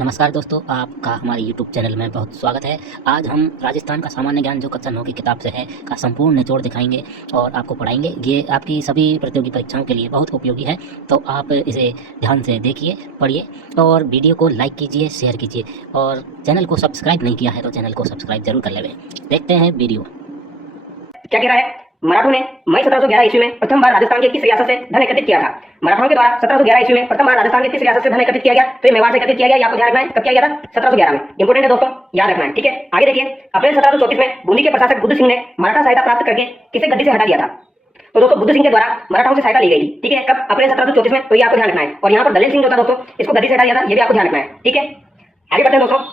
नमस्कार दोस्तों, आपका हमारे YouTube चैनल में बहुत स्वागत है। आज हम राजस्थान का सामान्य ज्ञान जो कक्षा 9 की किताब से है का संपूर्ण निचोड़ दिखाएंगे और आपको पढ़ाएंगे। ये आपकी सभी प्रतियोगी परीक्षाओं के लिए बहुत उपयोगी है, तो आप इसे ध्यान से देखिए, पढ़िए और वीडियो को लाइक कीजिए, शेयर कीजिए और चैनल को सब्सक्राइब नहीं किया है तो चैनल को सब्सक्राइब जरूर कर लें। देखते हैं वीडियो। क्या कह रहा है? मराठों ने मई 1711 ईस्वी में प्रथम बार राजस्थान के किस रियासत से धन एकत्रित किया था? मराठों के द्वारा 1711 ईस्वी में प्रथम बार राजस्थान के किस रियासत से धन एकत्रित किया गया? तो ये मेवाड़ से एकत्रित किया गया। आपको ध्यान रखना है कब किया गया था? 1711 में। इंपोर्टेंट है दोस्तों, याद रखना है। ठीक है, आगे देखिए। अप्रैल 1734 में बूंदी के प्रशासक बुद्ध सिंह ने मराठा सहायता प्राप्त करके किसे गद्दी से हटा दिया था? तो दोस्तों बुद्ध सिंह के द्वारा मराठाओं से सहायता ली गई थी। ठीक है, कब? अप्रैल 1734 में। तो ये आपको ध्यान रखना है। और यहाँ पर दलेल सिंह जो था दोस्तों, इसको गद्दी से हटा दिया था, ये भी आपको ध्यान रखना है। ठीक है, आगे बढ़ते हैं दोस्तों।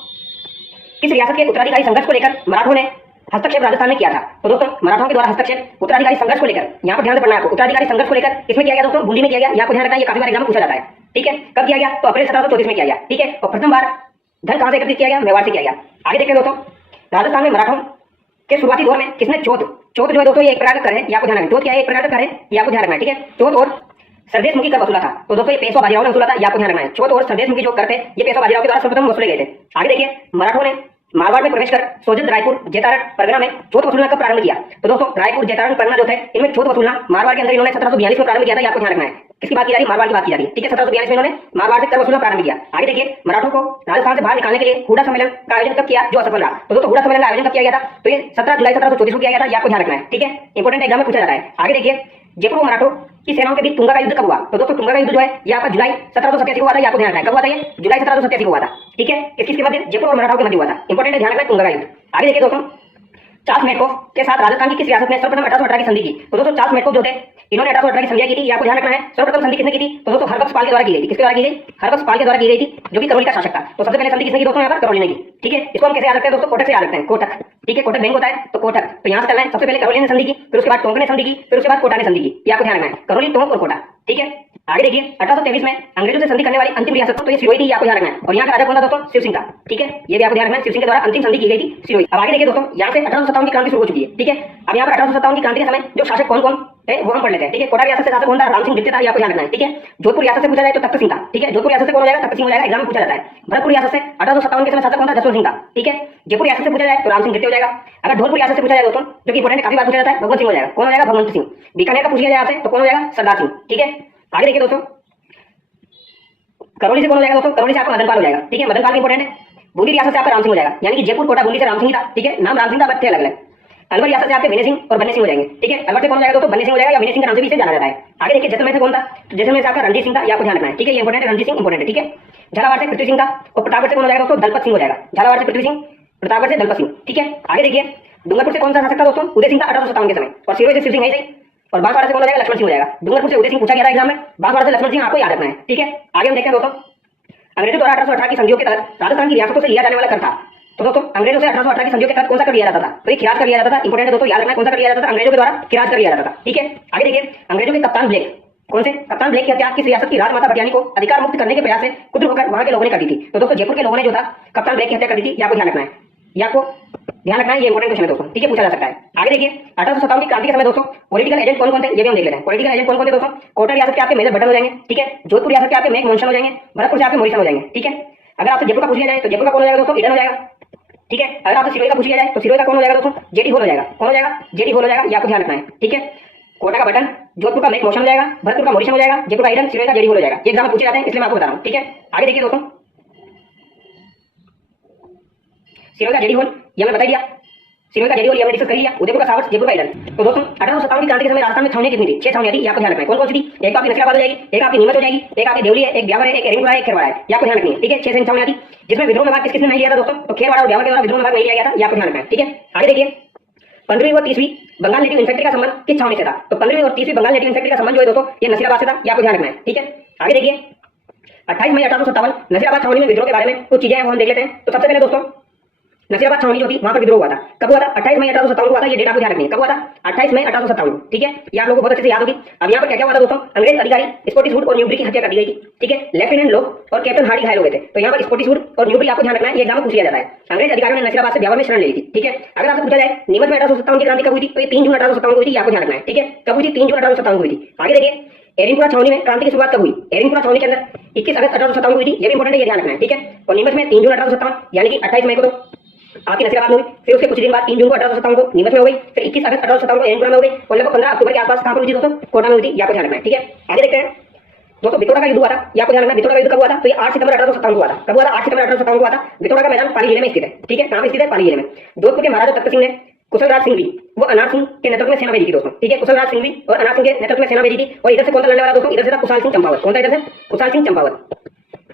किस रियासत के उत्तराधिकारी संघर्ष को लेकर मराठों ने हस्तक्षेप राजस्थान में किया था? तो दोस्तों मराठों के द्वारा हस्तक्षेप उत्तराधिकारी संघर्ष को लेकर, यहाँ पर ध्यान से पढ़ना है आपको। उत्तराधिकारी संघर्ष को लेकर किसमें किया गया दोस्तों? बूंदी में किया गया। आपको ध्यान रखना है, ये काफी बार एग्जाम में पूछा जाता है। ठीक है, कब किया गया? तो अप्रैल 1734 में किया गया। ठीक है, और प्रथम बार धन कहां से एकत्रित किया गया? मेवाड़ से किया गया। आगे देखते हैं दोस्तों, राजस्थान में मराठों के शुरुआती दौर में किसने चौथ जो है दोस्तों, ये एक प्रकार का कर है, ये आपको ध्यान रखना है। चौथ क्या है? एक प्रकार का कर है, ये आपको ध्यान रखना है। ठीक है, चौथ और सरदेश मुखी कर वसूला था। तो दोस्तों ये पेशवा बाजीराव ने वसूला था, ये आपको ध्यान रखना है। चौथ और सरदेश मुखी जो कर थे, ये पेशवा बाजीराव के द्वारा सर्वप्रथम वसूले गए थे। आगे देखिए, मराठों ने मारवाड़ में प्रवेश कर सोजत, रायपुर, जेतारण परगना में चौथ वसूलना कब प्रारंभ किया? तो दोस्तों रायपुर, जेतारण, परगना जो थे, इनमें चौथ वसूलना मारवाड़ के अंदर इन्होंने 1742 में प्रारंभ किया था। ये आपको ध्यान रखना है। किसकी बात की जा रही है? मारवाड़ की बात की जा रही है। ठीक है, 1742 में इन्होंने मारवाड़ से कर वसूलना प्रारंभ किया। आगे देखिए, मराठों को राजस्थान से बाहर निकालने के लिए हुडा सम्मेलन का आयोजन कब किया, जो असफल रहा? तो दोस्तों हुडा सम्मेलन का आयोजन कब किया गया था? तो ये 17 जुलाई 1734 को किया गया था। ये आपको ध्यान रखना है। ठीक है, इंपोर्टेंट एग्जाम में पूछा जाता है। आगे देखिए, जयपुर मराठों की सेनाओं के बीच तुंगा का युद्ध कब हुआ? तो दोस्तों तुंगा का युद्ध जो है ये आपका जुलाई 1787 को हुआ था। ये आपको ध्यान रखना है। कब हुआ था? ये जुलाई 1787 को हुआ था। ठीक है, किसके मध्य? जयपुर और मराठाओं के मध्य हुआ था। इंपोर्टेंट है, ध्यान रखना है, तुंगा का युद्ध। आगे देखिए दोस्तों, चार्ल्स मेडकोफ के साथ राजस्थान की किस रियासत ने सर्वप्रथम 1818 की संधि की? तो दोस्तों चार्ल्स मेडकोफ जो थे, इन्होंने 1818 की संधि की थी। आपको ध्यान रखना है। सर्वप्रथम संधि किसने की थी? तो दोस्तों हरबख्श पाल के द्वारा की गई थी। किसके द्वारा की गई? हरबख्श पाल के द्वारा की गई थी, जो कि करौली का शासक था। तो सबसे पहले संधि किसने की दोस्तों? यहाँ पर करौली ने की। ठीक है, इसको हम कैसे याद रखते हैं दोस्तों? कोटक से याद रखते हैं। कोटक। ठीक है, कोटक बैंक होता है तो कोटक। तो यहाँ से चलना है। सबसे पहले करौली ने संधि की, फिर उसके बाद टोंक ने संधि की, फिर उसके बाद कोटा ने संधि की। ये आपको ध्यान रखना है, करौली, टोंक और कोटा। ठीक है, आगे देखिए, 1823 में अंग्रेजों से संधि करने वाली अंतिम रियासत तो ये सिरोही थी। ये आपको ध्यान रखना है। और यहाँ का राजा कौन था दोस्तों? शिव सिंह था। ठीक है, ये भी आपको ध्यान रखना है। शिव सिंह के द्वारा अंतिम संधि की गई थी सिरोही। अब आगे देखिए दोस्तों, यहाँ से 1857 की क्रांति शुरू हो चुकी है। ठीक है, अब यहाँ पर 1857 की क्रांति के समय जो शासक कौन कौन है वो हम पढ़ लेते हैं। ठीक है, कोटा रियासत से शासक कौन था? राम सिंह द्वितीय था। ये आपको ध्यान रखना है। ठीक है, जोधपुर रियासत से पूछा जाए तो तख्त सिंह था। ठीक है, जोधपुर रियासत से कौन हो जाएगा? तख्त सिंह हो जाएगा। एग्जाम में पूछा जाता है। भरतपुर रियासत से 1857 के समय शासक कौन था? जसवंत सिंह था। ठीक है, जयपुर रियासत से पूछा जाए तो राम सिंह द्वितीय हो जाएगा। अगर ढोलपुर रियासत से पूछा जाए दोस्तों, जो कि इंपोर्टेंट काफी बार पूछा जाता है, भगवंत सिंह हो जाएगा। कौन हो जाएगा? भगवंत सिंह। बीकानेर का पूछ लिया जाए आपसे तो कौन हो जाएगा? सरदार सिंह। ठीक है, आगे देखिए दोस्तों, करौली से कौन हो जाएगा दोस्तों? करौली से आपका मदनपाल हो जाएगा। ठीक है, मदनपाल इंपोर्टेंट है। बूंदी रियासत से आपका राम सिंह हो जाएगा। यानी कि जयपुर, कोटा, बूंदी से राम सिंह था। ठीक है, नाम राम सिंह था, बट थे अलग अलग। अलवर रियासत से आपके विनय सिंह और बन्ने सिंह हो जाएंगे। ठीक है, अलवर से कौन हो जाएगा दोस्तों? बन्ने सिंह हो जाएगा, या विनय सिंह के नाम से भी इसे जाना जाता है। आगे देखिए, जैसलमेर से कौन था? तो जैसलमेर से आपका रणजीत सिंह था। ये आपको ध्यान रखना है। ठीक है, ये इंपोर्टेंट है, रणजीत सिंह इंपोर्टेंट है। ठीक है, झालावाड़ से पृथ्वी सिंह था। और प्रतापगढ़ से कौन हो जाएगा दोस्तों? दलपत सिंह हो जाएगा। झालावाड़ से पृथ्वी सिंह, प्रतापगढ़ से दलपत सिंह। ठीक है, आगे देखिए, डूंगरपुर से कौन सा शासक था दोस्तों? उदय सिंह था 1857 के समय। और सिरोही से शिव सिंह है सही। और बांसवाड़ा से कौन हो जाएगा? लक्ष्मण सिंह हो जाएगा। डूंगरपुर से उदय सिंह पूछा गया था एग्जाम में, बांसवाड़ा से लक्ष्मण सिंह आपको याद रखना है। ठीक है, आगे हम देखते हैं दोस्तों, अंग्रेजों द्वारा 1818 की संधियों के तहत राजस्थान की रियासतों से लिया जाने वाला कर था। तो दोस्तों अंग्रेजों से 1818 की संधियों के तहत कौन सा कर लिया जाता था? तो ये खिरात कर लिया जाता था। इंपोर्टेंट है दोस्तों, याद रखना है कौन सा कर लिया जाता था? अंग्रेजों के द्वारा खिरात कर लिया जाता था। ठीक है, आगे देखिए, अंग्रेजों के कप्तान ब्लेक, कौन से कप्तान ब्लेक की हत्या किस रियासत की राजमाता भटियानी को अधिकार मुक्त करने के प्रयास से कुद्र होकर वहां के लोगों ने कर दी थी? तो दोस्तों जयपुर के लोगों ने जो था कप्तान ब्लेक की हत्या कर दी थी। ये आपको ध्यान रखना है। ये आपको ध्यान रखना है, ये इंपोर्टेंट क्वेश्चन है दोस्तों। ठीक है, पूछा जा सकता है। आगे देखिए, 1857 की क्रांति के समय दोस्तों पॉलिटिकल एजेंट कौन कौन थे? ये भी हम देख लेते हैं। पॉलिटिकल एजेंट कौन कौन थे दोस्तों? कोटा रियासत के आपके मेजर बटन हो जाएंगे। ठीक है, जोधपुर रियासत के आपके मेक मोहनसन हो जाएंगे। भरतपुर से आपके मोरिसन हो जाएंगे। ठीक है, अगर आपसे जयपुर का पूछ लिया जाए तो जयपुर का कौन हो जाएगा दोस्तों? ईडन हो जाएगा। ठीक है, अगर आपसे सिरोही का पूछ लिया जाए तो सिरोही का कौन हो जाएगा दोस्तों? जेडी होल हो जाएगा। कौन हो जाएगा? जेडी होल हो जाएगा। ये आपको ध्यान रखना है। ठीक है, कोटा का बटन, जोधपुर का मेक मोशन हो जाएगा, भरतपुर का मोरिशन हो जाएगा, जयपुर का ईडन, सिरोही का जेडी होल हो जाएगा। ये एग्जाम में पूछे जाते हैं, इसलिए मैं आपको बता रहा हूं। ठीक है, आगे देखिए दोस्तों, सिरोही का जेडी होल ये हमने बता दिया। सिरोही का जेडी होल ये हमने डिस्कस कर लिया। उदयपुर का सावर, जयपुर का ईडन। तो दोस्तों 1857 की क्रांति के समय राजस्थान में छावनी कितनी थी? 6 छावनियां थी। ये आपको ध्यान रखना है। कौन कौन सी थी? एक आपकी नसीराबाद हो जाएगी, एक आपकी नीमच हो जाएगी, एक आपकी देवली है, एक ब्यावर है, एक एरिंगपुरा है, एक खेरवाड़ा है। ये आपको ध्यान रखनी है। ठीक है, 6 छावनियां थी, जिसमें विद्रोह में भाग किसने नहीं लिया था दोस्तों? तो खेरवाड़ा और ब्यावर के द्वारा विद्रोह में भाग नहीं लिया गया था। ये आपको ध्यान रखना है। ठीक है, आगे देखिए, 15वीं और 30वीं बंगाल नेटिव इन्फेंट्री का संबंध किस छावनी से था? तो 15वीं और 30वीं बंगाल नेटिव इन्फेंट्री का संबंध जो है दोस्तों ये नसीराबाद से था। ये आपको ध्यान रखना है। ठीक है, आगे देखिए, 28 मई 1857 नसीराबाद छावनी में विद्रोह के बारे में कुछ चीजें हैं वो हम देख लेते हैं। तो सबसे पहले दोस्तों नसीराबाद छावनी जो थी वहां पर विद्रोह हुआ था। कब हुआ था? 28 मई 1857 को हुआ था। ये डेट आपको ध्यान रखनी है। कब हुआ था? 28 मई 1857 को। ठीक है, ये आप लोगों को बहुत अच्छे से याद होगी। अब यहाँ पर क्या क्या हुआ था दोस्तों? अंग्रेज अधिकारी स्कॉटिशवुड और न्यूबरी की हत्या कर दी गई थी। ठीक है, लेफ्टिनेंट लोग और कैप्टन हार्डी घायल हो गए थे। तो यहाँ पर स्कॉटिशवुड और न्यूबरी आपको ध्यान रखना है, ये एग्जाम में पूछ लिया जाता है। अंग्रेज अधिकारियों ने नसीराबाद से ब्यावर में शरण ली थी। ठीक है, अगर आपसे पूछा जाए नीमच में 1857 की क्रांति कब हुई थी? तो ये 3 जून 1857 को हुई थी। आपको ध्यान रखना है। ठीक है, कब हुई थी? 3 जून 1857 को हुई थी। आगे देखिए, एरिनपुरा छावनी में क्रांति की शुरुआत कब हुई? एरिनपुरा छावनी के अंदर 21 अगस्त 1857 को हुई थी। ये भी इंपॉर्टेंट है, ये ध्यान रखना है, ठीक है। और नीमच में 3 जून 1857 यानी कि 28 मई को तो आपकी नसीराबाद में हुई। फिर उसके कुछ दिन बाद 3 जून को 1857 को नीमच में हो गई। फिर 21 अगस्त 1857 को एरिनपुरा में हो गई और लगभग 15 अक्टूबर के आसपास कहां पर हुई थी दोस्तों? कोटा में हुई थी। ये आपको ध्यान रखना है, ठीक है। आगे देखते हैं दोस्तों, बिथोड़ा का युद्ध हुआ था। ये आपको ध्यान रखना है, बिथोड़ा का युद्ध कब हुआ था? तो ये 8 सितंबर 1857 को हुआ था। कब हुआ था? 8 सितंबर 1857 को हुआ था। बिथोड़ा का मैदान पाली जिले में स्थित है, ठीक है। कहां पे स्थित है? पाली जिले में। जोधपुर के महाराजा तख्त सिंह ने कुशलराज सिंह भी वो अनार सिंह के नेतृत्व में सेना भेजी थी दोस्तों, ठीक है। कुशलराज सिंह भी और अनार सिंह के नेतृत्व में सेना भेजी थी। और इधर से कौन सा लड़ने वाला दोस्तों? इधर से था कुशाल सिंह चंपावत। कौन था इधर से? कुशाल सिंह चंपावत,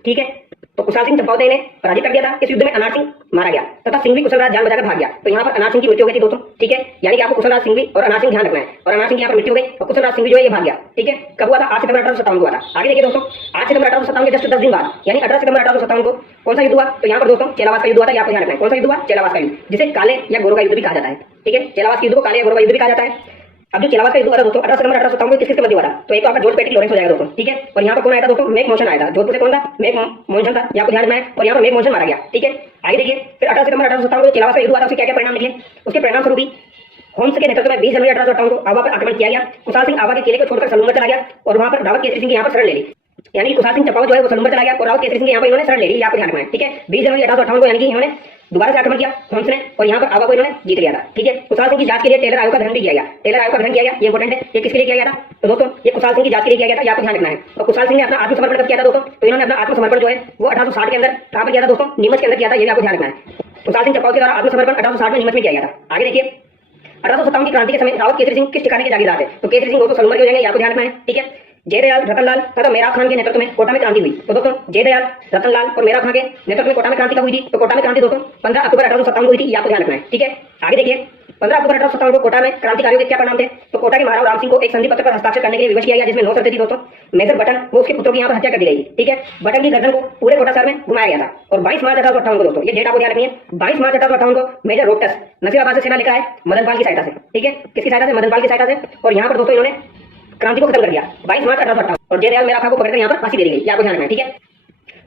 ठीक है। तो कुशाल सिंह चंपावत ने इन्हें पराजित कर दिया था। इस युद्ध में अनार सिंह मारा गया तथा सिंह भी कुशलराज जान बचाकर भाग गया। तो यहाँ पर अनार सिंह की मृत्यु हो गई थी दोस्तों, ठीक है। यानी कि आपको कुशलराज सिंह भी और अनार सिंह ध्यान रखना है। और अनार सिंह की यहाँ पर मृत्यु हो गई और कुशलराज सिंह भी जो है ये भाग गया, ठीक है। कब हुआ था? 8 सितंबर 1857 को हुआ था। आगे देखिए दोस्तों, 8 सितंबर 1857 के जस्ट 10 दिन बाद यानी 18 सितंबर 1857 को कौन सा युद्ध हुआ? तो यहाँ पर दोस्तों चेलावास का युद्ध हुआ था। आपको ध्यान रखना है, कौन सा युद्ध हुआ? चेलावास का युद्ध, जिसे काले या गोरों का युद्ध भी कहा जाता है, ठीक है। चेलावास के युद्ध को काले या गोरों का युद्ध भी कहा जाता है। अब जो चेलावास का युद्ध हुआ था दोस्तों 18 सितंबर 1857 को किसके मध्य हुआ था? तो एक तो आपका जॉर्ज पैट्रिक लॉरेंस हो जाएगा दोस्तों, ठीक है। और यहाँ पर कौन आया था दोस्तों? मेक मोशन आया था। जोधपुर से कौन था? मेक मोशन था। आपको ध्यान रखना है। और यहाँ पर मेक मोशन मारा गया, ठीक है। आगे देखिए, फिर 18 सितंबर 1857 को चेलावास का युद्ध हुआ था। उसके क्या क्या परिणाम निकले? उसके परिणाम स्वरूप ही होम्स के नेतृत्व में 20 जनवरी 1858 को आवा पर आक्रमण किया गया। कुशाल सिंह आवा के किले को छोड़कर सलूंगर चला गया और वहां पर रावत केसरी सिंह के यहाँ पर शरण ले ली। यानी कि कुशाल सिंह चंपावत जो है वो सलूंगर चला गया और रावत केसरी सिंह के यहाँ पर इन्होंने शरण ले ली। आपको ध्यान रखना है, ठीक है। 20 जनवरी 1858 को यानी कि इन्होंने दोबारा से आक्रमण किया होम्स ने और यहाँ पर आवा को इन्होंने जीत लिया था, ठीक है। कुशाल सिंह की जांच के लिए टेलर आयोग का गठन भी किया गया। टेलर आयोग का गठन किया गया, ये इंपॉर्टेंट है। ये किसके लिए किया गया था? तो दोस्तों ये कुशाल सिंह की जांच के लिए किया गया था। ये आपको ध्यान रखना है। और कुशाल सिंह ने अपना आत्मसमर्पण कब किया था दोस्तों? तो इन्होंने अपना आत्मसमर्पण जो है वो 1860 के अंदर कहां पर किया था दोस्तों? नीमच के अंदर किया था। ये भी आपको ध्यान रखना है। कुशाल सिंह चंपावत के द्वारा आत्मसमर्पण 1860 में नीमच में किया गया था। आगे देखिए, 1857 की क्रांति के समय रावत केसरी सिंह किस ठिकाने के जागीरदार थे? तो केसरी सिंह दोस्तों सलूंगर के हो जाएंगे। आपको ध्यान रखना है, ठीक है। जयदयाल, रतनलाल तथा मेराब खान के नेतृत्व में कोटा में क्रांति हुई। तो दोस्तों जयदयाल, रतनलाल और मेराब खान के नेतृत्व में कोटा में क्रांति कब हुई थी? तो कोटा में क्रांति दोस्तों 15 अक्टूबर 1857 को हुई थी। ये आपको ध्यान रखना है, ठीक है। आगे देखिए, 15 अक्टूबर 1857 को कोटा में क्रांतिकारियों के क्या परिणाम थे? तो कोटा के महाराव राम सिंह को एक संधि पत्र पर हस्ताक्षर करने के लिए विवश किया गया, जिसमें 9 शर्तें थी दोस्तों। मेजर बटन वो उसके पुत्रों की यहाँ पर हत्या कर दी गई थी, ठीक है। बटन की गर्दन को पूरे कोटा शहर में घुमाया गया था। और 22 मार्च 1858 को दोस्तों, ये डेट आपको ध्यान रखनी है, 22 मार्च 1858 को मेजर रोहटस नसीराबाद से सेना लेकर आए मदनपाल की सहायता से, ठीक है। किसकी सहायता से? मदनपाल की सहायता से। और यहाँ पर दोस्तों इन्होंने क्रांति को खत्म कर दिया 22 मार्च 1858 और जयदयाल मेराब खान को पकड़कर यहाँ पर फांसी दे दी गई। आपको ध्यान रखना है, ठीक है।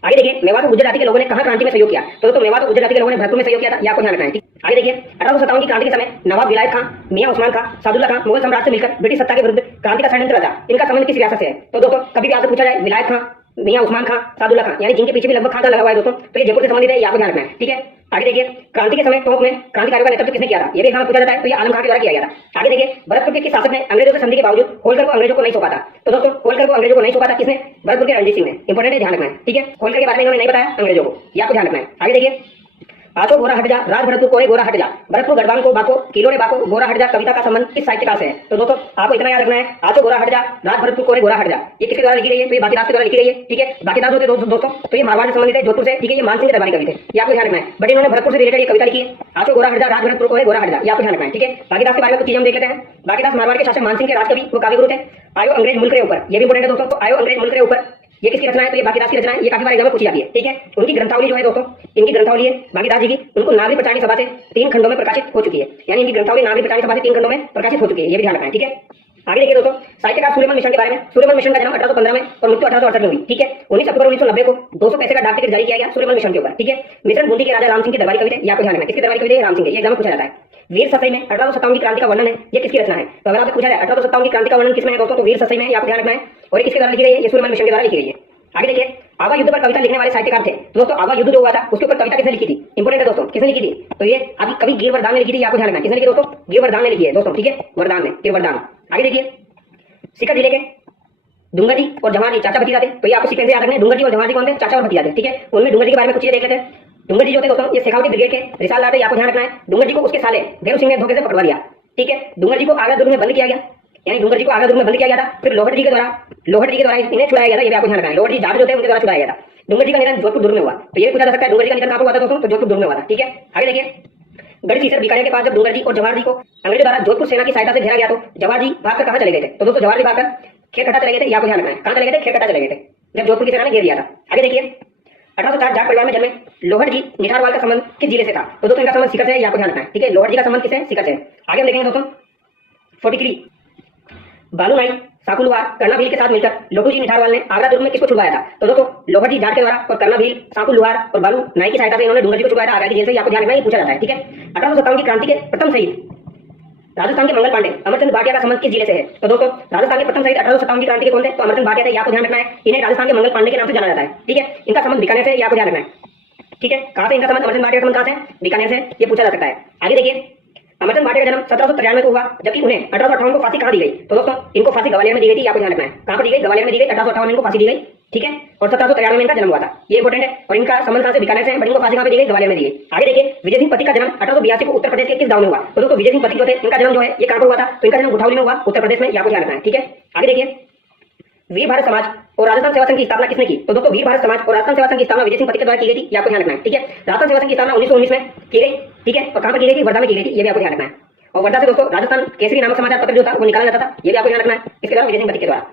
आगे देखिए, मेवात और गुर्जर जाति के लोगों ने कहां क्रांति में सहयोग किया? तो दोस्तों मेवात और गुर्जर जाति के लोगों ने भरतपुर में सहयोग किया था। ये आपको ध्यान रखना है, ठीक। आगे देखिए, 1857 की क्रांति के समय नवाब विलायत खान, मियां उस्मान खान, सादुल्ला खान मुगल सम्राट से मिलकर ब्रिटिश सत्ता के विरुद्ध क्रांति का षड्यंत्र रचा। इनका संबंध किस रियासत से है? तो दोस्तों कभी भी आपसे पूछा जाए विलायत खान, मियां उस्मान खान, सादुल्ला खान, यानी जिनके पीछे भी लगभग खान का लगा हुआ है दोस्तों, तो ये जयपुर से संबंधित है। ये आपको ध्यान रखना है, ठीक है। आगे देखिए, क्रांति के समय टोंक में क्रांतिकारियों का नेतृत्व किसने किया था? ये भी एग्जाम पूछा जाता है, तो ये आलम खान के द्वारा किया गया था। आगे देखिए, भरतपुर के किस शासक ने अंग्रेजों से संधि के बावजूद होलकर को अंग्रेजों को नहीं सौंपा था? तो दोस्तों होलकर को अंग्रेजों को नहीं सौंपा था किसने? भरतपुर के रणजीत सिंह ने। इंपॉर्टेंट है, ध्यान रखना है, ठीक है। होलकर के बारे में इन्होंने नहीं बताया अंग्रेजों को, ये आपको ध्यान रखना है। आगे देखिए, आचो गोरा हट जा, राज भरतपुर कोरे गोरा हट जा, भरतपुर गढ़वान को बाको, किलोरे बाको, गोरा हट जा कविता का संबंध किस साहित्यकार से है? तो दोस्तों आपको इतना याद रखना है, आचो गोरा हट जा, राज भरतपुर कोरे गोरा हट जा, ये किसके द्वारा लिखी गई है? तो ये बाकीदास के द्वारा लिखी गई है, ठीक है। बाकीदास होते दोस्तों तो ये मारवाड़ से संबंधित है, जोधपुर से, ठीक है। ये मानसिंह के दरबारी कवि थे, ये आपको ध्यान रखना है। बट इन्होंने भरतपुर से रिलेटेड ये कविता लिखी है, आचो गोरा हट जा, राज भरतपुर कोरे गोरा हट जा, ये आपको ध्यान रखना है, ठीक है। बाकीदास के बारे में कुछ चीजें हम देख लेते हैं। बाकीदास मारवाड़ के शासक मानसिंह के राजकवि वो काव्य गुरु थे। आयो अंग्रेज मुल्क के ऊपर, ये भी इंपॉर्टेंट है दोस्तों। तो आयो अंग्रेज मुल्क के ऊपर ये किसकी रचना है? तो ये बाकीदास की रचना है। ये काफी बार एग्जाम में पूछी जाती है, ठीक है। उनकी ग्रंथावली जो है दोस्तों, इनकी ग्रंथावली है बाकीदास जी की, उनको नागरिक प्रचारणी सभा से 3 खंडों में प्रकाशित हो चुकी है। यानी इनकी ग्रंथावली नागरिक प्रचारणी सभा से 3 खंडों में प्रकाशित हो चुकी है, ये भी ध्यान रखना है, ठीक है। आगे देखिए दोस्तों, साहित्यकार सूर्यमल मिशन के बारे में। सूर्यमल मिशन का जन्म 1815 में और मृत्यु 1868 में हुई, ठीक है। 19 अक्टूबर 1990 को 200 पैसे का डाक टिकट जारी किया गया सूर्यमल मिशन के ऊपर, ठीक है। मिश्रण बूंदी के राजा राम सिंह के दरबारी कवि थे, ये आपको ध्यान रखना है। किसके दरबारी कवि थे? राम सिंह के। ये एग्जाम में पूछा जाता है। वीर ससई में 1857 की क्रांति का वर्णन है, ये किसकी रचना है? तो अगर आपसे पूछा जाए 1857 की क्रांति का वर्णन किसमें है दोस्तों, तो वीर ससई में, ये आपको ध्यान रखना है। और ये किसके द्वारा लिखी गई है? ये सूर्यमल मिशन के द्वारा लिखी गई है। आगे देखिए, आवा युद्ध पर कविता लिखने वाले साहित्यकार थे। तो दोस्तों आवा युद्ध जो हुआ था उसके ऊपर कविता किसने लिखी थी? इंपॉर्टेंट है दोस्तों, किसने लिखी थी? तो ये अभी कवि गिरवर्धन ने लिखी थी, आपको ध्यान रखना है। किसने लिखी दोस्तों? गिरवर्धन ने लिखी है दोस्तों, ठीक है। वर्धमान ने, गिरवर्धन। आगे देखिए, सीकर जिले के डूंगर जी और जवाहर जी चाचा भतीजा थे। तो ये आपको सीक्वेंस याद रखना है। डूंगर जी और जवाहर जी कौन थे? चाचा और भतीजा थे, ठीक है। उनमें डूंगर जी के बारे में कुछ देख लेते हैं। डूंगर जी जो थे दोस्तों, ये शेखावटी ब्रिगेड के रिसालदार थे, आपको ध्यान रखना है। डूंगर जी को उसके साले देव सिंह ने धोखे से पकड़वा लिया, ठीक है। डूंगर जी को आगरा दुर्ग में बंद किया गया, यानी डूंगर जी को आगरा दुर्ग में बंद किया गया था। फिर लोहट जी के द्वारा इन्हें छुड़ाया गया था, ये आपको ध्यान रखना है। लोहट जी जाट जो थे उनके द्वारा छुड़ाया गया था। डूंगर जी का निधन जोधपुर दुर्ग में हुआ। तो ये पूछा जा सकता है डूंगर जी का निधन कहां पर हुआ था दोस्तों? तो जोधपुर दुर्ग में हुआ था, ठीक है। आगे देखिए, गढ़ सीसर बीकानेर के पास जब डूंगर जी और जवाहर जी को अंग्रेजों द्वारा जोधपुर सेना की सहायता से घेरा गया तो जवाहर जी भागकर कहां चले गए थे? तो दोस्तों जवाहर जी भागकर खेरकटा चले गए थे, ये आपको ध्यान रखना है। कहां चले गए थे? खेरकटा चले गए थे, जब जोधपुर की सेना ने घेर लिया था। आगे देखिए, 1804 जाट परिवार में जन्मे लोहट जी निठारवाल का संबंध किस जिले से था? तो दोस्तों इनका संबंध सीकर से है, ये आपको ध्यान रखना है, ठीक है। लोहट जी का संबंध किससे? सीकर से। आगे हम देखेंगे दोस्तों 43 बालू नाई साकुलवार कर्णा भील के साथ मिलकर लोटू जी निठारवाल ने आगरा दुर्ग में किसको छुड़वाया था? तो दोस्तों लोहट जी जाट के द्वारा और कर्णा भील साकुलवार और बालू नाई की सहायता से इन्होंने डूंगर जी को छुड़वाया था आगरा की जेल से, आपको ध्यान रखना है, ये पूछा जाता है, ठीक है। 1857 की क्रांति के प्रथम शहीद राजस्थान के मंगल पांडे अमरचंद भाटिया का संबंध किस जिले से है? तो दोस्तों राजस्थान के प्रथम शहीद 1857 की क्रांति के कौन थे? तो अमरचंद भाटिया थे। ये आपको ध्यान रखना है। इन्हें राजस्थान के मंगल पांडे के नाम से जाना जाता है। ठीक है, इनका संबंध बीकानेर से, ये आपको ध्यान रखना है। ठीक है, कहां से इनका संबंध, अमरचंद भाटिया का संबंध कहां से? बीकानेर से, ये पूछा जा सकता है। आगे देखिए, अमरचंद भाटिया का जन्म 1793 को हुआ, जबकि उन्हें 1858 को फांसी कहां दी गई? तो दोस्तों इनको फांसी ग्वालियर में दी गई थी, आपको ध्यान रखना है। कहां पर दी गई? ग्वालियर में दी गई। 1858 में इनको फांसी दी गई। ठीक है, और 1793 में इनका जन्म हुआ था, ये इंपॉर्टेंट है। और इनका संबंध कहां से? बीकानेर से, बट इनको फांसी कहां पे दी गई? ग्वालियर में दी गई। आगे देखिए, विजय सिंह पथिक का जन्म 1882 को उत्तर प्रदेश के किस गांव में हुआ? तो दोस्तों विजय सिंह पथिक जो थे, इनका जन्म जो है ये कहां पर हुआ था? तो इनका जन्म गुठावली में हुआ, उत्तर प्रदेश में, ये आपको ध्यान रखना है। ठीक है, आगे देखिए, वीर भारत समाज और राजस्थान सेवा संघ की स्थापना किसने की? तो दोस्तों वीर भारत समाज और राजस्थान सेवा संघ की स्थापना विजय सिंह पथिक के द्वारा की गई थी, ये आपको ध्यान रखना है। ठीक है, राजस्थान सेवा संघ की स्थापना 1919 में की गई। ठीक है, और कहां पर की गई थी? वर्धा में की गई थी, ये भी आपको ध्यान रखना है। और वर्धा से दोस्तों राजस्थान केसरी नामक समाचार पत्र जो था वो निकाला जाता था, ये भी आपको ध्यान रखना है। इसके द्वारा विजय सिंह पथिक के द्वारा।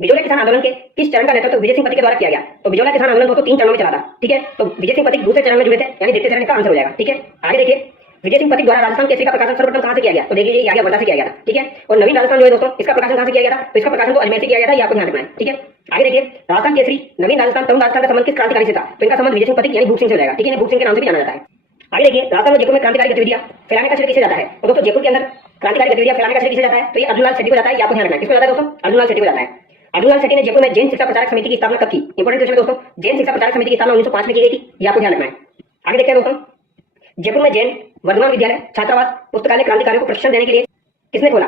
बिजोला किसान आंदोलन के किस चरण का नेतृत्व विजय सिंह पथिक के द्वारा किया गया? तो बिजोला किसान आंदोलन दोस्तों 3 चरणों में चला था। ठीक है, तो विजय सिंह पथिक दूसरे चरण में जुड़े थे, यानी द्वितीय चरण का आंसर हो जाएगा। ठीक है, आगे देखिए, विजय सिंह पथिक द्वारा राजस्थान केसरी का प्रकाशन सर्वप्रथम कहां से किया गया? तो देखिए ये आ गया, वर्धा से किया गया था। ठीक है, और नवीन राजस्थान जो है दोस्तों, इसका प्रकाशन कहां से किया गया था? तो इसका प्रकाशन तो अजमेर से किया गया था, ये आपको ध्यान रखना है। ठीक है, आगे देखिए, राजस्थान केसरी नवीन राजस्थान तरुण राजस्थान का संबंध किस क्रांतिकारी से था? तो इनका संबंध विजय सिंह पथिक यानी भूप सिंह से हो जाएगा। ठीक है, भूप सिंह के नाम से भी जाना जाता है। आगे देखिए, राजस्थान और जयपुर में क्रांतिकारी गतिविधियां फैलाने का श्रेय किसे जाता है? तो दोस्तों जयपुर के अंदर क्रांतिकारी गतिविधियां फैलाने का श्रेय किसे जाता है? तो ये अर्जुनलाल शेट्टी को जाता है, ये आपको ध्यान रखना है। किसको जाता है दोस्तों? अर्जुनलाल शेट्टी को जाता है। अर्जुनलाल शेट्टी ने जयपुर में जैन शिक्षा प्रचारक समिति की स्थापना कब की? इंपॉर्टेंट क्वेश्चन है दोस्तों, जैन शिक्षा प्रचारक समिति की स्थापना 1905 में की गई थी, ये आपको ध्यान रखना है। आगे देखते हैं दोस्तों, जयपुर में जैन वर्धमान विद्यालय छात्रावास पुस्तकालय क्रांतिकारियों को प्रशिक्षण देने के लिए किसने खोला?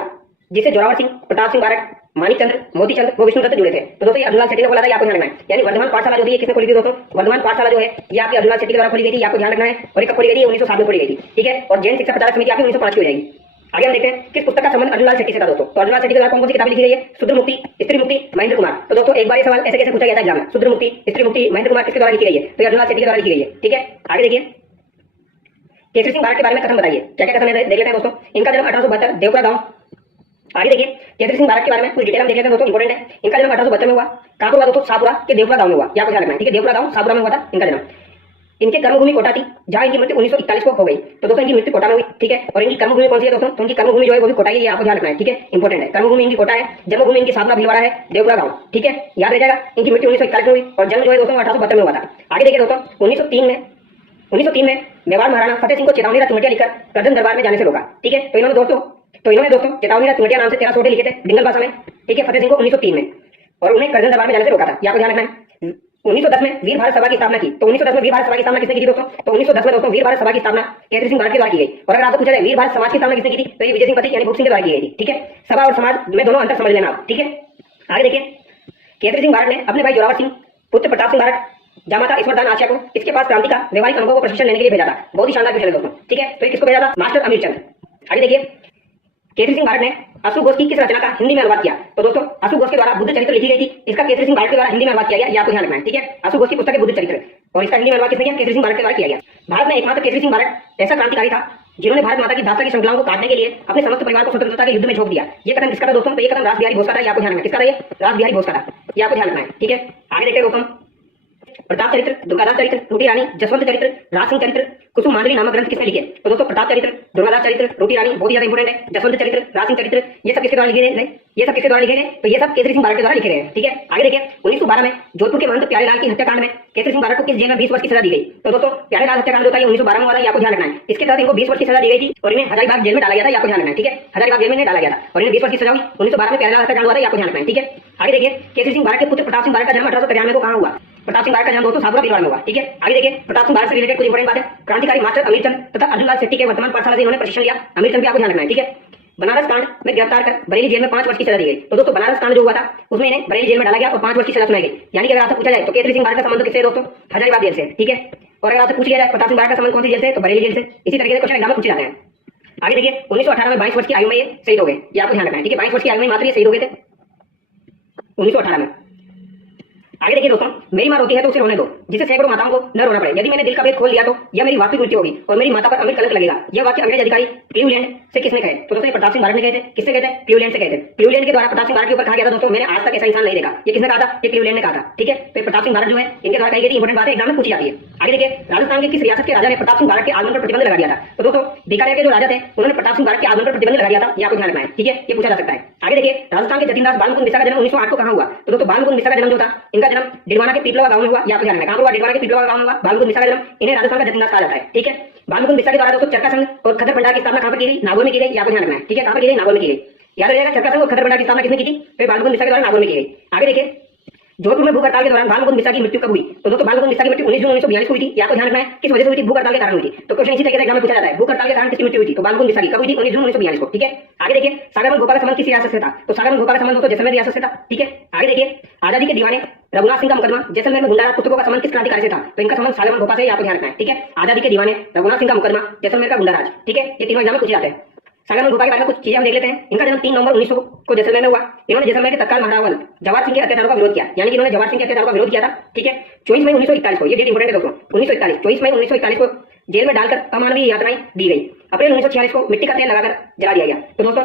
जिससे जोरावर सिंह, प्रताप सिंह बारट, मानिक चंद्र, मोती चंद व विष्णु दत्त जुड़े थे। तो दोस्तों ये अर्जुनलाल शेट्टी ने खोला था, ये आपको ध्यान रखना है। यानी वर्धमान पाठशाला जो थी ये किसने खोली थी दोस्तों? वर्धमान पाठशाला जो है ये आपकी अर्जुनलाल शेट्टी के द्वारा खोली गई थी, आपको ध्यान रखना है। और ये कब खोली गई थी? 1907 में खोली गई थी। ठीक है, और जैन शिक्षा प्रचारक समिति आपकी 1905 की हो जाएगी। आगे हम देखते हैं किस पुस्तक का संबंध अर्जुनलाल शेट्टी से था दोस्तों। तो अर्जुनलाल शेट्टी के द्वारा कौन कौन सी किताबें लिखी गई है? शुद्र मुक्ति, स्त्री मुक्ति, महेंद्र कुमार। तो दोस्तों एक बार ये सवाल ऐसे कैसे पूछा गया था एग्जाम में, शुद्र मुक्ति, स्त्री मुक्ति, महेंद्र कुमार किसके द्वारा लिखी गई है? तो अर्जुनलाल शेट्टी के द्वारा लिखी गई है। ठीक है, आगे देखिए, केसरी सिंह बारट के बारे में कथन बताइए, क्या क्या कथन है देख लेते हैं दोस्तों। इनका जन्म 1872 देवपुरा गांव। आगे देखिए, केसरी सिंह बारट के बारे में कुछ डिटेल हम देख लेते हैं दोस्तों, इंपॉर्टेंट है। इनका जन्म 1872 में हुआ, कहां पर हुआ दोस्तों? शाहपुरा के देवपुरा गांव में हुआ, क्या आपको ध्यान रखना है। ठीक है, देवपुरा गांव शाहपुरा में हुआ था इनका जन्म। इनके कर्मभूमि कोटा थी, जहां इनकी मृत्यु 1941 को हो गई। तो दोस्तों इनकी मृत्यु कोटा में हुई। ठीक है, और इनकी कर्मभूमि कौन सी है दोस्तों? तो इनकी कर्मभूमि जो है वो भी कोटा ही है, आपको ध्यान रखना है। ठीक है, इंपॉर्टेंट है, कर्मभूमि इनकी कोटा है, जन्मभूमि इनकी साधना भीलवाड़ा है, देवपुरा गांव। ठीक है, याद रह जाएगा। इनकी मृत्यु 1941 में हुई और जन्म जो है दोस्तों 1872 में हुआ था। आगे देखिए दोस्तों, 1903 में मेवाड़ महाराणा फतेह सिंह को चेतावनी रथ चुनौतियां लिखकर कर्जन दरबार में जाने से रोका। ठीक है, तो इन्होंने दोस्तों चेतावनी रथ चुनौतियां नाम से 13 सोटे लिखे थे डिंगल भाषा में। ठीक है, फतेह सिंह को 1903 में, और उन्हें कर्जन दरबार में जाने से रोका था, ये आपको ध्यान रखना है। 1910 में वीर भारत सभा की स्थापना की। तो 1910 में वीर भारत सभा की स्थापना किसने की थी दोस्तों? तो 1910 में दोस्तों वीर भारत सभा की स्थापना केसरी सिंह बारट के द्वारा की गई। और अगर आपको पूछा जाए वीर भारत समाज की स्थापना किसने की थी, तो ये विजय सिंह पथिक यानी भूप सिंह के द्वारा की गई थी। ठीक है, सभा और समाज में दोनों अंतर समझ लेना आप। ठीक है, आगे देखिए, केसरी सिंह बारट ने अपने भाई जोरावर सिंह, पुत्र प्रताप सिंह बारट, जामाता ईश्वरदान आशिया को इसके पास क्रांति का व्यवहारिक अनुभव को प्रशिक्षण लेने के लिए भेजा था। बहुत ही शानदार क्वेश्चन है दोस्तों। ठीक है, तो ये किसको भेजा था? मास्टर अमीर चंद। आगे देखिए, केसरी सिंह बारट ने अशोक घोष की किस रचना का हिंदी में अनुवाद किया? तो दोस्तों अशोक घोष के द्वारा बुद्ध चरित्र लिखी गई थी, इसका केसरी सिंह बारट के द्वारा हिंदी में अनुवाद किया गया, ये आपको ध्यान रखना है। ठीक है, अशोक घोष की पुस्तक है बुद्ध चरित्र, और इसका हिंदी में अनुवाद किसने किया? केसरी सिंह बारट के द्वारा किया गया। भारत में एकमात्र केसरी सिंह बारट ऐसा क्रांतिकारी था जिन्होंने भारत माता की दास्ता की श्रृंखलाओं को काटने के लिए अपने समस्त परिवार को स्वतंत्रता के युद्ध में झोंक दिया। ये कदम किसका था दोस्तों? तो ये कदम रास बिहारी बोस का था, ये आपको ध्यान रखना है। किसका था? ये रास बिहारी बोस का था, ये आपको ध्यान रखना है। ठीक है, आगे देखते हैं दोस्तों, प्रताप चरित्र, दुर्गादास चरित्र, रोटी रानी, जसवंत चरित्र, राज सिंह चरित्र, कुसुम मांडवी नामक ग्रंथ किसने लिखे? तो दोस्तों प्रताप चरित्र, दुर्गादास चरित्र, रोटी रानी बहुत ही ज्यादा इंपॉर्टेंट है, जसवंत चरित्र, राज सिंह चरित्र, ये सब किसके द्वारा लिखे गए? ये सब किसके द्वारा लिखे गए? तो ये सब केसरी सिंह बारट के द्वारा लिखे गए। ठीक है, आगे देखिए, 1912 में जोधपुर के महंत प्यारेलाल की हत्याकांड में केसरी सिंह बारट को किस जेल में 20 वर्ष की सजा दी गई? तो दोस्तों प्यारेलाल हत्याकांड जो था ये 1912 में हुआ था, आपको ध्यान रखना है। इसके तहत इनको 20 वर्ष की सजा दी गई थी और इन्हें हजारीबाग जेल में डाला गया था, आपको ध्यान रखना है। ठीक है, हजारीबाग जेल में डाला गया था और इन्हें 20 वर्ष की सजा हुई। 1912 में प्यारेलाल हत्याकांड हुआ था, आपको ध्यान रखना है। ठीक है, आगे देखिए, केसरी सिंह बारट के पुत्र प्रताप सिंह बारट का जन्म 1893 को कहां हुआ? प्रताप सिंह बारट का जन्म दोस्तों शाहपुरा भीलवाड़ा में हुआ। ठीक है, आगे देखिए, प्रताप सिंह बारट से रिलेटेड कुछ इंपॉर्टेंट बात है। क्रांतिकारी मास्टर अमीर चंद तथा अर्जुनलाल शेट्टी के वर्तमान पाठशाला से इन्होंने प्रशिक्षण लिया। अमीर चंद भी आपको ध्यान रखना है। ठीक है, बनारस कांड में गिरफ्तार कर बरेली जेल में 5 वर्ष की सजा दी गई। तो दोस्तों बनारस कांड जो हुआ था उसमें इन्हें बरेली जेल में डाला गया और 5 वर्ष की सजा सुनाई गई। यानी कि अगर आपसे पूछा जाए तो केसरी सिंह बारट का संबंध किससे है दोस्तों? हजारीबाग जेल से। ठीक है, और अगर आपसे पूछ लिया जाए प्रताप सिंह बारट का संबंध कौन सी जेल से? तो बरेली जेल से। इसी तरीके से क्वेश्चन एग्जाम में पूछे जाते हैं। आगे देखिए, 1918 में 22 वर्ष की आयु में ये शहीद हो गए, ये आपको ध्यान रखना है। ठीक है, 22 वर्ष की आयु में मात्र ये शहीद हो गए थे 1918 में। आगे देखिए दोस्तों, मेरी मां रोती है तो उसे रोने दो, जिसे सैकड़ों माताओं को न रोना पड़े। यदि मैंने दिल का भेद खोल दिया तो यह मेरी वास्तविक मृत्यु होगी और मेरी माता पर अमिट कलंक लगेगा। यह वाक्य अंग्रेज अधिकारी क्लीवलैंड से किसने कहे? तो दोस्तों प्रताप सिंह बारट ने कहे थे। किससे कहे थे? क्लीवलैंड से कहे थे। क्लीवलैंड के द्वारा प्रताप सिंह बारट के ऊपर कहा गया था दोस्तों, मैंने आज तक ऐसा इंसान नहीं देखा। ये किसने कहा था? ये क्लीवलैंड ने कहा था। ठीक है, तो प्रताप सिंह बारट जो है इनके द्वारा कही गई इंपॉर्टेंट बात है, एग्जाम में पूछी जाती है। आगे देखिए, राजस्थान के किस रियासत के राजा ने प्रताप सिंह बारट के आगमन पर प्रतिबंध लगा दिया था? तो दोस्तों बीकानेर के जो राजा थे उन्होंने प्रताप सिंह बारट के आगमन पर प्रतिबंध लगा दिया था, ये आपको ध्यान रखना है। ठीक है, ये पूछा जा सकता है। आगे देखिए, राजस्थान के जतीन दास बालमुकुंद मिश्रा का जन्म 1908 को कहां हुआ? तो दोस्तों बालमुकुंद मिश्रा का जन्म जो था, इनका इनका जन्म डिडवाना के पीपलवा गांव में हुआ, ये आपको ध्यान रखना है। कहां पर हुआ? डिडवाना के पीपलवा गांव में हुआ। बालमुकुंद मिश्रा का जन्म, इन्हें राजस्थान का जतिनदास कहा जाता है, ठीक है। बालमुकुंद मिश्रा के द्वारा दोस्तों चरखा संघ और खद्दर भंडार की स्थापना कहां पर की गई? नागौर में की गई, ये आपको ध्यान रखना है, ठीक है। कहां पर की गई? नागौर में की गई। याद रखिएगा, चरखा संघ और खद्दर भंडार की स्थापना किसने की थी? तो बालमुकुंद मिश्रा के द्वारा नागौर में की गई। आगे देखिए, जोधपुर में भूख हड़ताल के दौरान बालमुकुंद मिश्रा की मृत्यु कब हुई? तो दोस्तों बालमुकुंद मिश्रा की मृत्यु 19 जून 1942 को हुई थी, ये आपको ध्यान रखना है। किस वजह से हुई थी? भूख हड़ताल के कारण हुई थी। तो क्वेश्चन इसी तरीके से एग्जाम में पूछा जाता है, भूख हड़ताल के कारण किसकी मृत्यु हुई थी? तो बालमुकुंद मिश्रा की कब हुई थी? 19 जून 1942 को, ठीक है। आगे देखिए, सागरमल भोपाल का संबंध किस रियासत से था? तो सागरमल भोपाल का संबंध दोस्तों जैसलमेर रियासत से था, ठीक है। आगे देखिए, आजादी के दीवाने रघुनाथ सिंह का मुकदमा, जैसलमेर में गुंडाराज पुस्तकों का संबंध किस क्रांतिकारी से था? तो इनका संबंध सागरमल भोपाल से, आपको ध्यान रखना है, ठीक है। आजादी के दीवाने रघुनाथ सिंह का मुकदमा, जैसलमेर का गुंडाराज, ठीक है। ये तीनों एग्जाम में पूछे जाते हैं। सागरमल भोपाल के बारे में कुछ चीजें हम देख लेते हैं। इनका जन्म 3 नवंबर 1900 को जैसलमेर में हुआ। इन्होंने जैसलमेर के तत्काल महारावल जवाहर सिंह के अत्याचारों का विरोध किया, यानी कि इन्होंने जवाहर सिंह के अत्याचारों का विरोध किया था, ठीक है। 24 मई 1941 को, ये डेट इंपोर्टेंट है दोस्तों, 1941 24 मई 1941 को जेल में डालकर अमानवीय यातनाएं दी गई। अप्रैल 1946 को मिट्टी का तेल लगाकर जला दिया गया। तो दोस्तों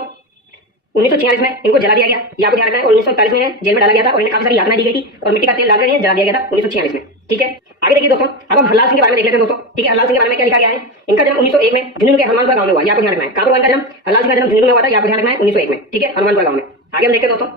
1946 में इनको जला दिया गया, ये आपको ध्यान रखना है। और 1941 में जेल में डाला गया था और इन्हें काफी सारी यातनाएं दी गई थी और मिट्टी का तेल डालकर इन्हें जला दिया गया था 1946 में, ठीक है। आगे देखिए दोस्तों, अब हम हरलाल सिंह के बारे में देख लेते हैं दोस्तों, ठीक है। हरलाल सिंह के बारे में क्या लिखा गया है? इनका जन्म 1901 में झुंझुनू के हनुमानपुर गांव में हुआ, ये आपको ध्यान रखना है। कहां पर हुआ इनका जन्म? हरलाल सिंह का जन्म झुंझुनू में हुआ था, ये आपको ध्यान रखना है, 1901 में, ठीक है, हनुमानपुर गांव में। आगे हम देखते हैं दोस्तों,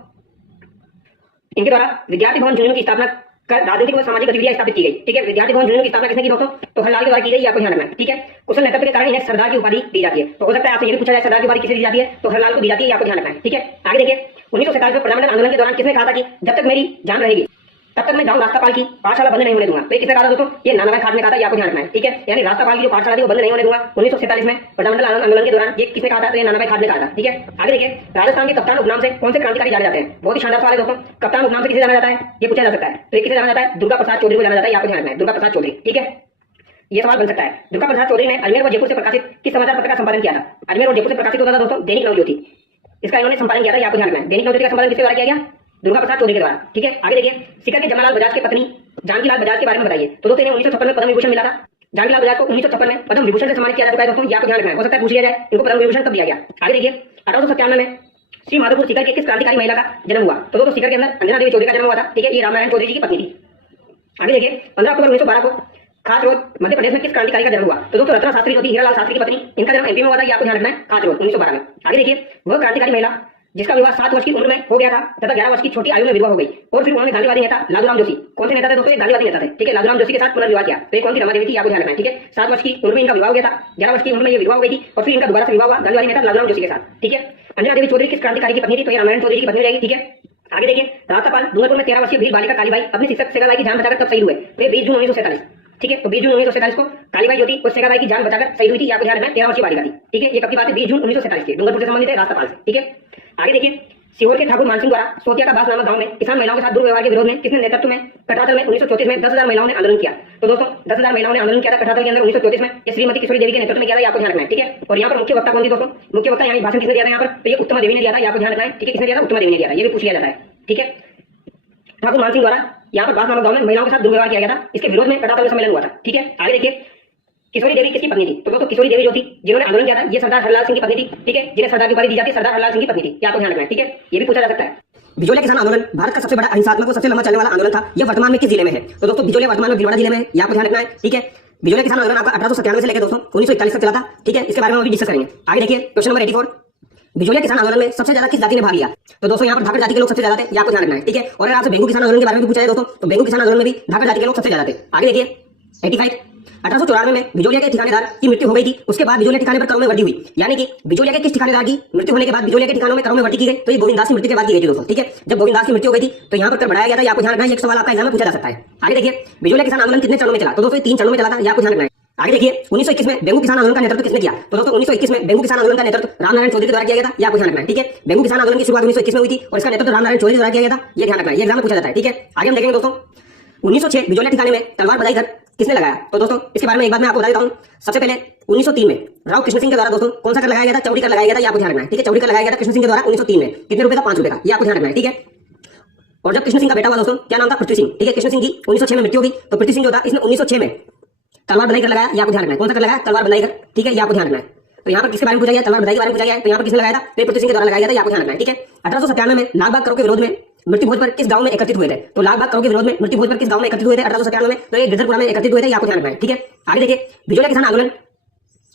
इनके द्वारा विद्यार्थी भवन झुंझुनू की स्थापना कर राजनीतिक और सामाजिक गतिविधियां स्थापित की गई, ठीक है। विद्यार्थी भवन झुंझुनू की स्थापना किसने की दोस्तों? तो हरलाल के द्वारा की गई, ये आपको ध्यान रखना है, ठीक है। कुशल नेतृत्व के कारण इन्हें सरदार की उपाधि दी जाती है। तो हो सकता है आपसे ये भी पूछा जाए सरदार की उपाधि किसे दी जाती है? तो हरलाल को दी जाती है, ये आपको ध्यान रखना है, ठीक है। आगे देखिए, 1947 में प्रजामंडल आंदोलन के दौरान किसने कहा था कि जब तक मेरी जान रहेगी तब तक मैं गांव रास्तापाल की पाठशाला बंद नहीं होने दूंगा? तो ये किसने कहा था दोस्तों? ये नानाभाई खाट ने कहा था, ये आपको ध्यान रखना है, ठीक है। यानी रास्तापाल की जो पाठशाला थी वो बंद नहीं होने दूंगा 1947 में प्रजामंडल आंदोलन के दौरान। ये किसने कहा था? तो ये नानाभाई खाट ने कहा था, ठीक है। आगे देखिए, राजस्थान के कप्तान उपनाम से कौन से क्रांतिकारी जाने जाते हैं? बहुत ही शानदार सवाल है दोस्तों। कप्तान उपनाम से किसे जाना जाता है? ये पूछा जा सकता है। तो ये किसे जाना जाता है? दुर्गा प्रसाद चौधरी को जाना जाता है, ये आपको ध्यान रखना है, दुर्गा प्रसाद चौधरी, ठीक है। ये सवाल बन सकता है। दुर्गा प्रसाद चौधरी ने अजमेर और जयपुर से प्रकाशित किस समाचार पत्र का संपादन किया था? अजमेर और जयपुर से प्रकाशित होता था दोस्तों दैनिक नवज्योति, इसका इन्होंने संपादन किया था, ये आपको ध्यान रखना है। दैनिक नवज्योति का संपादन किसके द्वारा किया गया? दुर्गा प्रसाद चौधरी के द्वारा, ठीक है। आगे देखिए, सीकर के जमनालाल बजाज की पत्नी जानकीलाल बजाज के बारे में बताइए। तो दोस्तों इन्हें 1956 में पद्म विभूषण मिला था। जानकीलाल बजाज को 1956 में पद्म विभूषण से सम्मानित किया जा चुका है दोस्तों, ये आपको ध्यान रखना है। हो सकता है पूछ लिया जाए इनको पद्म विभूषण कब दिया गया। आगे देखिए, 1897 में श्री माधोपुर सीकर के किस क्रांतिकारी महिला का जन्म हुआ? तो दोस्तों सीकर के अंदर अंजना देवी चौधरी का जन्म हुआ था, ठीक है। ये रामनारायण चौधरी जी की पत्नी थी। आगे देखिए, 15 अक्टूबर 1912 को खास रोड मध्य प्रदेश में किस क्रांतिकारी का जन्म हुआ? तो दोस्तों रत्ना शास्त्री जो थी, हीरालाल शास्त्री की पत्नी, इनका जन्म एमपी में हुआ था, ये आपको ध्यान रखना है, खास रोड 1912 में। आगे देखिए, वह क्रांतिकारी महिला जिसका विवाह 7 वर्ष की उम्र में हो गया था तथा 11 वर्ष की छोटी आयु में विधवा हो गई और फिर उन्होंने गांधीवादी नेता लालूराम जोशी, कौन से नेता थे दोस्तों? ये गांधीवादी नेता थे, ठीक है। लालूराम जोशी के साथ पुनर्विवाह किया। तो ये कौन सी रमा देवी थी? आपको ध्यान रखना है, ठीक है। 7 वर्ष की उम्र में इनका विवाह हो गया था, 11 वर्ष की उम्र में ये विधवा हो गई थी और फिर इनका दोबारा से विवाह हुआ गांधीवादी नेता लालूराम जोशी के साथ, ठीक है। अंजना देवी चौधरी किस क्रांतिकारी की पत्नी थी? तो ये रामनारायण चौधरी की पत्नी रहेगी, ठीक है। आगे देखिए, रास्तापाल डूंगरपुर में 13 वर्षीय भील बालिका कालीबाई अपनी शिक्षक सेगाबाई की जान बचाकर तब शहीद हुए? तो ये 20 जून 1947, ठीक है। तो 20 जून 1947 को कालीबाई जो थी वो सेगाबाई की जान बचाकर शहीद हुई थी, आपको ध्यान रखना है, 13 वर्षीय बालिका थी, ठीक है। ये कब की बात है? 20 जून 1947 की, डूंगरपुर से संबंधित है, रास्तापाल से, ठीक है। आगे देखिए, सीहोर के ठाकुर मानसिंह द्वारा सोतिया का बास नामक गांव में किसान महिलाओं के साथ दुर्व्यवहार के विरोध में किसने नेतृत्व में कटरातल में 1934 में 10,000 महिलाओं ने आंदोलन किया? तो दोस्तों 10,000 महिलाओं ने आंदोलन किया था कटरातल के अंदर 1934 में। ये श्रीमती किशोरी देवी के नेतृत्व में किया था, आपको ध्यान रखना है, ठीक है। और यहाँ पर मुख्य वक्ता कौन थी दोस्तों? मुख्य वक्ता यानी भाषण किसने दिया था यहाँ पर? तो ये उत्तमा देवी ने दिया था, आपको ध्यान रखना है, ठीक है। किसने दिया था? उत्तमा देवी ने दिया था, ये भी पूछ लिया जाता है, ठीक है। ठाकुर मानसिंह द्वारा यहाँ पर बास नामक गांव में महिलाओं के साथ दुर्व्यवहार किया गया था, इसके विरोध में कटरातल में सम्मेलन हुआ था, ठीक है। आगे देखिए, किशोरी देवी किसकी पत्नी थी? तो दोस्तों किशोरी देवी जो थी जिन्होंने आंदोलन किया था, ये सरदार हरलाल सिंह की पत्नी थी, ठीक है। जिन्हें सरदार की उपाधि दी जाती है, सरदार हरलाल सिंह की पत्नी थी, आपको ध्यान रखना है, ठीक है। ये भी पूछा जा सकता है। बिजोलिया किसान आंदोलन भारत का सबसे बड़ा अहिंसात्मक और सबसे लंबा चलने वाला आंदोलन था। यह वर्तमान में किस जिले में है? तो दोस्तों बिजोलिया वर्तमान में भीलवाड़ा जिले में है, ये आपको ध्यान रखना है, ठीक है। बिजोलिया किसान आंदोलन आपका 1897 से लेकर दोस्तों 1941 तक चला था, ठीक है। इसके बारे में अभी डिस्कस करेंगे। आगे देखिए, क्वेश्चन नंबर 84, बिजोलिया किसान आंदोलन में सबसे ज्यादा किस जाति ने भाग लिया? तो दोस्तों यहाँ पर धाकड़ जाति के लोग सबसे ज्यादा थे, ये आपको ध्यान रखना है, ठीक है। और अगर आपसे बेंगू किसान आंदोलन के बारे में पूछा जाए दोस्तों, तो बेंगू किसान आंदोलन में भी धाकड़ जाति के लोग सबसे ज्यादा थे। आगे देखिए, 85 1894 में बिजोलिया के ठिकानेदार की मृत्यु हो गई थी, उसके बाद बिजोलिया ठिकाने पर करों में वृद्धि हुई, यानी कि बिजोलिया के किस ठिकानेदार की मृत्यु होने के बाद बिजोलिया के ठिकानों में करों में वृद्धि की गई? तो ये गोविंदास की मृत्यु के बाद की गई थी दोस्तों, ठीक है। जब गोविंदास की मृत्यु हो गई थी तो यहाँ पर कर बढ़ाया गया था, ये आपको ध्यान रखना है। एक सवाल आपका एग्जाम में पूछा जा सकता है। आगे देखिए, बिजोलिया किसान आंदोलन कितने चरणों में चला? तो दोस्तों 3 चरणों में चला था, ये आपको ध्यान रखना है। आगे देखिए, 1921 में बेंगू किसान आंदोलन का नेतृत्व किसने किया? तो दोस्तों 1921 में बेंगू किसान आंदोलन का नेतृत्व रामनारायण चौधरी के द्वारा किया गया था, ये आपको ध्यान रखना है, ठीक है। बेंगू किसान आंदोलन की शुरुआत 1921 में हुई थी और इसका नेतृत्व रामनारायण चौधरी द्वारा किया गया था, ये ध्यान रखना है, ये एग्जाम में पूछा जाता है, ठीक है। आगे हम देखेंगे दोस्तों, 1906 बिजोलिया ठिकाने में तलवार बधाई घर किसने लगाया? तो दोस्तों इसके बारे में एक बात मैं आपको बता देता हूं। सबसे पहले 1903 में राव कृष्ण सिंह के द्वारा दोस्तों कौन सा कर लगाया गया था? चौड़ी कर लगाया गया था, ये आपको ध्यान रखना है, ठीक है। चौड़ी कर लगाया गया था कृष्ण सिंह के द्वारा 1903 में, कितने रुपए का? 5 रुपए का, ये आपको ध्यान रखना है, ठीक है। और जब कृष्ण सिंह का बेटा हुआ दोस्तों, क्या नाम था? पृथ्वी सिंह, ठीक है। कृष्ण सिंह की 1906 में मृत्यु होगी, तो पृथ्वी सिंह जो था इसने 1906 में तलवार बधाई कर लगाया, ये आपको ध्यान रखना है। कौन सा कर लगाया? तलवार बधाई कर, ठीक है, ये आपको ध्यान रखना है। तो यहाँ पर किसके बारे में पूछा गया? तलवार बधाई के बारे में पूछा गया, तो यहाँ पर किसने लगाया था? तो पृथ्वी सिंह के द्वारा लगाया था, ये आपको ध्यान रखना है, ठीक है। 1897 में लालबाग करों के विरोध में मृत्यु भोज पर किस गांव में एकत्रित हुए थे? तो लालबाग करों के विरोध में मृत्यु भोज पर किस गांव में एकत्रित हुए थे 1897 में? तो ये गिरधरपुरा में एकत्रित हुए थे, ये आपको ध्यान रखना है, ठीक है। आगे देखिए, बिजोलिया किसान आंदोलन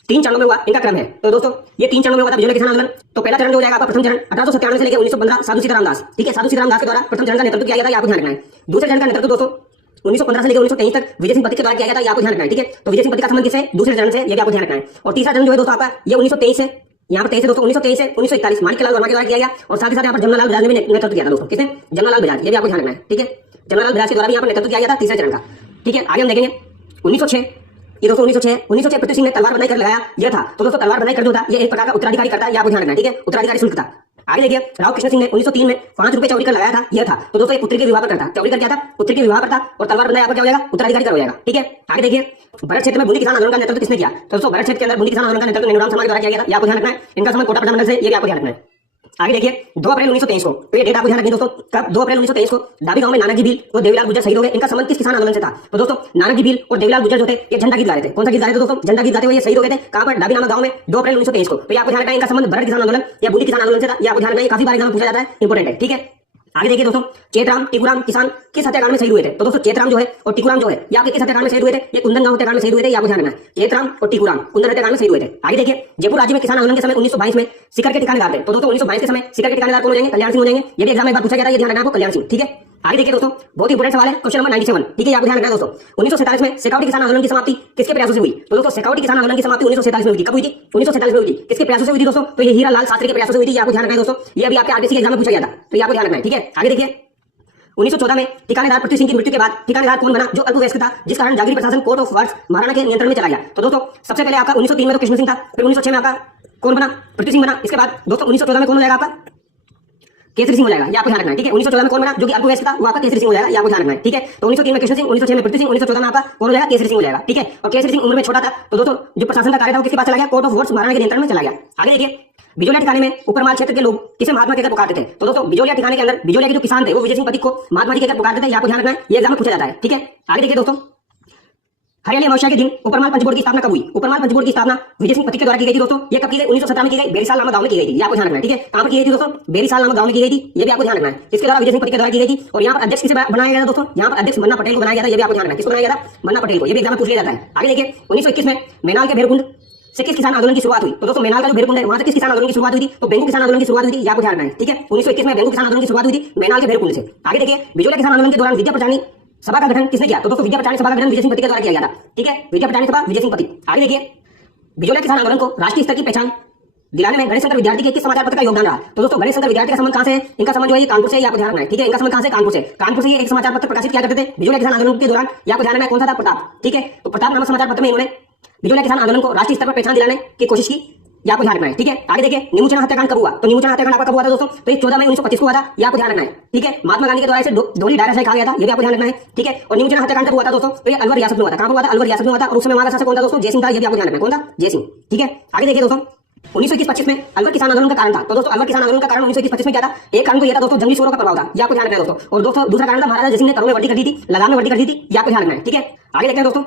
3 चरणों में हुआ, इनका क्रम है। तो दोस्तों ये 3 चरणों में हुआ था बिजोलिया किसान आंदोलन। तो पहला चरण जो हो जाएगा आपका प्रथम चरण 1897 से लेकर 1915 साधु सीताराम दास, ठीक है, साधु सीताराम दास के द्वारा प्रथम चरण का नेतृत्व किया गया था, ये आपको ध्यान रखना है। दूसरे चरण का नेतृत्व दोस्तों 1915 से लेकर 1923 तक विजय सिंह पथिक के द्वारा किया गया था, ये आपको ध्यान रखना है, ठीक है। तो विजय सिंह पथिक का संबंध किससे? दूसरे चरण से, ये भी आपको ध्यान रखना है। और तीसरा चरण जो है दोस्तों आपका ये 1923 से, यहाँ पर 23 से दोस्तों 1923 से 1941 माणिक्यलाल वर्मा के द्वारा किया गया। और साथ ही साथ यहाँ पर जमनालाल बजाज ने भी नेतृत्व किया था दोस्तों, किसने? जमनालाल बजाज, ये भी आपको ध्यान रखना है, ठीक है। जमनालाल बजाज के द्वारा भी यहाँ पर नेतृत्व किया गया था तीसरे चरण का, ठीक है। आगे हम देखेंगे 1906, ये दोस्तों 1906 पृथ्वी सिंह ने तलवार बनाई कर लगाया, यह था। तो दोस्तों तलवार बनाई कर जो था ये एक प्रकार का उत्तराधिकारी करता है, ये आपको ध्यान रखना है, ठीक है, उत्तराधिकारी शुल्क था। आगे देखिए राव कृष्ण सिंह ने 1903 में 5 रुपए चौरी कर लगाया था, यह था। तो दोस्तों ये पुत्री के विवाह पर करता, चौरी कर क्या था? पुत्री के विवाह पर था। और तलवार बनाया पर क्या हो जाएगा? उत्तराधिकारी कर हो जाएगा, ठीक है। आगे देखिए भरत क्षेत्र में बूंदी किसान आंदोलन का नेतृत्व किसने किया? तो दोस्तों भरत क्षेत्र के अंदर बूंदी किसान आंदोलन का नेतृत्व नेहरू समाज द्वारा किया गया था, ये आपको ध्यान रखना है। इनका संबंध कोटा प्रजामंडल से, ये भी आपको ध्यान रखना है। आगे देखिए 2 अप्रैल 1923 को, तो ये डेट आपको ध्यान रखनी दोस्तों, कब? 2 अप्रैल 1923 को डाबी गांव में नानक जी भील और देवीलाल गुर्जर शहीद हो गए। इनका संबंध किस किसान आंदोलन से था? तो दोस्तों नानक जी भील और देवीलाल गुर्जर जो थे ये झंडा गीत गा रहे थे। कौन सा गीत गा रहे थे दोस्तों? झंडा गीत गाते हुए ये शहीद हो गए थे। कहां पर? डाबी नामक गांव में 2 अप्रैल 1923 को। तो ये आपको ध्यान रखना है, इनका संबंध भरत किसान आंदोलन या बूंदी किसान आंदोलन से था, ये आपको ध्यान रखना है, काफी बार एग्जाम में पूछा जाता है, इंपॉर्टेंट है, ठीक है। आगे देखिए दोस्तों चेतराम टिकुराम किसान किस हत्याकांड में शहीद हुए थे? तो दोस्तों चेतराम जो है और टिकुराम जो है ये आपके किस हत्याकांड में शहीद हुए थे? ये कुंदन गांव हत्याकांड में शहीद हुए थे, ये आपको ध्यान रखना है। चेतराम और टिकुराम कुंदन हत्याकांड में शहीद हुए थे। आगे देखिए जयपुर राज्य में किसान आंदोलन के समय 1922 में सिकर के ठिकानेदार थे। तो दोस्तों 1922 के समय सिकर के ठिकानेदार कौन हो जाएंगे? कल्याण सिंह हो जाएंगे। ये भी एग्जाम में एक बार पूछा गया था, ये ध्यान रखना आपको, कल्याण सिंह, ठीक है। आगे देखिए दोस्तों बहुत इंपोर्टेंट सवाल है, क्वेश्चन नंबर 97, ठीक है, आपको ध्यान रखना है दोस्तों। 1947 में शेखावटी किसान आंदोलन की समाप्ति किसके प्रयासों से हुई? तो दोस्तों शेखावटी किसान आंदोलन की समाप्ति 1947 में हुई थी। कब हुई थी? 1947 में हुई थी। किसके प्रयासों से हुई थी दोस्तों? तो ये हीरा लाल शास्त्री के प्रयासों से हुई थी, आपको ध्यान रखना है दोस्तों। ये अभी आपके आरबीसी के एग्जाम में पूछा गया था, तो ये आपको ध्यान रखना है, ठीक है। आगे देखिए 1914 में ठिकानेदार पृथ्वी सिंह की मृत्यु के बाद ठिकानेदार कौन बना? जो अल्पवयस्क था, जिस कारण जागीरी प्रशासन कोर्ट ऑफ वर्ड्स महाराणा के नियंत्रण में चला गया। तो दोस्तों सबसे पहले आपका 1903 में तो कृष्ण सिंह था, फिर 1906 में आपका कौन बना? पृथ्वी सिंह बना। इसके बाद दोस्तों 1914 में कौन हो जाएगा? आपका केसरी सिंह हो जाएगा, ये आपको ध्यान रखना है, ठीक है। 1914 में कौन बना? जो कि अल्पवयस्क था, वो आपका केसरी सिंह हो जाएगा, ये आपको ध्यान रखना है, ठीक है। तो 1903 में कृष्ण सिंह, 1906 में पृथ्वी सिंह, 1914 में आपका कौन हो जाएगा? केसरी सिंह हो जाएगा, ठीक है। और केसरी सिंह उम्र में छोटा था, तो दोस्तों जो प्रशासन का कार्य था वो किसके पास चला गया? कोर्ट ऑफ वर्ड्स महाराणा के नियंत्रण में चला गया। आगे देखिए बिजोलिया ठिकाने में उपरमाल क्षेत्र के लोग किसे महात्मा कहकर पुकारते थे? तो दोस्तों बिजोलिया ठिकाने के अंदर बिजोलिया के जो किसान थे वो विजय सिंह पथिक को महात्मा जी कहकर पुकारते थे, ये आपको ध्यान रखना है, ये एग्जाम में पूछा जाता है, ठीक है। आगे देखिए दोस्तों हरियाली अमावस्या के दिन उपरमाल पंचबोर्ड की स्थापना कब हुई? उपरमाल पंचबोर्ड की स्थापना विजय सिंह पथिक के द्वारा की गई थी दोस्तों। ये कब की गई? 1917 में की गई, बेरीसाल नामक गांव में की गई थी, ये आपको ध्यान रखना है, ठीक है। कहां पर की गई थी दोस्तों? बेरीसाल नामक गांव में की गई थी, ये भी आपको ध्यान रखना है। इसके द्वारा विजय सिंह पथिक के द्वारा की गई थी। और यहाँ पर अध्यक्ष किसे बनाया गया था दोस्तों? यहाँ पर अध्यक्ष मन्ना पटेल को बनाया गया था, ये भी आपको ध्यान रखना है। किसको बनाया गया था? मन्ना पटेल को, ये भी एग्जाम में पूछ लिया जाता है। आगे देखिए 1921 में मेनाल के भेड़कुंड से किस किसान आंदोलन की शुरुआत हुई? तो दोस्तों मेनाल का जो भेड़कुंड है वहां से किस किसान आंदोलन की शुरुआत हुई थी? तो बेंगू किसान आंदोलन की शुरुआत हुई थी, ये आपको ध्यान रखना है, ठीक है। 1921 में बेंगू किसान आंदोलन की शुरुआत हुई थी मेनाल के भेड़कुंड से। आगे देखिए बिजोलिया किसान आंदोलन के दौरान विद्या प्रचारिणी सभा का गठन किसने किया? तो दोस्तों विद्या प्रचारिणी सभा का गठन विजय सिंह पथिक के द्वारा किया गया था, ठीक है। विद्या प्रचारिणी सभा विजय सिंह पथिक। आगे देखिए बिजोलिया किसान आंदोलन को राष्ट्रीय स्तर की पहचान दिलाने में गणेश शंकर विद्यार्थी के किस समाचार पत्र का योगदान रहा? तो दोस्तों गणेश शंकर विद्यार्थी का संबंध कहां से है? इनका संबंध जो है ये कानपुर से, ये आपको ध्यान रखना है, ठीक है। इनका संबंध कहां से? कानपुर से। कानपुर से ये एक समाचार पत्र प्रकाशित किया करते थे बिजोलिया किसान आंदोलन के दौरान, ये आपको ध्यान रखना है, कौन सा था? प्रताप, ठीक है। तो प्रताप नामक समाचार पत्र में इन्होंने बिजोलिया किसान आंदोलन को राष्ट्रीय स्तर पर पहचान दिलाने की कोशिश की, ये आपको ध्यान रखना है, ठीक है। आगे देखिए निमुचना हत्याकांड कब हुआ? तो निमुचना हत्याकांड आपका कब हुआ था दोस्तों? तो ये 14 मई 1925 को हुआ था, ये आपको ध्यान रखना है, ठीक है। महात्मा गांधी के द्वारा इसे डोली डायरा से कहा गया था, ये भी आपको ध्यान रखना है, ठीक है। और निमुचना हत्याकांड कब हुआ था दोस्तों? तो ये अलवर रियासत में हुआ था। कहां पर हुआ था? अलवर रियासत में हुआ था। और उस समय वहां का शासक कौन था दोस्तों? जयसिंह था, ये भी आपको ध्यान रखना है, कौन था? जयसिंह, ठीक है। आगे देखिए दोस्तों 1921-25 में अलवर किसान आंदोलन का कारण था। तो दोस्तों अलवर किसान आंदोलन का कारण 1921-25 में क्या था? एक कारण तो ये था दोस्तों जंगली सूरों का प्रभाव था, ये आपको ध्यान रखना है दोस्तों। और दोस्तों दूसरा कारण था महाराजा जयसिंह ने करों में वर्दी कर दी थी, लगान में वर्दी कर दी थी, ये आपको ध्यान रखना है, ठीक है। आगे देखते हैं दोस्तों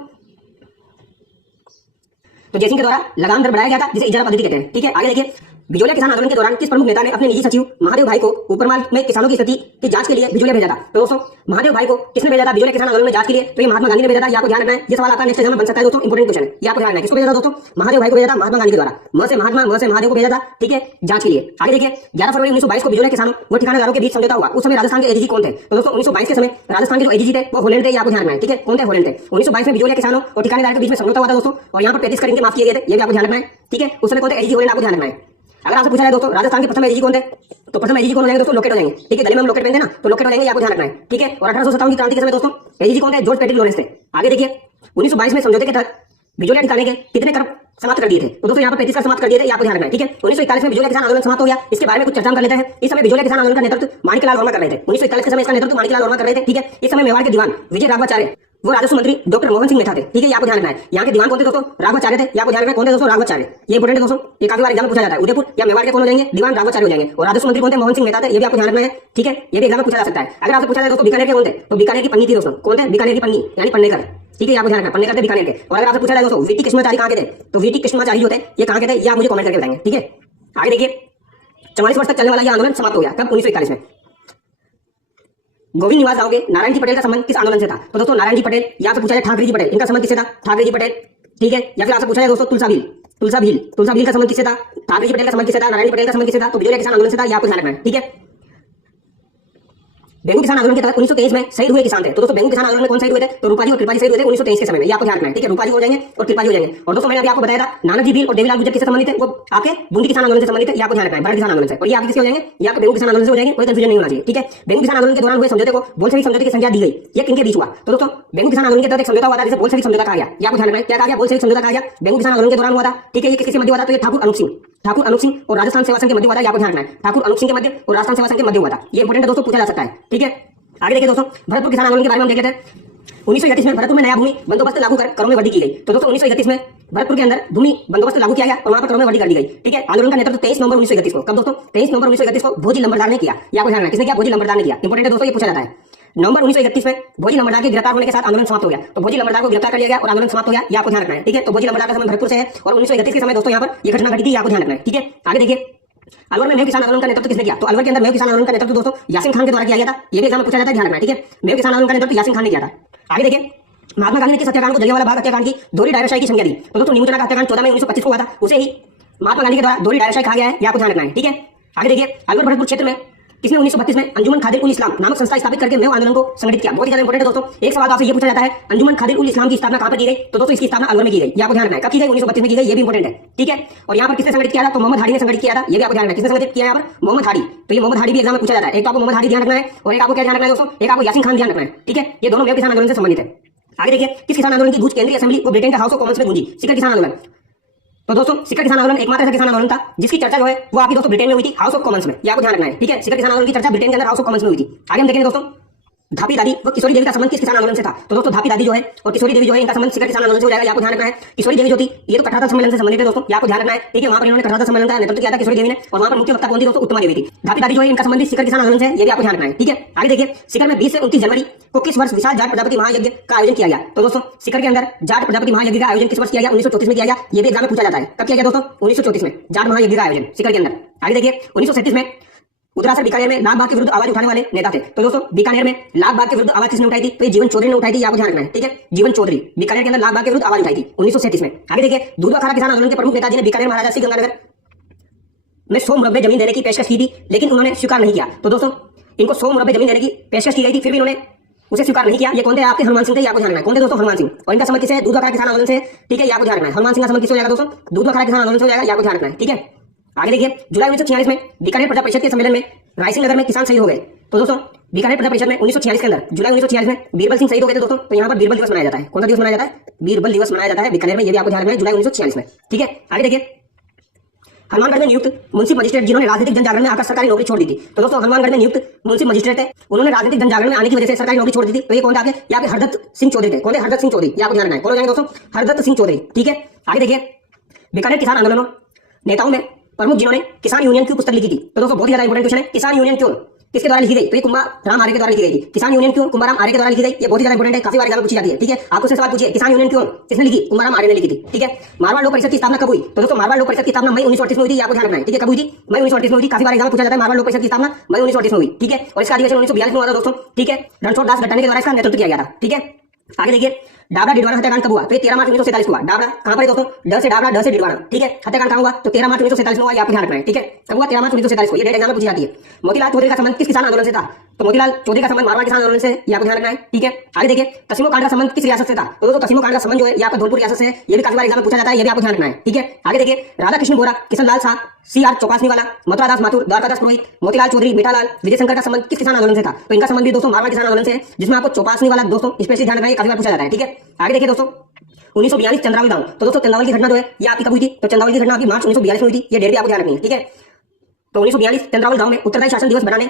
तो जयसिंह के द्वारा लगान दर बढ़ाया गया था, जिसे इजारा पद्धति कहते हैं, ठीक है। आगे देखिए बिजोलिया किसान आंदोलन के दौरान किस प्रमुख नेता ने अपने निजी सचिव महादेव भाई को उपरमाल में किसानों की स्थिति की जांच के लिए बिजोलिया भेजा था? तो दोस्तों महादेव भाई को किसने भेजा था बिजोलिया किसान आंदोलन में जांच के लिए? तो ये महात्मा गांधी ने भेजा था, ये आपको ध्यान रखना है। ये सवाल आपका नेक्स्ट एग्जाम में बन सकता है दोस्तों, इंपोर्टेंट क्वेश्चन है, ये आपको ध्यान रखना है। किसको भेजा था दोस्तों? महादेव भाई को भेजा था, महात्मा गांधी के द्वारा। म से महात्मा, म से महादेव को भेजा था, ठीक है, जांच के लिए। आगे देखिए 11 फरवरी 1922 को बिजोलिया किसानों व ठिकानेदारों के बीच समझौता हुआ। उस समय राजस्थान के एडीजी कौन थे? तो दोस्तों 1922 के समय राजस्थान के जो एडीजी थे वो होलैंड थे, ये आपको ध्यान रखना है, ठीक है। कौन थे? होलैंड थे। 1922 में बिजोलिया किसानों और ठिकानेदार के बीच में समझौता हुआ था दोस्तों, और यहाँ पर 35 कर इनके माफ किए गए थे, ये भी आपको ध्यान रखना है, ठीक है। उस समय कौन थे? एडीजी होलैंड, आपको ध्यान रखना है। अगर आपसे पूछा जाए दोस्तों राजस्थान के प्रथम एडीजी कौन थे? तो प्रथम एडीजी कौन हो जाएंगे दोस्तों? लोकेट हो जाएंगे, ठीक है। गले में हम लोकेट पहनते हैं ना, तो लोकेट हो जाएंगे, आपको ध्यान रखना है, ठीक है। और 1857 की क्रांति के समय दोस्तों एडीजी कौन थे? जॉर्ज पैट्रिक लॉरेंस थे। आगे देखिए 1922 में समझौते के तहत बिजोलिया ठिकाने के कितने कर समाप्त कर दिए थे? तो दोस्तों यहाँ पर 35 कर समाप्त कर दिए थे, आपको ध्यान रखना है, ठीक है। 1941 में बिजोलिया किसान आंदोलन समाप्त हो गया, इसके बारे में कुछ चर्चा कर लेते हैं। इस समय बिजोलिया किसान आंदोलन का नेतृत्व माणिक्यलाल वर्मा कर रहे थे। 1941 के समय इसका नेतृत्व माणिक्यलाल वर्मा कर रहे थे, ठीक है। इस समय मेवाड़ के दीवान विजय राघवाचार्य वो राजस्व मंत्री डॉक्टर मोहन सिंह मेहता थे, ठीक है, आपको ध्यान रखना है। यहाँ के दीवान कौन थे दोस्तों? राघवाचार्य थे, आपको ध्यान रखना है। कौन थे दोस्तों? राघवाचार्य, ये इंपोर्टेंट है दोस्तों, ये काफी बार एग्जाम में पूछा जाता है। उदयपुर या मेवाड़ के कौन हो जाएंगे? दीवान राघवाचार्य हो जाएंगे। और राजस्व मंत्री कौन थे? मोहन सिंह मेहता थे, ये भी आपको ध्यान रखना है, ठीक है। ये भी एग्जाम में पूछा जा सकता है। अगर आपसे पूछा जाए दोस्तों बीकानेर के कौन थे? तो बीकानेर की पन्नी थी दोस्तों। कौन थे? बीकानेर की पन्नी यानी पन्नेकर, ठीक है, आपको ध्यान रखना, पन्नेकर थे बीकानेर के। और अगर आपसे पूछा जाए दोस्तों वीटी कृष्णाचारी कहाँ के थे? तो वीटी कृष्णाचारी जो थे ये कहाँ के थे? ये आप मुझे कमेंट करके बताएंगे, ठीक है। आगे देखिए 44 वर्ष तक चलने वाला यह आंदोलन समाप्त हो गया, कब? 1941 में। गोविंद निवास राव के नारायण जी पटेल का संबंध किस आंदोलन से था? तो दोस्तों नारायण जी पटेल, यहाँ से पूछा जाए ठाकरे जी पटेल, इनका संबंध किससे था? ठाकरे जी पटेल, ठीक है। या फिर आपसे पूछा जाए दोस्तों तुलसा भील, तुलसा भील का संबंध किससे था? ठाकरे जी पटेल का संबंध किससे था? नारायण पटेल का संबंध किससे था? तो बिजोरिया किसान आंदोलन से था। ये आपको ध्यान रखना है, ठीक है। बेंगू किसान आंदोलन के तहत 1923 में शहीद हुए किसान थे। तो दोस्तों बेंगू किसान आंदोलन में कौन शहीद हुए थे? तो रूपाजी और कृपाजी शहीद हुए थे 1923 के समय में। ये आपको ध्यान रखना है, ठीक है। रूपाजी हो जाएंगे और कृपाजी हो जाएंगे। और दोस्तों मैंने अभी आपको बताया था नानाजी भील और देवीलाल गुर्जर किससे संबंधित है? वो आपके बूंदी किसान आंदोलन से संबंधित है। ये आपको ध्यान रखना है, भारत किसान आंदोलन से। और ये आपके किससे हो जाएंगे? ये आपके बेंगू किसान आंदोलन से हो जाएंगे, कोई कंफ्यूजन नहीं होना चाहिए, ठीक है। बेंगू किसान आंदोलन के दौरान हुए समझौते को बोल्शेविक समझौते की संज्ञा दी गई। ये किनके बीच हुआ? तो दोस्तों बेंगू किसान आंदोलन के तहत एक समझौता हुआ था जिसे बोल्शेविक समझौता कहा गया। ये आपको ध्यान रखना है, क्या कहा गया? बोल्शेविक समझौता कहा गया। बेंगू किसान आंदोलन के दौरान हुआ था, ठीक है। ये किसके मध्य हुआ था? तो ये ठाकुर अनूप सिंह और राजस्थान सेवा संघ के मध्य हुआ था। ये आपको ध्यान रखना है, ठाकुर अनूप सिंह के मध्य और राजस्थान सेवा संघ के मध्य हुआ था। ये इंपॉर्टेंट है दोस्तों, पूछा जा सकता है, ठीक है। आगे देखिए दोस्तों, भरतपुर किसान आंदोलन के बारे में हम देख लेते हैं। 1931 में भरतपुर में नया भूमि बंदोबस्त लागू कर करों में वृद्धि की गई। तो दोस्तों 1931 में भरतपुर के अंदर भूमि बंदोबस्त लागू किया गया और वहां पर करों में वृद्धि कर दी गई, ठीक है। आंदोलन का नेतृत्व 23 नवंबर 1931 को, कब दोस्तों? 23 नवंबर 1931 को भोजी लंबरदार ने किया। ये आपको ध्यान रखना है, किसने किया? भोजी लंबरदार ने किया। इंपॉर्टेंट है दोस्तों, ये पूछा जाता है। नवंबर 1931 में भोजी लंबरदार के गिरफ्तार होने के साथ आंदोलन समाप्त हो गया। तो भोजी लंबरदार को गिरफ्तार कर लिया गया और आंदोलन समाप्त हो गया। ये आपको ध्यान रखना है, ठीक है। तो भोजी लंबरदार का संबंध भरतपुर से है और 1931 के समय दोस्तों यहाँ पर यह घटना घटी थी। आपको ध्यान रखना है, ठीक है। आगे देखिए, अलवर में मेव किसान आंदोलन का नेतृत्व किसने किया? तो अलवर के अंदर मेव किसान आंदोलन का नेतृत्व दोस्तों यासीन खान के द्वारा किया गया था। ये भी एग्जाम में पूछा जाता है, ध्यान रखना है, ठीक है। मेव किसान आंदोलन का नेतृत्व यासीन खान ने किया था। आगे देखिए, महात्मा गांधी ने किस हत्याकांड को जलियांवाला बाग हत्याकांड की दोहरी डायरशाही की संज्ञा दी? तो दोस्तों नीमू चना का हत्याकांड 14 मई 1925 को हुआ था, उसे ही महात्मा गांधी के द्वारा दोहरी डायरशाही कहा गया है। ये आपको ध्यान रखना है, ठीक है। आगे देखिए, अलवर भरतपुर क्षेत्र में किसने 1932 में अंजुमन खादिर उल इस्लाम नामक संस्था स्थापित करके मेव आंदोलन को संगठित किया? बहुत ही ज्यादा इंपॉर्टेंट है दोस्तों। एक सवाल आपसे ये पूछा जाता है, अंजुमन खादिर उल इस्लाम की स्थापना कहां पर की गई? तो दोस्तों इसकी स्थापना अलवर में की गई। ये आपको ध्यान रखना है, कब की गई? 1932 में की गई। ये भी इंपॉर्टेंट है, ठीक है। और यहाँ पर किसने संगठित किया था? तो मोहम्मद हाडी ने संगठित किया था। ये भी आपको ध्यान रखना है, किसने संगठित किया यहाँ पर? मोहम्मद हाडी। तो ये मोहम्मद हाडी भी एग्जाम में पूछा जाता है। एक तो आपको मोहम्मद हाडी ध्यान रखना है और एक आपको क्या ध्यान रखना है दोस्तों? एक आपको यासीन खान ध्यान रखना है, ठीक है। ये दोनों मेव किसान आंदोलन से संबंधित है। आगे देखिए, किस किसान आंदोलन की गूंज केंद्रीय असेंबली व ब्रिटेन का हाउस ऑफ कॉमन्स में गूंजी? सिकर किसान आंदोलन। तो दोस्तों सिकर किसान आंदोलन एकमात्र ऐसा किसान आंदोलन था जिसकी चर्चा जो है वो आपकी दोस्तों ब्रिटेन में हुई थी, हाउस ऑफ कॉमन्स में। ये आपको ध्यान रखना है, ठीक है। सिकर किसान आंदोलन की चर्चा ब्रिटेन के अंदर हाउस ऑफ कॉमन्स में हुई थी। आगे हम देखेंगे दोस्तों, धापी दादी व किशोरी देवी का संबंध किस किसान आंदोलन से था? तो दोस्तों धापी दादी जो है और किशोरी देवी जो है इनका संबंध सिकर किसान आंदोलन से हो जाएगा। आपको ध्यान रखना है। किशोरी देवी जो थी ये तो कठारता सम्मेलन से संबंधित है दोस्तों। आपको ध्यान रखना है, ठीक है। वहां पर इन्होंने कठारता सम्मेलन का नेतृत्व किया था किशोरी देवी ने और वहां पर मुख्य वक्ता कौन थी दोस्तों? उत्तमा देवी थी। धापी दादी जो है इनका संबंधित सिकर किसान आंदोलन से है। ये भी आपको ध्यान रखना है, ठीक है। आगे देखिए, सिकर में 20 से 29 जनवरी को किस वर्ष विशाल जाट प्रजापति महायज्ञ का आयोजन किया गया? तो दोस्तों सिकर के अंदर जाट प्रजापति महायज्ञ का आयोजन किस वर्ष किया गया? 1934 में किया गया। ये भी एग्जाम में पूछा जाता है, कब किया गया दोस्तों? 1934 में जाट महायज्ञ का आयोजन सिकर के अंदर। आगे देखिए, 1937 में उदरासर बीकानेर में लाल बाग के विरुद्ध आवाज उठाने वाले नेता थे। तो दोस्तों बीकानेर में लाल बाग के विरुद्ध आवाज किसने उठाई थी? तो ये जीवन चौधरी ने उठाई थी। आपको ध्यान रखना है, ठीक है। जीवन चौधरी बीकानेर के अंदर लाल बाग के विरुद्ध आवाज उठाई थी 1937 में। आगे देखिए, दूधवा खारा किसान आंदोलन के प्रमुख नेताजी ने बीकानेर महाराजा श्री गंगानगर में 100 मुरब्बे जमीन देने की पेशकश की थी, लेकिन उन्होंने स्वीकार नहीं किया। तो दोस्तों इनको 100 मुरब्बे जमीन देने की पेशकश की गई थी, फिर भी इन्होंने उसे स्वीकार नहीं किया। ये कौन थे? आपके हनुमान सिंह थे। आपको ध्यान रखना है, कौन थे दोस्तों? हनुमान सिंह। और इनका संबंध किससे है? दूधवा खारा किसान आंदोलन से, ठीक है। आपको ध्यान रखना है, हनुमान सिंह का संबंध किससे हो जाएगा दोस्तों? दूधवा खारा किसान आंदोलन से हो जाएगा। आपको ध्यान रखना है, ठीक है। आगे देखिए, जुलाई 1946 में बीकानेर प्रजा परिषद के सम्मेलन में रायसिंह नगर में किसान शहीद हो गए। तो दोस्तों बीकानेर प्रजा परिषद में 1946 के अंदर जुलाई 1946 में बीरबल सिंह शहीद हो गए थे दोस्तों। तो यहाँ पर बीरबल दिवस मनाया जाता है। कौन सा दिवस मनाया जाता है? बीरबल दिवस मनाया जाता है बीकानेर में। ये भी आपको ध्यान रखना है, जुलाई 1946 में, ठीक है। आगे देखिए, हनुमानगढ़ में नियुक्त मुंसिफ मजिस्ट्रेट जिन्होंने राजनीतिक जनजागरण में आकर सरकारी नौकरी छोड़ दी थी। तो दोस्तों हनुमानगढ़ में नियुक्त मुंसिफ मजिस्ट्रेट थे, उन्होंने राजनीतिक जनजागरण में आने की वजह से सरकारी नौकरी छोड़ दी थी। तो ये कौन थे? यहाँ पे हरदत्त सिंह चौधरी थे। कौन थे? हरदत्त सिंह चौधरी। ये आपको ध्यान रखना है, कौन हो जाएंगे दोस्तों? हरदत्त सिंह चौधरी, ठीक है। आगे देखिए, बीकानेर किसान आंदोलनों नेताओं में प्रमुख जिन्होंने किसान यूनियन की पुस्तक लिखी थी। तो दोस्तों बहुत ही ज्यादा इंपॉर्टेंट क्वेश्चन है, किसान यूनियन क्यों किसके द्वारा लिखी गई? तो ये कुंभाराम आर्य के द्वारा लिखी गई थी। किसान यूनियन क्यों कुंभाराम आर्य के द्वारा लिखी गई? ये बहुत ही ज्यादा इंपॉर्टेंट है, काफी बार एग्जाम में पूछी जाती है, ठीक है। आपको से सवाल पूछिए, किसान यूनियन क्यों किसने लिखी? कुंभाराम आर्य ने लिखी थी, ठीक है। मारवाड़ लोक परिषद की स्थापना कब हुई? तो दोस्तों मारवाड़ लोक परिषद की स्थापना मई 1938 में हुई थी। आपको ध्यान रखना है, ठीक है। कब हुई थी? मई 1938 में हुई थी। काफी बार एग्जाम में पूछा जाता है, मारवाड़ लोक परिषद की स्थापना मई 1938 में हुई, ठीक है। और इसका अधिवेशन 1942 में हुआ था दोस्तों, ठीक है। रणछोड़ दास गट्टाने के द्वारा इसका नेतृत्व किया गया था, ठीक है। आगे देखिए, डाबरा डिडवाना हत्याकांड कब हुआ? तो 13 मार्च 1947 को हुआ। डाबरा कहां पर है दोस्तों? ड से डाबरा, ड से डिडवाना, ठीक है। हत्याकांड कहां हुआ? तो 13 मार्च 1947 में हुआ। ये आपको ध्यान रखना है, ठीक है। कब हुआ? 13 मार्च 1947 को। ये डेट एग्जाम में पूछी जाती है। मोतीलाल चौधरी का संबंध किस किसान आंदोलन से था? तो मोतीलाल चौधरी का संबंध मारवाड़ किसान आंदोलन से। ये आपको ध्यान रखना है, ठीक है। आगे देखिए, कसिमो कांड का संबंध किस रियासत से था? तो दोस्तों कसिमो कांड का संबंध जो है ये आपका धौलपुर रियासत से है। ये भी काफी बार एग्जाम में पूछा जाता है, ये भी आपको ध्यान रखना है, ठीक है। आगे देखिए, राधा कृष्ण बोरा, किशन लाल शाह, CR चौपासनीवाला, मथुरा दास माथुर, द्वारकादास पुरोहित, मोतीलाल चौधरी, मीठालाल, विजय शंकर का संबंध किस किसान आंदोलन से था? तो इनका संबंध भी दोस्तों मारवाड़ किसान आंदोलन से है, जिसमें आपको चौपासनीवाला दोस्तों स्पेशली ध्यान रखना है, काफी बार पूछा जाता है, ठीक है। आगे देखिए दोस्तों, 1942 चंद्रावली डाउन। तो दोस्तों चंद्रावली की घटना जो है ये आपकी कब हुई थी? तो चंद्रावली की घटना आपकी मार्च 1942 में हुई थी। ये डेट भी आपको ध्यान रखनी है, ठीक है। तो 1942 चंद्रावली डाउन में उत्तरदायी शासन दिवस बनाने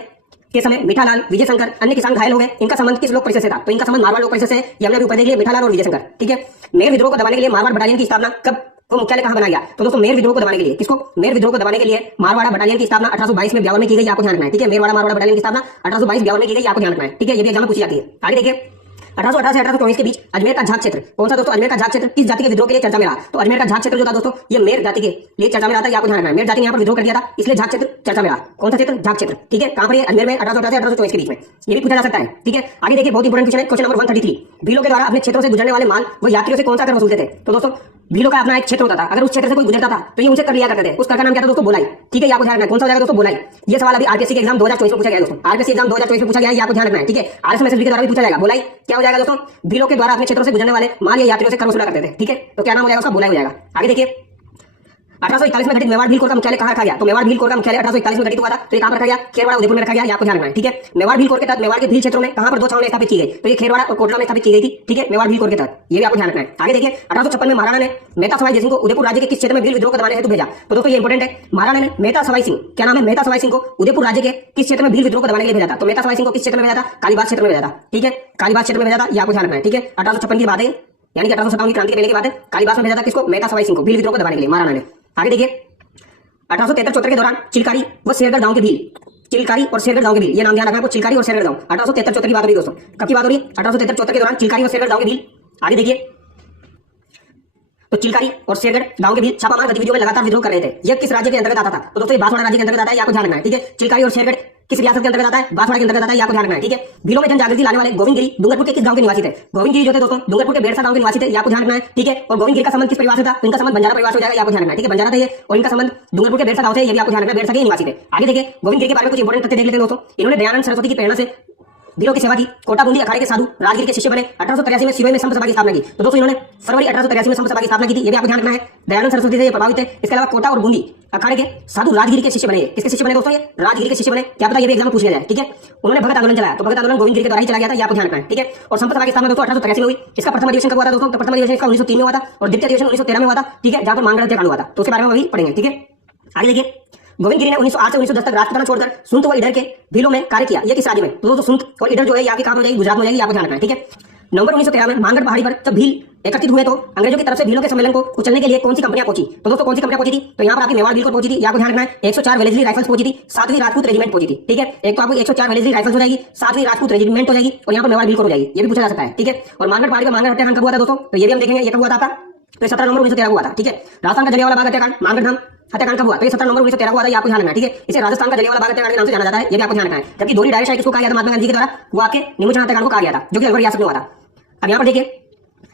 के समय मीठालाल, विजय शंकर, अन्य किसान घायल हो गए। इनका संबंध किस लोक परिषद से था? तो इनका संबंध मारवाड़ लोक परिषद से। ये हमने अभी ऊपर देख लिया, मीठालाल और विजय शंकर, ठीक है। मेर विद्रोह को दबाने के लिए मारवाड़ बटालियन की स्थापना कब को मुख्यालय कहां बनाया गया? तो दोस्तों मेर विद्रोह को दबाने के लिए, किसको? मेर विद्रोह को दबाने के लिए मारवाड़ा बटालियन की स्थापना 1822 में ब्यावर में की गई। आपको ध्यान रखना है, ठीक है। मेरवाड़ा मारवाड़ा बटालियन की स्थापना 1822 ब्यावर में की गई। आपको ध्यान रखना है, ठीक है। ये भी एग्जाम में पूछी जाती है। आगे देखिए, 1818 से 1824 के बीच अजमेर का झाग क्षेत्र कौन सा दोस्तों? अजमेर का झाग क्षेत्र किस जाति के विद्रोह के लिए चर्चा में रहा? तो अजमेर का झाग क्षेत्र जो था दोस्तों ये मेर जाति के लिए चर्चा में रहा था। आपको ध्यान रखना है, मेर जाति ने यहाँ पर विद्रोह कर दिया था, इसलिए झाग क्षेत्र चर्चा में रहा। कौन सा क्षेत्र? झाग क्षेत्र, ठीक है। कहां पर? अजमेर में 1818 से 1824 के बीच में। ये भी पूछा जा सकता है, ठीक है। आगे देखिए, बहुत इंपॉर्टेंट क्वेश्चन है, क्वेश्चन नंबर 133। भीलों के द्वारा अपने क्षेत्रों से गुजरने वाले माल व यात्रियों से कौन सा कर वसूलते थे? तो दोस्तों भीलों का अपना एक क्षेत्र होता था, अगर उस क्षेत्र से कोई गुजरता था तो ये उनसे कर लिया करते थे। उस कर का नाम क्या था दोस्तों? बोलाई। ठीक है, ये आपको ध्यान रखना है। कौन सा हो जाएगा दोस्तों? बोलाई। ये सवाल अभी आरपीएससी के एग्जाम 2024 में पूछा गया दोस्तों। आरपीएससी एग्जाम 2024 में पूछा गया है, ये आपको ध्यान रखना है। ठीक है, आरएसएमएसबी के द्वारा भी पूछा जाएगा। बोलाई क्या हो जाएगा दोस्तों? भीलों के द्वारा अपने क्षेत्रों से गुजरने वाले माल या यात्रियों से कर वसूला करते थे। ठीक है, तो क्या नाम हो जाएगा उसका? बोलाई हो जाएगा। आगे देखिए, 1841 में गठित मेवाड़ भील कोर का मुख्यालय कहाँ रखा गया? तो मेवाड़ भील कोर का मुख्यालय 1841 में गठित हुआ था, तो ये कहाँ पर रखा गया? खेरवाड़ा उदयपुर में रखा गया, ये आपको ध्यान रखना है। ठीक है, मेवाड़ भील कोर के तहत मेवाड़ के भील क्षेत्रों में कहाँ पर 2 छावनी स्थापित की गई? तो ये खेरवाड़ा और कोटला में स्थापित की गई थी। ठीक है, मेवाड़ भील कोर के तहत, ये भी आपको ध्यान रखना है। आगे देखिए, 1856 में महाराणा ने मेहता सवाई जयसिंह को उदयपुर राज्य के किस क्षेत्र में भील विद्रोह को दबाने हेतु भेजा? तो दोस्तों ये इंपॉर्टेंट है। महाराणा ने मेहता सवाई सिंह, क्या नाम है? मेहता सवाई सिंह को उदयपुर राज्य के किस क्षेत्र में भील विद्रोह को दबाने के लिए भेजा था? तो मेहता सवाई सिंह को किस क्षेत्र में भेजा था? कालीबाग क्षेत्र में भेजा था। ठीक है, कालीबाग क्षेत्र में भेजा था, ये आपको ध्यान रखना है। ठीक है, 1856 की बात है, यानी कि 1857 की क्रांति के पहले की बात है। कालीबाग में भेजा था किसको? मेहता सवाई सिंह को भील विद्रोह को दबाने के लिए महाराणा ने। आगे देखिए, 1873-74 के दौरान चिलकारी व शेरगढ़ गांव के भील, चिलकारी और शेरगढ़ गांव के भील, ये नाम ध्यान रखना है, चिलकारी और शेरगढ़ गांव। 1873-74 की बात हो रही है दोस्तों। कब की बात हो रही है? 1873-74 के दौरान चिलकारी और शेरगढ़ गांव के भील। आगे देखिए, तो चिलकारी और शेरगढ़ गांव के भील छापामार गतिविधियों में लगातार विद्रोह कर रहे थे। यह किस राज्य के अंतर्गत आता था? तो दोस्तों ये बांसवाड़ा राज्य के अंतर्गत आता है, आपको ध्यान रखना है। ठीक है, चिलकारी और शेरगढ़ किस रियासत के अंतर्गत आता है? बांसवाड़ा के अंतर्गत आता है, आपको ध्यान रखना है। ठीक है, भीलों में जन जागृति लाने वाले गोविंदगिरी डूंगरपुर के किस गांव के निवासी थे? गोविंदगिरी जो थे दोस्तों डूंगरपुर के बेड़सा गांव के निवासी थे, आपको ध्यान रखना है। ठीक है, और गोविंदगिरी का संबंध किस परिवार से था? तो इनका संबंध बंजारा परिवार से हो जाएगा, आपको ध्यान रखना है। ठीक है, बंजारा थे ये, और इनका संबंध डूंगरपुर के बेड़सा गांव से, ये भी आपको ध्यान रखना है, बेड़सा के निवासी थे। आगे देखिए, गोविंदगिरी के बारे में कुछ इंपॉर्टेंट तथ्य देख लेते हैं दोस्तों। इन्होंने दयानंद सरस्वती की प्रेरणा से भीलों की सेवा की, कोटा बूंदी अखाड़े के साधु राजगिर के शिष्य बने। 1883 में सिरोही में संत सभा की स्थापना की। तो दोस्तों इन्होंने फरवरी 1883 में संत सभा की स्थापना की थी, ये भी आपको ध्यान रखना है। दयानंद सरस्वती से ये प्रभावित है। इसके अलावा कोटा और बूंदी अखाड़े के साधु राजगिर के शिष्य बने। किसके शिष्य बने दोस्तों? ये राजगिर के शिष्य बने। क्या पता ये भी एग्जाम में पूछ लिया जाए। ठीक है, उन्होंने भगत आंदोलन चलाया, तो भगत आंदोलन गोविंदगिरी के द्वारा ही चला गया था, ये आपको ध्यान रखना है। ठीक है, और संत सभा की स्थापना दोस्तों 1883 में हुई। इसका प्रथम अधिवेशन कब हुआ था दोस्तों? तो प्रथम अधिवेशन इसका 1903 में हुआ था, और द्वितीय अधिवेशन 1913 में हुआ था। ठीक है, जहां पर मांगड़ हत्याकांड हुआ था, तो उसके बारे में अभी पढ़ेंगे। ठीक है, आगे देखिए, गोविंदगिरी ने 1908 से 1910 तक राजपुताना छोड़कर सुंत व इडर के भीलों में कार्य किया। ये किस राज्य में? तो दोस्तों सुंत और इडर जो है यहाँ की कहां हो जाएगी? गुजरात में हो जाएगी, आपको ध्यान रखना है। ठीक है, नवंबर 1913 में मानगढ़ पहाड़ी पर जब भील एकत्रित हुए तो अंग्रेजों की तरफ से भीलों के सम्मेलन को कुचलने के लिए कौन सी कंपनियां पहुंची? तो दोस्तों कौन सी कंपनियां पहुंची थी? तो यहाँ पर आपकी मेवाड़ भील को पहुंची थी, आपको ध्यान रखना है। 104 वेलेस्ली राइफल्स पहुंची थी, 7वीं राजपूत रेजिमेंट पहुंची थी। ठीक है, एक तो आपको 104 वेलेस्ली राइफल्स हो जाएगी, 7वीं राजपूत रेजिमेंट हो जाएगी, और यहाँ पर मेवाड़ भील को हो जाएगी, ये भी पूछा जा सकता है। ठीक है, और मानगढ़ पहाड़ी पर मानगढ़ हत्याकांड कब हुआ था दोस्तों? तो ये भी हम देखेंगे, ये कब हुआ था आपका? तो 17 नवंबर 1913 को हुआ था। ठीक है, राजस्थान का जलियांवाला बाग हत्याकांड मानगढ़ धाम हत्याकांड कब हुआ? तो ये 17 नवंबर 1913 को हुआ था, ये आपको ध्यान रखना है। ठीक है, इसे राजस्थान का जलियांवाला बाग हत्याकांड के नाम से जाना जाता है, ये भी आपको ध्यान रखना है। जबकि दोहरी डायरी शाही किसको कहा गया था? महात्मा गांधी के द्वारा, वो आपके निमुचना हत्याकांड को कहा गया था, जो कि अलवर रियासत में हुआ था। अब यहाँ पर देखिए,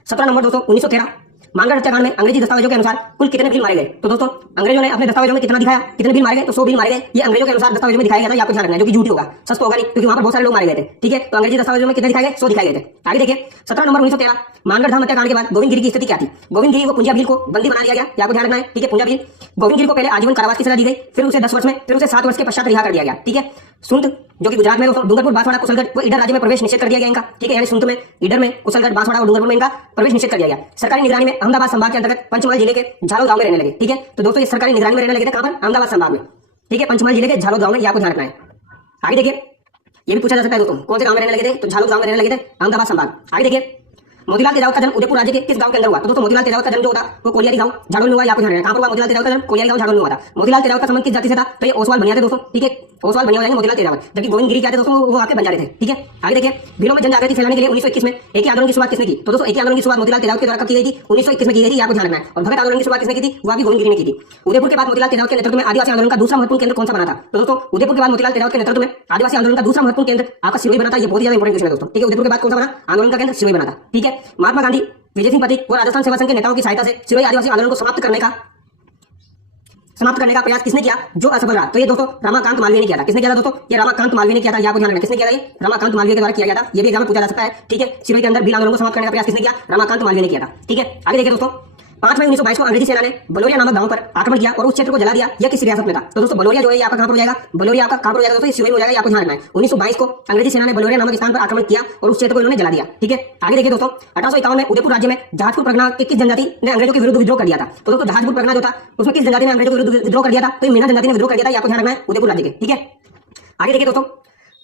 17 नवंबर दोस्तों 1913 मानगढ़ हत्याकांड में अंग्रेजी दस्तावेजों के अनुसार कुल कितने भील मारे गए? तो दोस्तों अंग्रेजों ने अपने दस्तावेजों में कितना दिखाया? कितने भील मारे गए? तो 100 भील मारे गए। ये अंग्रेजों के अनुसार दस्तावेजों में दिखाया गया था, ये आपको ध्यान रखना है, जो कि झूठ होगा, सच तो होगा नहीं, क्योंकि वहां पर बहुत सारे लोग मारे गए थे। ठीक है, तो अंग्रेजी दस्तावेजों में कितने दिखाए गए? 100 दिखाए गए थे। आगे देखिए, 17 नवंबर 1913 मानगढ़ धाम हत्याकांड के बाद गोविंदगिरी की स्थिति क्या थी? गोविंदगिरी को पुंजा भील को बंदी बना दिया गया, ये आपको ध्यान रखना है। ठीक है, पुंजा भील गोविंदगिरी को पहले आजीवन कारावास की सजा दी गई, फिर उसे 10 वर्ष में, फिर उसे 7 वर्ष के पश्चात रिहा कर दिया गया। ठीक है, सुंत जो कि गुजरात में दोस्तों डूंगरपुर बांसवाड़ा कुशलगढ़ वो इडर राज्य में प्रवेश निषेध कर दिया गया इनका। ठीक है, यानी सुंत में, इडर में, कुशलगढ़, बांसवाड़ा और डूंगरपुर में इनका प्रवेश निषेध कर दिया गया। सरकारी निगरानी में अहमदाबाद संभाग के अंतर्गत पंचमहल जिले के झालोद गांव में रहने लगे। ठीक है, तो दोस्तों ये सरकारी निगरानी में रहने लगे थे, कहां पर? अहमदाबाद संभाग में। ठीक है, पंचमहल जिले के झालोद गांव में, ये आपको ध्यान रखना है। आगे देखिए, ये भी पूछा जा सकता है दोस्तों, कौन से गांव में रहने लगे थे? तो झालोद गांव में रहने लगे थे, अहमदाबाद संभाग। आगे देखिए, मोतीलाल तेजावत का जन्म उदयपुर राज्य के किस गांव के अंदर हुआ? तो दोस्तों मोतीलाल तेजावत का जन्म जो होता वो कोलियारी गांव झाड़ोल में हुआ, आपको ध्यान रखना है। कहां पर हुआ मोतीलाल तेजावत का जन्म? कोलियारी गांव झाड़ोल में हुआ था। मोतीलाल तेजावत का संबंध किस जाति से था? तो ये ओसवाल बनिया थे दोस्तों। ठीक है, ओसवाल बनिया हो जाएंगे मोतीलाल तेजावत। जबकि गोविंदगिरी क्या थे दोस्तों? वो आपके बंजारे थे। ठीक है, आगे देखिए, भीलों में जन जागृति फैलाने के लिए 1921 में एक आंदोलन की शुरुआत किसने की? तो दोस्तों एक आंदोलन की शुरुआत मोतीलाल तेजावत के द्वारा कब की गई थी? 1921 में की गई थी, आपको ध्यान रखना है। और भगत आंदोलन की शुरुआत किसने की थी? वो आपकी गोविंदगिरी ने की थी। उदयपुर के बाद मोतीलाल तेजावत के नेतृत्व में आदिवासी आंदोलन का दूसरा महत्वपूर्ण केंद्र कौन सा बना था? तो दोस्तों उदयपुर के बाद मोतीलाल तेजावत के नेतृत्व में आदिवासी आंदोलन का दूसरा महत्वपूर्ण केंद्र आपका सिरोही बना था। ये बहुत ही ज्यादा इंपॉर्टेंट क्वेश्चन है दोस्तों। ठीक है, उदयपुर के बाद कौन सा बना? आंदोलन का केंद्र सिरोही बना था। ठीक है, महात्मा गांधी, विजय सिंह पथिक और राजस्थान सेवा संघ के नेताओं की सहायता से सिरोही आदिवासी आंदोलन को समाप्त करने का प्रयास किसने किया, जो असफल रहा? तो ये दोस्तों रमाकांत मालवीय ने किया था। किसने किया था दोस्तों? ये रमाकांत मालवीय ने किया था, ये आपको ध्यान रखना। किसने किया था? ये रमाकांत मालवीय के द्वारा किया गया था। ये भी एग्जाम में पूछा जा सकता है। ठीक है, सिरोही के अंदर भील आंदोलन को समाप्त करने का प्रयास किसने किया? रमाकांत मालवीय ने किया था। ठीक है, आगे देखिए दोस्तों, 5 मई 1922 को अंग्रेजी सेना ने बलोरिया नामक गांव पर आक्रमण किया और उस क्षेत्र को जला दिया। यह किस रियासत में था? तो दोस्तों बलोरिया जो है आपका कहां पर हो जाएगा? बलोरिया आपका कहां पर हो जाएगा दोस्तों? ये सिरोही में हो जाएगा, आपको ध्यान रखना है। 1922 को अंग्रेजी सेना ने बलोरिया नामक स्थान पर आक्रमण किया और उस क्षेत्र को इन्होंने जला दिया। ठीक है, आगे देखिए दोस्तों, 1851 में उदयपुर राज्य में जहाजपुर परगना के किस जनजाति ने अंग्रेजों के विरुद्ध विद्रोह कर दिया था? तो दोस्तों जहाजपुर परगना जो था उसमें किस जनजाति ने अंग्रेजों के विरुद्ध विद्रोह कर दिया था? तो मीणा जनजाति ने विद्रोह कर दिया था, आपको ध्यान रखना है, उदयपुर राज्य के। ठीक है, आगे देखिए दोस्तों,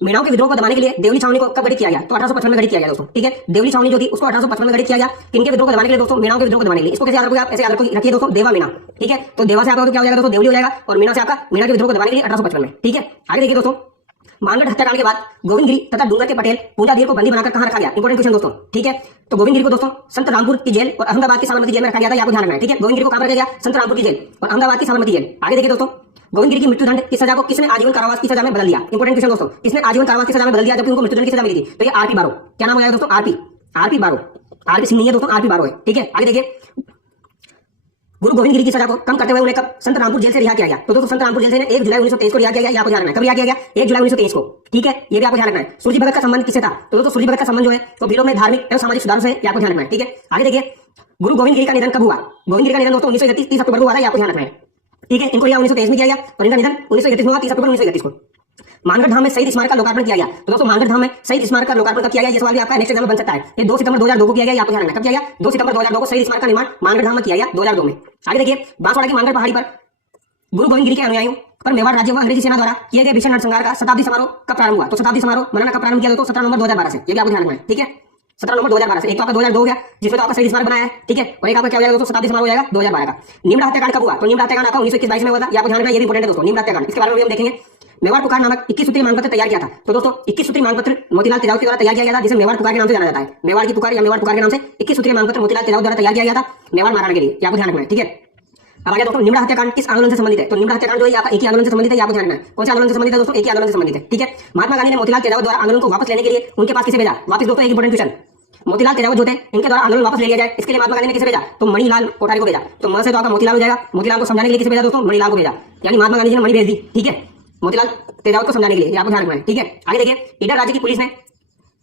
मीणाओं के विद्रोह को दबाने के लिए देवली छावनी को कब गठित किया गया? तो 1855 में गठित किया गया दोस्तों। ठीक है, देवली छावनी जो थी उसको 1855 में गठित किया गया। किनके विद्रोह को दबाने के लिए दोस्तों? मीणाओं के विद्रोह को दबाने के लिए। इसको कैसे याद रखोगे आप? ऐसे याद रखिए दोस्तों, देवा मीणा। ठीक है, तो देवा से आपका क्या हो जाएगा दोस्तों? देवली हो जाएगा, और मीणा से आपका मीणा के विद्रोह को दबाने के लिए 1855 में। ठीक है, आगे देखिए दोस्तों, मानगढ़ हत्याकांड के बाद गोविंदगिरी तथा डूंगर के पटेल पूंजाधीर को बंदी बनाकर कहां रखा गया? इंपॉर्टेंट क्वेश्चन दोस्तों। ठीक है, तो गोविंदगिरी को दोस्तों संत रामपुर की जेल और अहमदाबाद की साबरमती जेल में रखा गया था, आपको ध्यान रखना है। ठीक है, गोविंदगिरी को कहां रखा गया? संत रामपुर की जेल और अहमदाबाद की साबरमती जेल। आगे देखिए दोस्तों, गोविंदगिरी की मृत्युदंड की सजा को किसने आजीवन कारावास की सजा में बदल दिया? इंपॉर्टेंट क्वेश्चन दोस्तों, किसने आजीवन कारावास की सजा में बदल दिया जबकि उनको मृत्युदंड की सजा मिली थी? तो ये आरपी बारो। क्या नाम हो जाएगा दोस्तों? आरपी बारो। आरपी सिंह नहीं है दोस्तों, आरपी बारो है। ठीक है, आगे देखिए, गुरु गोविंद गिरी की सजा को कम करते हुए उन्हें कब संत रामपुर जेल से रिहा किया गया? तो दोस्तों संत रामपुर जेल से 1 जुलाई 1923 को रिहा किया गया, ये आपको ध्यान रखना है। कब रिहा किया गया? 1 जुलाई 1923 को। ठीक है, ये भी आपको ध्यान रखना है। सूर्य भगत का संबंध किससे था? तो दोस्तों सूर्य भगत का संबंध जो है तो भीलों में धार्मिक एवं सामाजिक सुधारों से, ये आपको ध्यान रखना है। ठीक है, आगे देखिए गुरु गोविंद गिरी का निधन कब हुआ? गोविंद गिरी का निधन दोस्तों 1931 30 अक्टूबर को हुआ था, ये आपको ध्यान रखना है। ठीक है, इनको रिहा 1923 में किया गया और इनका निधन 1931 में हुआ, 30 अक्टूबर 1931 को। मानगढ़ धाम में शहीद स्मारक का लोकार्पण किया गया। तो दोस्तों मानगढ़ धाम में शहीद स्मारक का लोकार्पण कब किया गया? ये सवाल भी आपका नेक्स्ट एग्जाम में बन सकता है। ये 2 सितंबर 2002 को किया गया, ये आपको ध्यान रखना। कब किया गया? 2 सितंबर 2002 को शहीद स्मारक का निर्माण मानगढ़ धाम में किया गया 2002 में। आगे देखिए बांसवाड़ा की मानगढ़ पहाड़ी पर गुरु गोविंद गिरी के अनुयायियों पर मेवाड़ राज्य व अंग्रेजी सेना द्वारा किए गए भीषण नरसंहार का शताब्दी समारोह कब प्रारंभ हुआ? तो शताब्दी समारोह मनाना कब प्रारंभ किया? तो 17 नवंबर 2012 से, ये भी आपको ध्यान रखना है। ठीक है, 17 नवंबर 2012 से। एक तो आपका 2002 हो गया जिसमें तो आपका शहीद स्मारक बनाया है। ठीक है, और एक आपका क्या हो जाएगा दोस्तों? शताब्दी समारोह हो जाएगा 2012 का। निम्न हत्याकांड कब हुआ? तो निम्न हत्याकांड आपका 1921-22 में हुआ था, ये आपको ध्यान रखना है। ये भी इंपॉर्टेंट है दोस्तों, निम्न हत्याकांड। इसके बारे में भी हम देखेंगे। मेवाड़ पुकार नामक 21 सूत्री मांगपत्र तैयार किया था। तो दोस्तों 21 सूत्री मांगपत्र मोतीलाल तेजावत के द्वारा तैयार किया गया था, जिसे मेवाड़ पुकार के नाम से जाना जाता है। मेवाड़ की पुकार या मेवाड़ पुकार के नाम से 21 सूत्री मांगपत्र मोतीलाल तेजावत द्वारा तैयार किया गया था मेवाड़ महाराणा के लिए, आपको ध्यान रखना है। ठीक है, अब आगे दोस्तों निम्न हत्याकांड किस आंदोलन से संबंधित है? तो निम्न हत्याकांड जो है आपका एक ही आंदोलन से संबंधित है, आपको ध्यान रखना है। कौन से आंदोलन से संबंधित है दोस्तों? एक ही आंदोलन से संबंधित है। ठीक है, महात्मा गांधी ने मोतीलाल तेजावत द्वारा आंदोलन को वापस लेने के लिए उनके पास किसे भेजा? वापस दोस्तों एक इंपॉर्टेंट क्वेश्चन, मोतीलाल तेजावत जो थे इनके द्वारा आंदोलन वापस ले लिया जाए, इसके लिए महात्मा गांधी ने किसे भेजा? तो मणिलाल कोठारी को भेजा। तो म से तो आपका मोतीलाल हो जाएगा। मोतीलाल को समझाने के लिए किसे भेजा दोस्तों? मणिलाल को भेजा, यानी महात्मा गांधी जी ने मणि भेज दी। ठीक है, मोतीलाल तेजावत को समझाने के लिए, आपको ध्यान रखना है। ठीक है, आगे देखिए इडर राज्य की पुलिस ने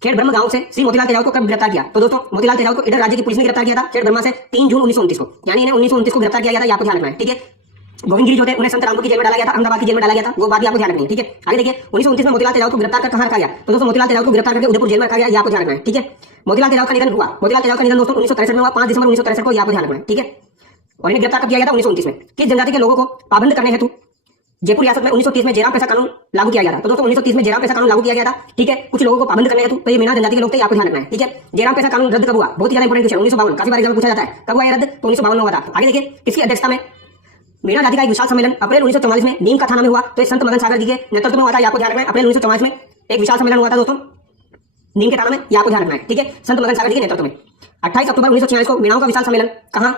खेड़ ब्रह्म गांव से श्री मोतीलाल तेजावत को कब गिरफ्तार किया? तो दोस्तों मोतीलाल तेजावत को इडर राज्य की पुलिस ने गिरफ्तार किया था खेड़ ब्रह्मा से 3 जून 1929 को, यानी इन्हें 1929 को गिरफ्तार किया गया था, आपको ध्यान रखना है। ठीक है, गोविंद गिरी जो थे उन्हें संत रामपुर की जेल में डाला गया था, अहमदाबाद की जेल में डाला गया था, वो बात भी आपको ध्यान रखनी है। ठीक है, आगे देखिए 1929 में मोतीलाल तेजावत को गिरफ्तार कर कहां रखा गया? तो दोस्तों मोतीलाल तेजावत को गिरफ्तार करके उदयपुर जेल में रखा गया, ये आपको ध्यान रखना है। ठीक है, मोतीलाल तेजावत का निधन हुआ। मोतीलाल तेजावत का निधन दोस्तों 1963 में हुआ, 5 दिसंबर 1963 को, ये आपको ध्यान रखना है। ठीक है, और इन्हें गिरफ्तार कब किया गया था? 1929 में। किस जनजाति के लोगों को पाबंद करने हेतु जयपुर रियासत में 1930 में जयराम पेशा कानून लागू किया गया था? तो दोस्तों 1930 में जयराम पेशा कानून लागू किया गया था। ठीक है, कुछ लोगों को पाबंद करने हेतु, तो ये मीना जनजाति के लोग थे, आपको ध्यान रखना है। ठीक है, जयराम पेशा कानून रद्द कब हुआ? बहुत ही ज्यादा इंपॉर्टेंट क्वेश्चन, 1952, काफी बार एग्जाम में पूछा जाता है। कब हुआ ये रद्द? तो 1952 में हुआ था। आगे देखिए किसकी अध्यक्षता में मीना जाति का एक विशाल सम्मेलन अप्रैल 1944 में नीम का थाना में हुआ? तो संत मदन सागर जी के नेतृत्व में हुआ था, आपको ध्यान रखना है। अप्रैल 1944 में एक विशाल सम्मेलन हुआ था दोस्तों नीम के थाना में, ये आपको ध्यान रखना है। ठीक है, संत मदन सागर जी के नेतृत्व में। 28 अक्टूबर 1946 को मीणाओं का विशाल सम्मेलन कहां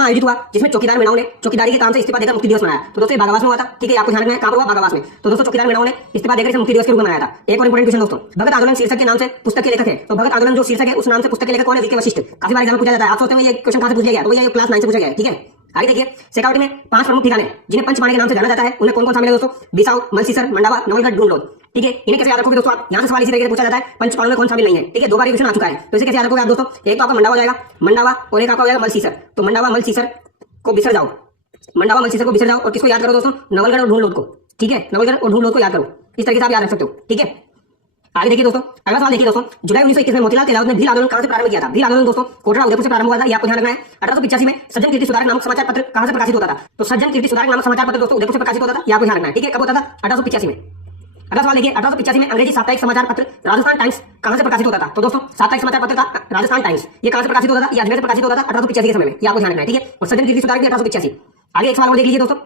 आयोजित हुआ? जिसमें चौकीदार मीणाओं ने चौकीदारी के काम से इस्तीफा देकर मुक्ति दिवस मनाया। तो दोस्तों बागावास में हुआ था। ठीक है, आपको ध्यान रखना है कहां पर हुआ? बागावास में। तो दोस्तों चौकीदार मीणाओं ने इस्तीफा देकर इसे मुक्ति दिवस के रूप में मनाया था। एक और इंपॉर्टेंट क्वेश्चन दोस्तों, भगत आंदोलन शीर्षक के नाम से पुस्तक के लेखक है। तो भगत आंदोलन जो शीर्षक है उस नाम से पुस्तक के लेखक कौन है? वीके वशिष्ठ। काफी बार एग्जाम में पूछा जाता है, आप सोचते हैं ये क्वेश्चन कहां से पूछा गया? तो ये क्लास 9 से पूछा गया है। ठीक है, आगे देखिए शेखावटी में 5 प्रमुख ठिकाने जिन्हें पंचमाणे के नाम से जाना जाता है, उन्हें कौन कौन शामिल है दोस्तों? बिसाऊ, मलसीसर, मंडावा, नवलगढ़, ढूंढलोद। ठीक है, इन्हें कैसे याद रखोगे दोस्तों आप? यहाँ से सवाल इसी तरीके से पूछा जाता है, पंचमाणों में कौन शामिल नहीं है। ठीक है, 2 बार ये क्वेश्चन आ चुका है, तो इसे कैसे याद रखोगे आप दोस्तों? एक तो आपका मंडावा हो जाएगा, मंडावा, और एक आपका हो जाएगा मलसीसर। तो मंडावा मलसीसर को बिसर जाओ, मंडावा मलसीसर को बिसर जाओ, और किसको याद करो दोस्तों? नवलगढ़ और ढूंढलोद को। ठीक है, नवलगढ़ और ढूंढलोद को याद करो, इस तरीके से आप याद रख सकते हो। ठीक है, आगे देखिए दोस्तों अगला सवाल देखिए दोस्तों, जुलाई 1921 में मोतीलाल तेजावत ने भील आंदोलन कहां से प्रारंभ किया था? भील आंदोलन दोस्तों कोटरा उदयपुर से प्रारंभ हुआ था, ये आपको ध्यान रखना है। 1885 में सज्जन कीर्ति सुधारक नामक समाचार पत्र कहां से प्रकाशित होता था? तो सज्जन कीर्ति सुधारक नामक समाचार पत्र दोस्तों उदयपुर से प्रकाशित होता था, ये आपको ध्यान रखना है। ठीक है, कब होता था? 1885 में। अगला सवाल देखिए 1885 में अंग्रेजी साप्ताहिक समाचार पत्र राजस्थान टाइम्स कहां से प्रकाशित होता था? तो दोस्तों साप्ताहिक समाचार पत्र का राजस्थान टाइम्स ये कहां से प्रकाशित होता था? ये अजमेर से प्रकाशित होता था 1885 के समय में, ये आपको ध्यान रखना है। ठीक है, और सज्जन कीर्ति सुधारक भी 1885। आगे एक सवाल और देख लीजिए दोस्तों,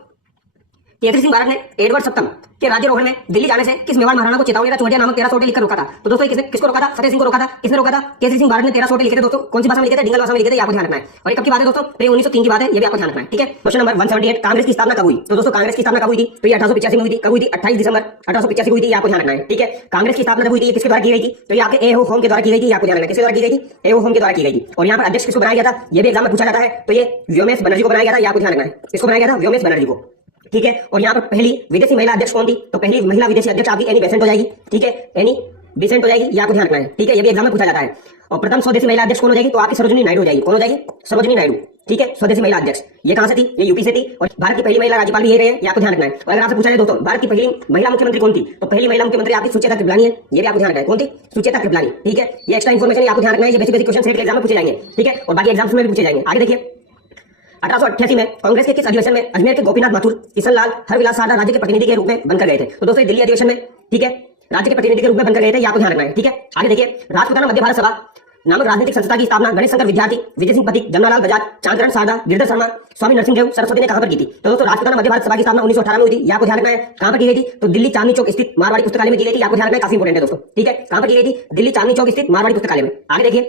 केसरी सिंह भारत ने एडवर्ड सप्तम के राज्यारोहण में दिल्ली जाने से किस मेवाड़ महाराणा को चेतावनी चौटिया नामक 13 सोटे लिखकर रोका था? तो दोस्तों किसको रोका था? फतेह सिंह को रोका था। किसने रोका था? केसरी सिंह भारत ने 13 सोटे लिखे थे दोस्तों, कौन सी भाषा में लिखे थे? डिंगल भाषा में लिखे थे, आपको ध्यान रखना है। और ये कब की बात है दोस्तों? तो 1903 की बात है, ये भी आपको ध्यान रखना है। ठीक है, क्वेश्चन नंबर 178, कांग्रेस की स्थापना कब हुई? तो दोस्तों कांग्रेस की स्थापना कब हुई थी? तो ये 1885 में हुई थी। कब हुई थी? 28 दिसंबर 1885 हुई थी, आपको ध्यान रखना है। ठीक है, कांग्रेस की स्थापना हुई थी, किसके द्वारा की गई थी? तो ये आपके ए.ओ. होम के द्वारा की गई थी, आपको ध्यान रखना है। किसके द्वारा की गई थी? ए.ओ. होम के द्वारा की गई थी। और यहाँ पर अध्यक्ष किसको बनाया गया था? ये भी एग्जाम में पूछा जाता है, तो ये व्योमेश बनर्जी को बनाया गया था, ये आपको ध्यान रखना है। किसको बनाया गया था? व्योमेश बनर्जी को। ठीक है, और यहाँ पर पहली विदेशी महिला अध्यक्ष कौन थी? तो पहली महिला विदेशी अध्यक्ष आपकी एनी बेसेंट हो जाएगी। ठीक है, एनी बेसेंट हो जाएगी, ये आपको ध्यान रखना है। ठीक है, ये भी एग्जाम में पूछा जाता है। और प्रथम स्वदेशी महिला अध्यक्ष कौन हो जाएगी? तो आपकी सरोजिनी नायडू हो जाएगी। कौन हो जाएगी? सरोजिनी नायडू। ठीक है, स्वदेशी महिला अध्यक्ष ये कहां से थी? ये यूपी से थी। और भारत की पहली महिला राज्यपाल भी ये रहे, ये आपको ध्यान रखना है। और अगर आपसे पूछा जाए दोस्तों भारत की पहली महिला मुख्यमंत्री कौन थी? तो पहली महिला मुख्यमंत्री आपकी सुचेता कृपलानी है, ये भी आपको ध्यान रखना है। कौन थी? सुचेता कृपलानी। ठीक है, ये एक्स्ट्रा इन्फॉर्मेशन आपको ध्यान रखना है, ये बेसिक क्वेश्चन सेट के एग्जाम में पूछे जाएंगे। ठीक है, और बाकी एग्जाम्स में भी पूछे जाएंगे। आगे देखिए 1888 में कांग्रेस के किस अधिवेशन में अजमेर के गोपीनाथ माथुर, किशनलाल, हरविलास सारदा राज्य के प्रतिनिधि के रूप में बनकर गए थे? तो दोस्तों दिल्ली अधिवेशन में, ठीक है, राज्य के प्रतिनिधि के रूप में बनकर गए थे, ये आपको ध्यान रखना है। ठीक है, आगे देखिए राजपूताना मध्य भारत सभा नामक राजनीतिक संस्था की स्थापना गणेश शंकर विद्यार्थी, विजय सिंह पथिक, जमनालाल बजाज, चांदरण सारदा, गिरधर शर्मा, स्वामी नरसिंह देव सरस्वती ने कहां पर की थी? तो दोस्तों राजपूताना मध्य भारत सभा की स्थापना 1918 में हुई थी, ये आपको ध्यान रखना है। कहां पर की गई थी? तो दिल्ली चांदनी चौक स्थित मारवाड़ी पुस्तकालय में की गई थी, आपको ध्यान रखना है, काफी इंपोर्टेंट है दोस्तों। ठीक है, कहां पर की गई थी? दिल्ली चांदनी चौक स्थित मारवाड़ी पुस्तकालय में। आगे देखिए